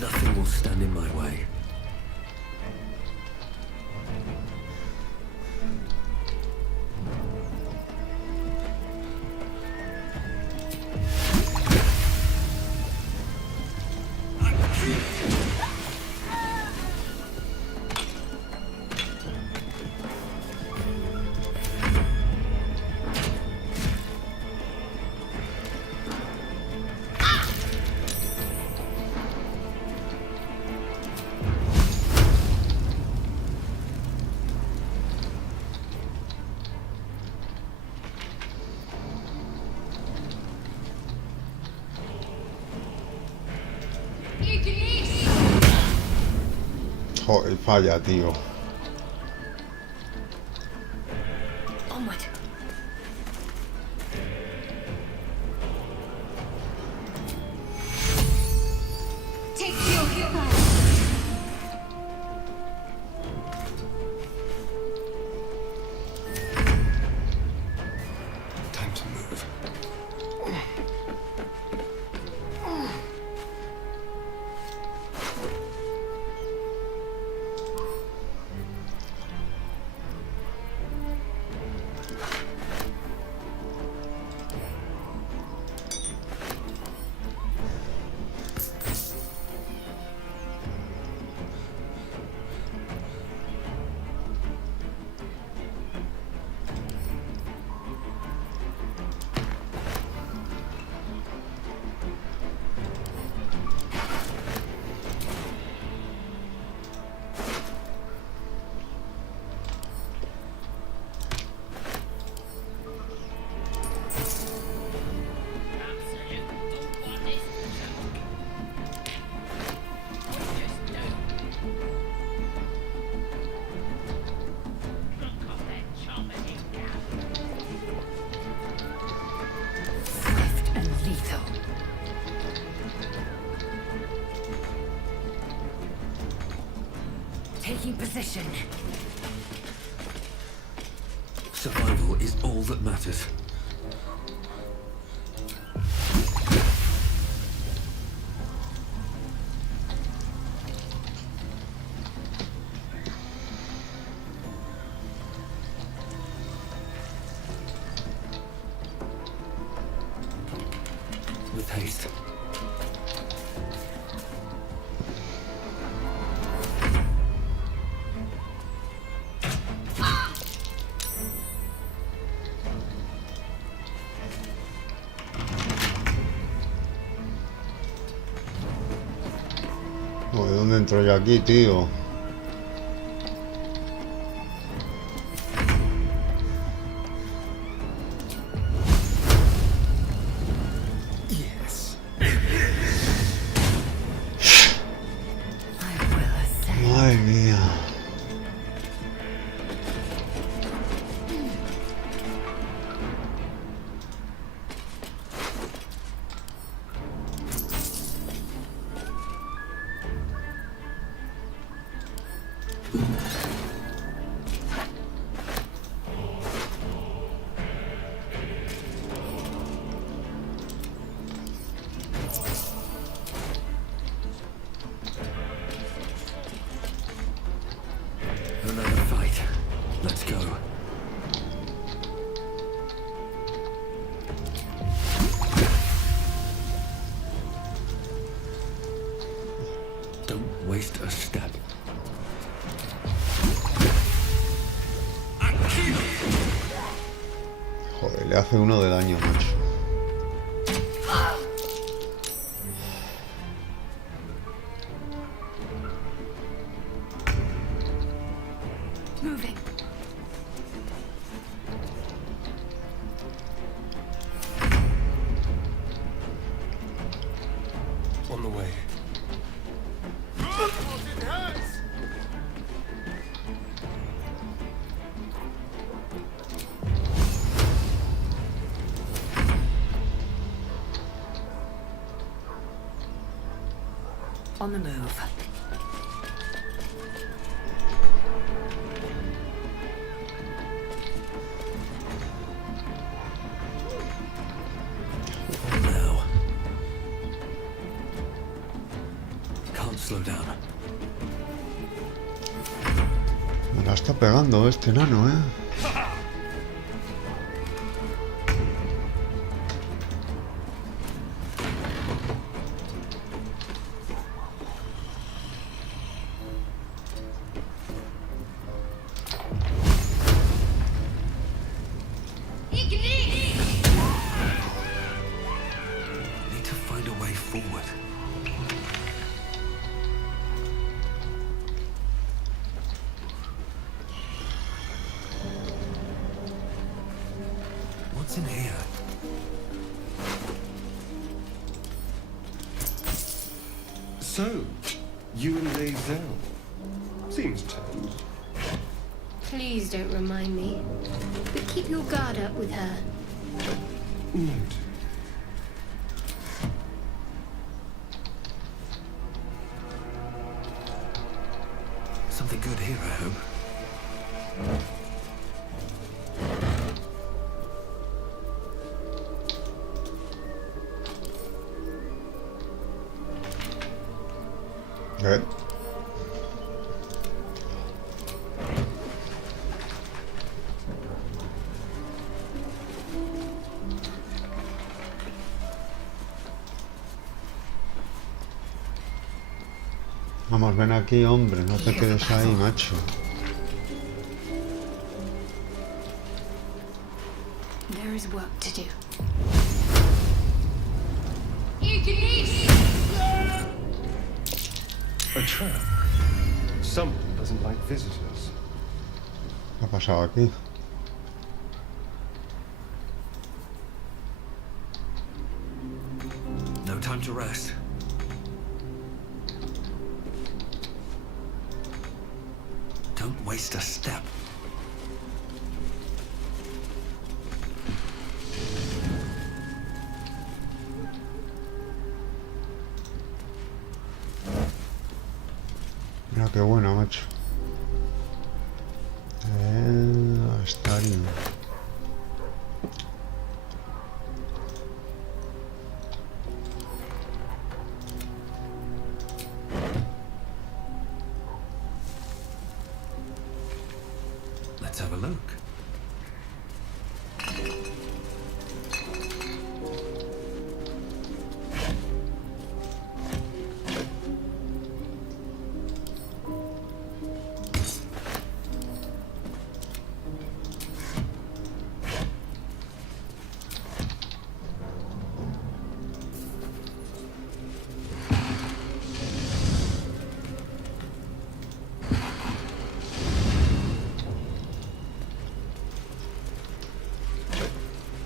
Nothing will stand in my way. Joder, falla, tío. Survival is all that matters. With haste. Joder, ¿dónde entro yo aquí, tío? Madre mía. Another fight. Let's go. Don't waste a step. Joder, le hace uno de daño, macho. Moving. On the way. On the move. Now. Can't slow down. Me la está pegando este enano, ¿eh? Need to find a way forward. What's in here? So, you and Lae'zel. Seems tense. Please don't remind me. But keep your guard up with her. Note. Something good here, I hope. Good. Vamos, ven aquí, hombre, no te quedes ahí, macho. There is work to do. A trap. Someone doesn't like visitors. ¿Qué ha pasado aquí? No time to rest. Don't waste a step. Mira qué buena, macho. Estario.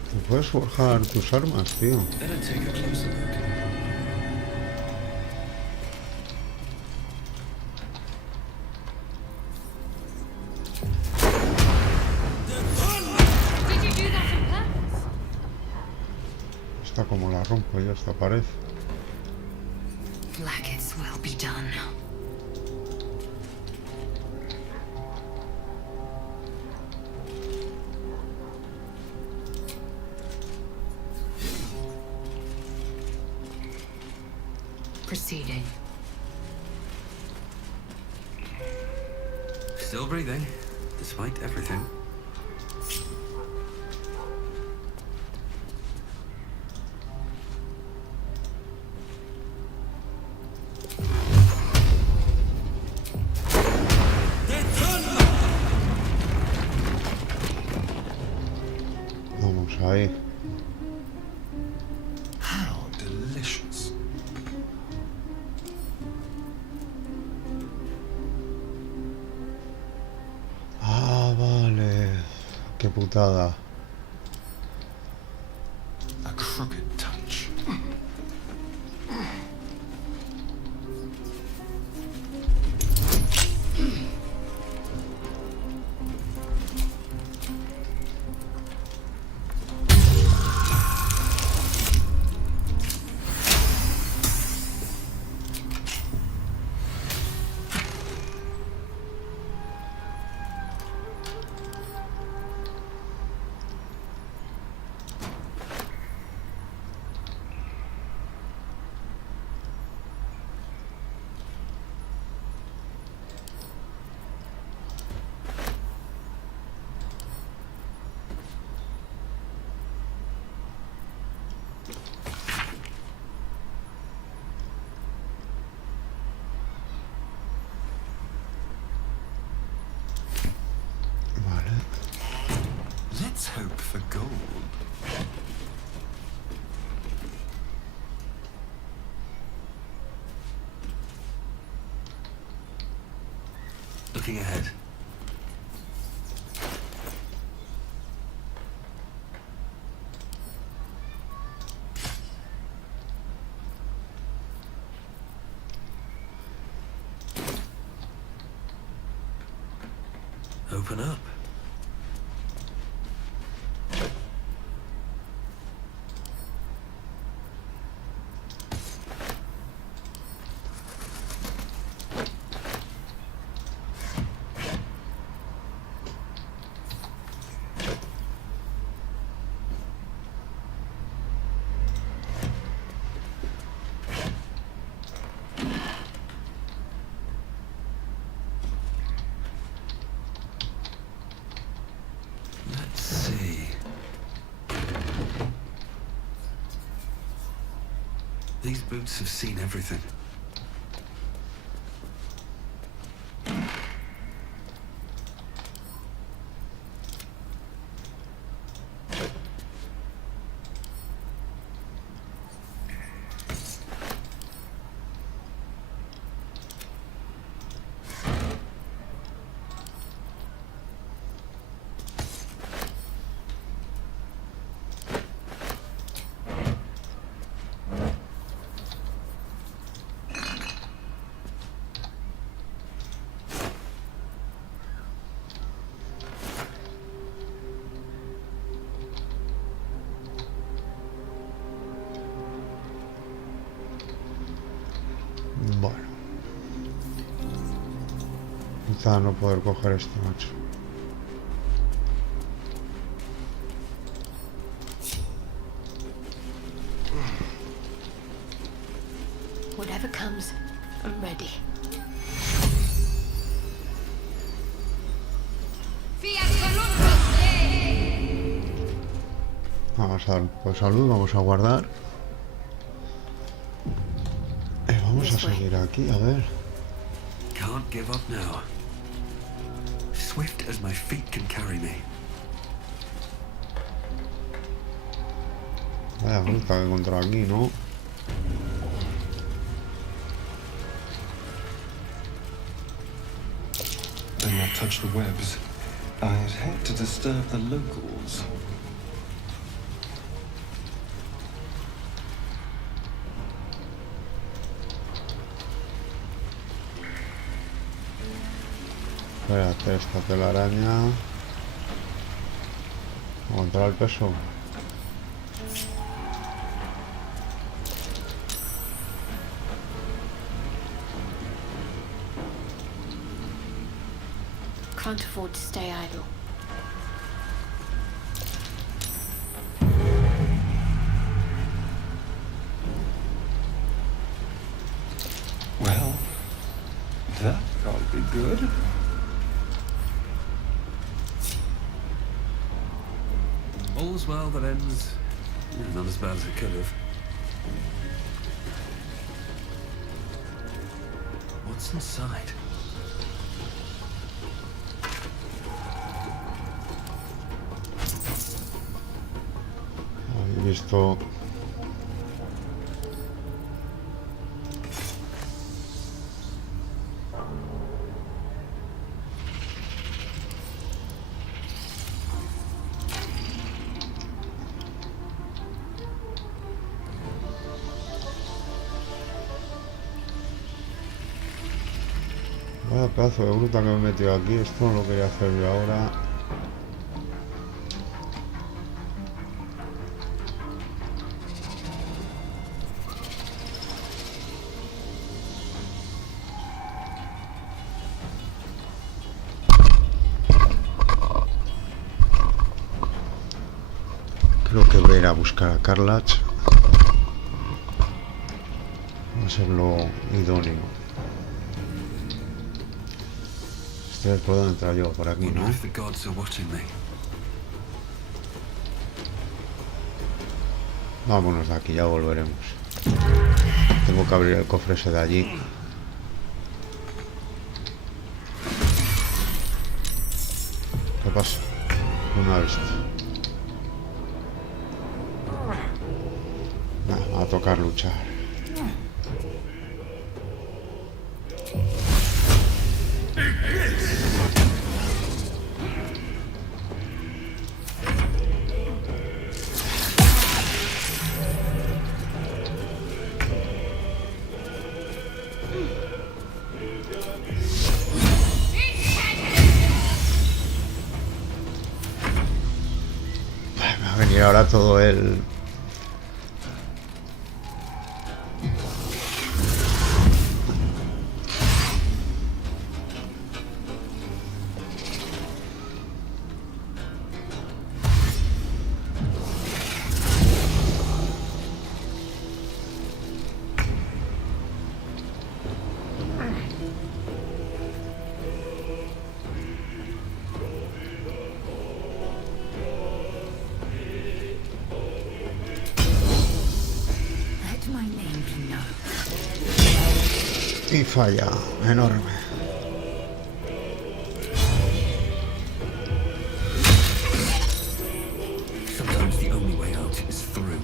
Tú puedes forjar tus armas, tío. Better take a closer look. Did you do that on purpose? Esta como la rompo yo, esta pared. Like its will be done. Proceeding. Still breathing, despite everything. Vamos ahí. How delicious. Ah, vale. Qué putada. A crooked touch. Let's hope for gold. Looking ahead. Open up. Let's see. These boots have seen everything. Bueno. Quizá no poder coger esto, macho. Whatever comes, I'm ready. Vamos a dar por salud, vamos a guardar. Vamos a seguir aquí, a ver. Can't give up now. Swift as my feet can carry me. Vaya fruta que encontrar aquí, ¿no? Do not touch the webs. I'd hate to disturb the locals. Espérate, esta telaraña. ¿Aguantará el peso? Can't afford to stay idle. Well, that can't be good. All's well that ends. Not as bad as it could have. What's inside? He visto. Vaya pedazo de bruta que me he metido aquí. Esto no lo quería hacer yo ahora. Creo que voy a ir a buscar a Carlach. Va a ser lo idóneo. ¿Por dónde entrar yo? Por aquí, ¿no? Vámonos de aquí, ya volveremos. Tengo que abrir el cofre ese de allí. ¿Qué pasa? No me ha visto. Nada, va a tocar luchar. Va a venir ahora todo el... Y falla, enorme. Sometimes the only way out is through.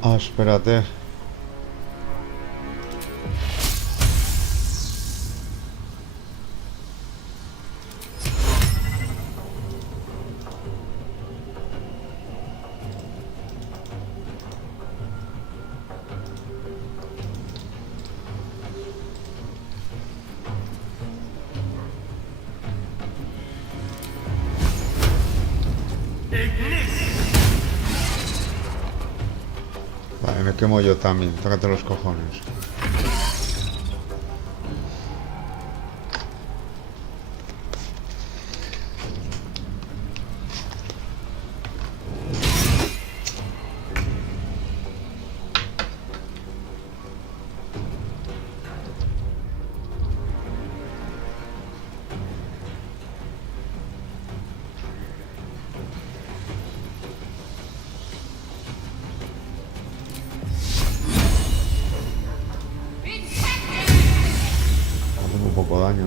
Ah, espérate. Vale, me quemo yo también. Tócate los cojones.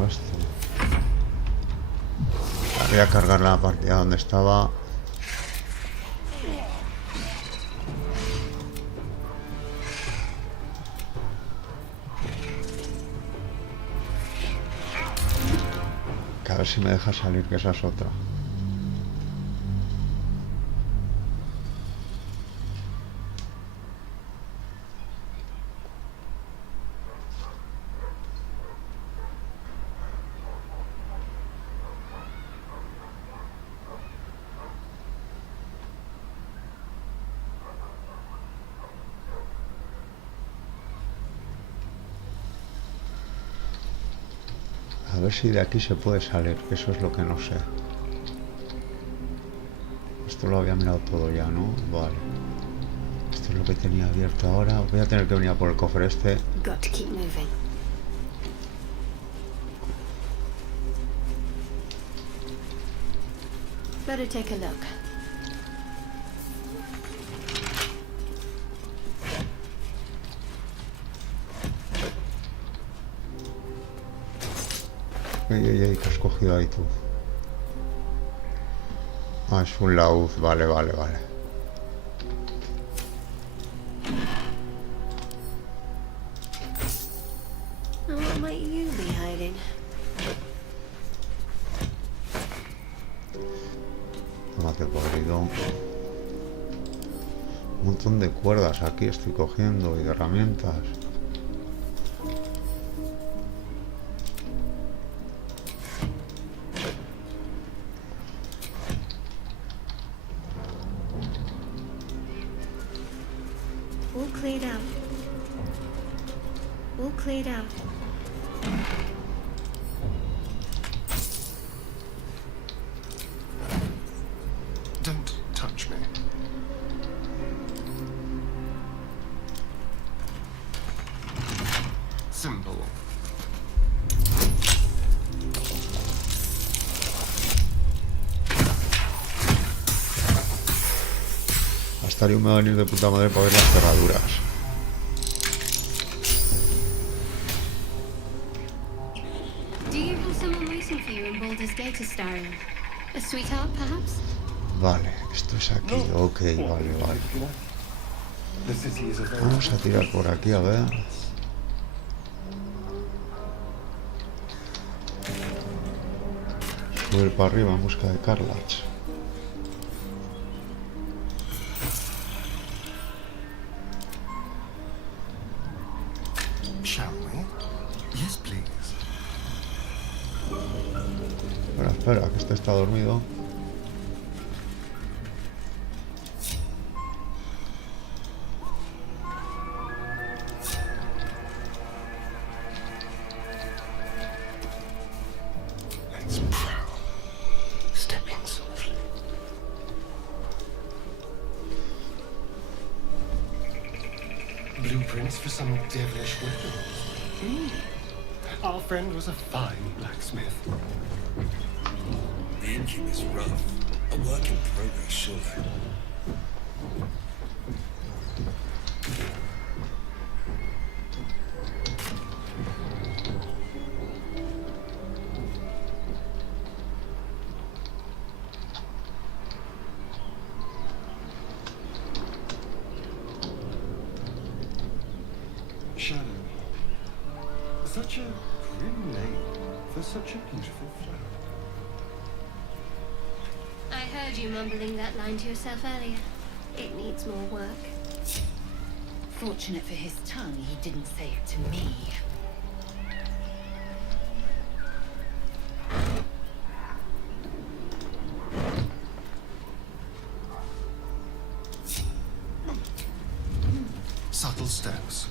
coño esto? Voy a cargar la partida donde estaba. Que a ver si me deja salir, que esa es otra. A ver si de aquí se puede salir, que eso es lo que no sé. Esto lo había mirado todo ya, ¿no? Vale. Esto es lo que tenía abierto ahora. Voy a tener que venir a por el cofre este. Got to keep moving. Better take a look. Ey, ¿qué has cogido ahí tú? Ah, es un laúd, vale. Now, what might you be hiding? Tómate podrido. Un montón de cuerdas aquí estoy cogiendo y de herramientas. All cleared out. Don't touch me. Simple. Hasta ahí me va a venir de puta madre para ver las cerraduras. Do you have someone waiting for you in Baldurs Gate, Astarion? A sweetheart, perhaps? Vale, esto es aquí. Ok, vale. Vamos a tirar por aquí, a ver. Subir para arriba en busca de Carlach. Shall we? Yes, please. Espera, que este está dormido. Let's prowl. Step in softly. Blueprints for some devilish weapons. Our friend was a fine blacksmith. The inking is rough. A work in progress, surely. Shadow. Such a grim name for such a beautiful flower. I heard you mumbling that line to yourself earlier. It needs more work. Fortunate for his tongue, he didn't say it to me. Subtle steps.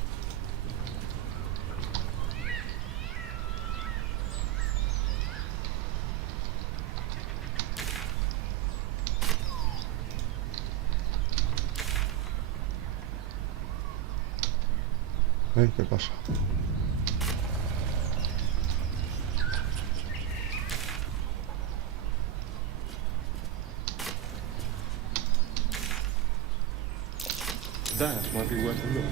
¿Qué pasa? That might be worth a look.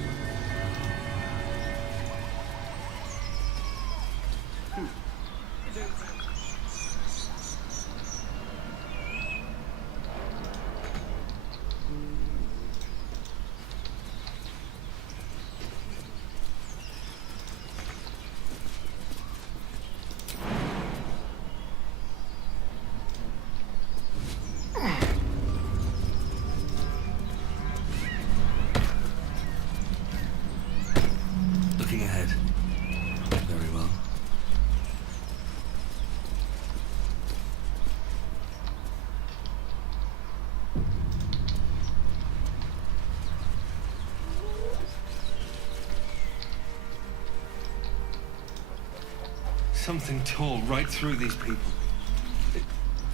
Something tore right through these people.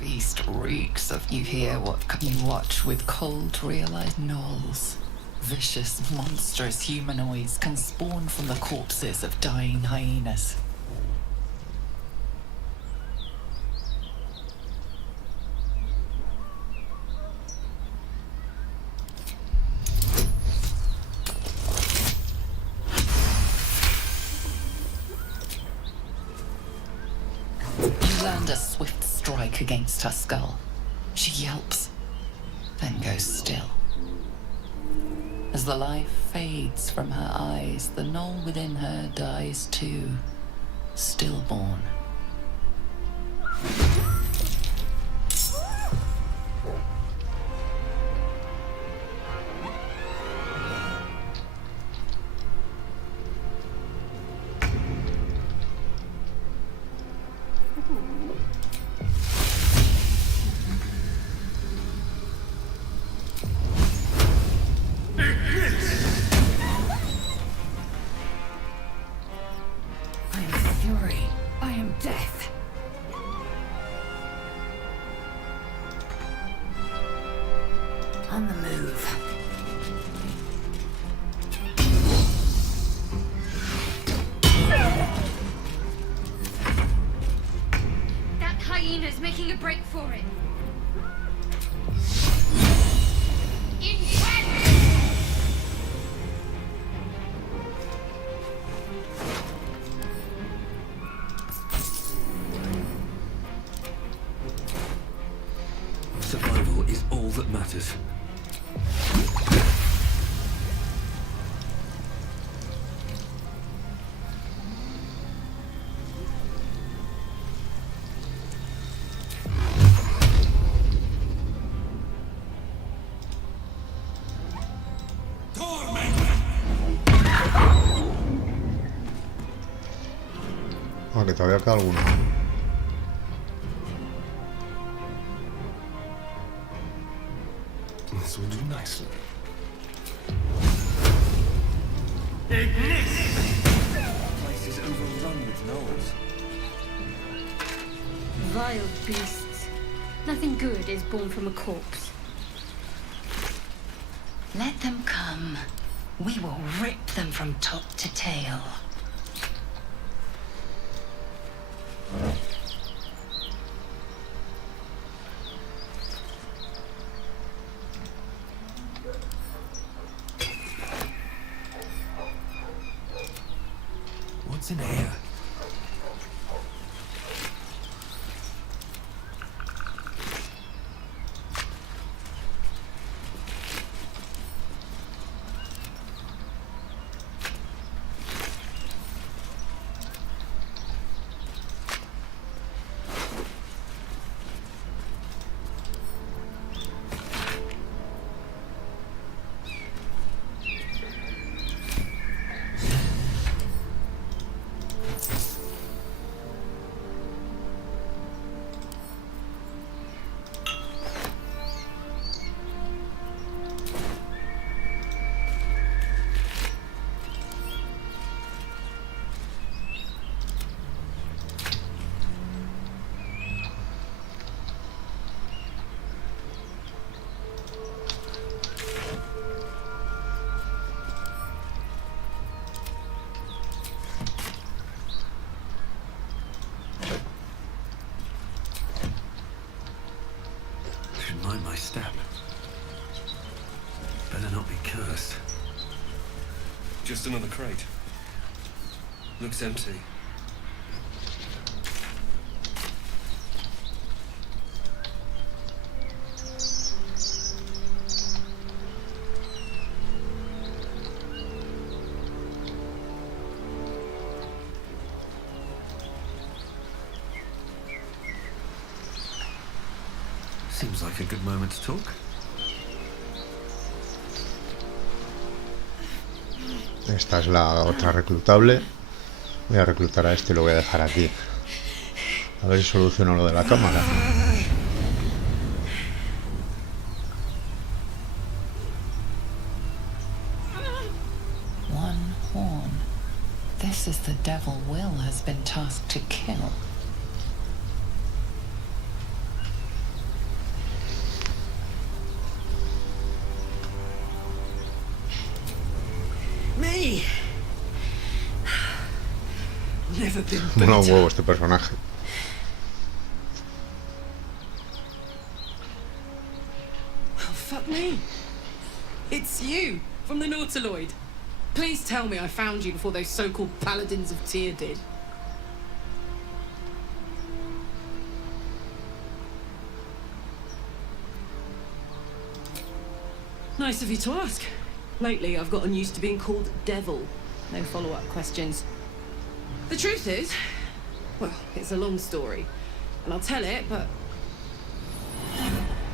Beast reeks of you hear what you watch with cold, realized gnolls. Vicious, monstrous humanoids can spawn from the corpses of dying hyenas. Land a swift strike against her skull. She yelps, then goes still. As the life fades from her eyes, the gnoll within her dies too, stillborn. On the move. That hyena's making a break for it. Survival is all that matters. Ah, que todavía queda alguno. This will do nicely. The place is overrun with gnolls. Vile beasts. Nothing good is born from a corpse. Let them come. We will rip them from top to tail. What's in here? Mind my step. Better not be cursed. Just another crate. Looks empty. Seems like a good moment to talk. Esta es la otra reclutable. Voy a reclutar a este y lo voy a dejar aquí. A ver si soluciono lo de la cámara. One horn. This This is the devil Will has been tasked to kill. Me. Never been Mola un better. huevo este personaje. Oh, fuck me. It's you, from the Nautiloid. Please tell me I found you before those so-called Paladins of Tyr did. Nice of you to ask. Lately, I've gotten used to being called Devil. No follow-up questions. The truth is, well, it's a long story, and I'll tell it, but...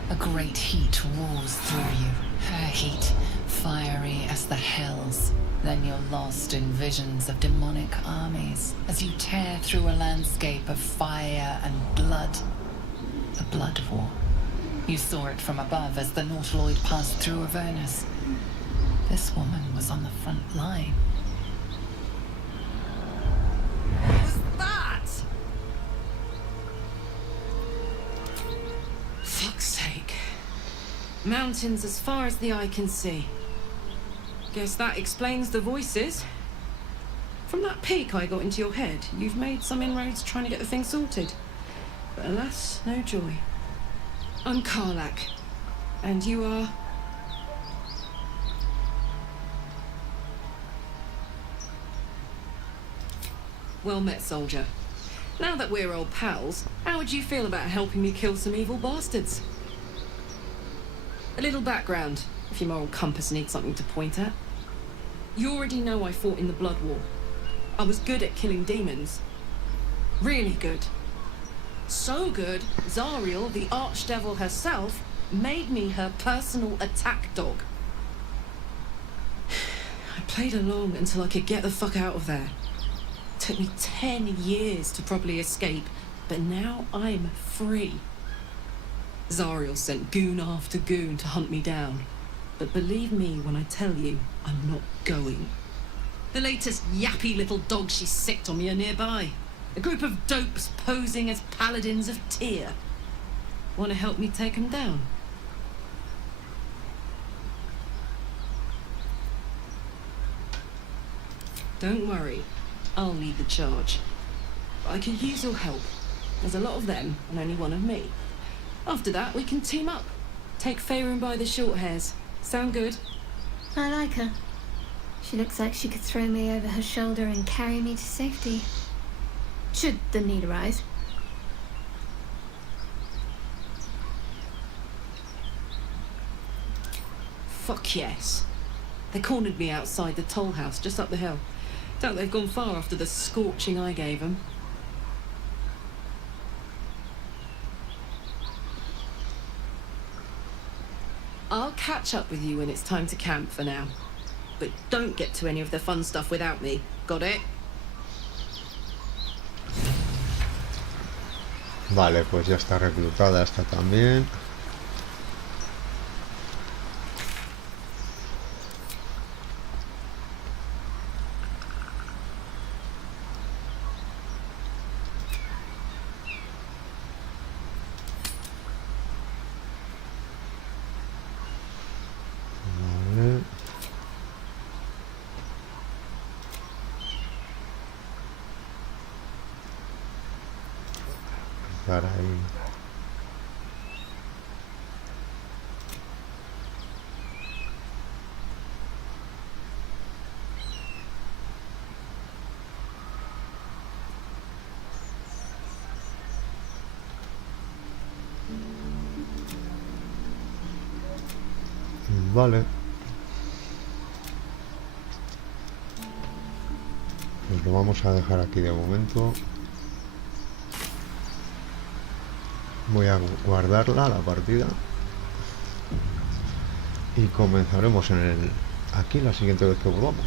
A great heat roars through you. Her heat, fiery as the hells. Then you're lost in visions of demonic armies as you tear through a landscape of fire and blood. The Blood War. You saw it from above as the Nautiloid passed through Avernus. This woman was on the front line. That? Fuck's sake. Mountains as far as the eye can see. Guess that explains the voices. From that peek I got into your head, you've made some inroads trying to get the thing sorted. But alas, no joy. I'm Karlak. And you are... Well met, soldier. Now that we're old pals, how would you feel about helping me kill some evil bastards? A little background, if your moral compass needs something to point at. You already know I fought in the Blood War. I was good at killing demons. Really good. So good, Zariel, the Archdevil herself, made me her personal attack dog. I played along until I could get the fuck out of there. Took me 10 years to properly escape, but now I'm free. Zariel sent goon after goon to hunt me down. But believe me when I tell you, I'm not going. The latest yappy little dogs she sicked on me are nearby. A group of dopes posing as Paladins of Tyr. Want to help me take them down? Don't worry. I'll lead the charge. I could use your help. There's a lot of them, and only one of me. After that, we can team up. Take Faerun by the short hairs. Sound good? I like her. She looks like she could throw me over her shoulder and carry me to safety. Should the need arise. Fuck yes. They cornered me outside the toll house just up the hill. Doubt they've gone far after the scorching I gave them. I'll catch up with you when it's time to camp for now. But don't get to any of the fun stuff without me. Got it? Vale, pues ya está reclutada esta también. Vale. Estar ahí. Vale. Pues lo vamos a dejar aquí de momento. Voy a guardarla, la partida. Y comenzaremos aquí la siguiente vez que volvamos.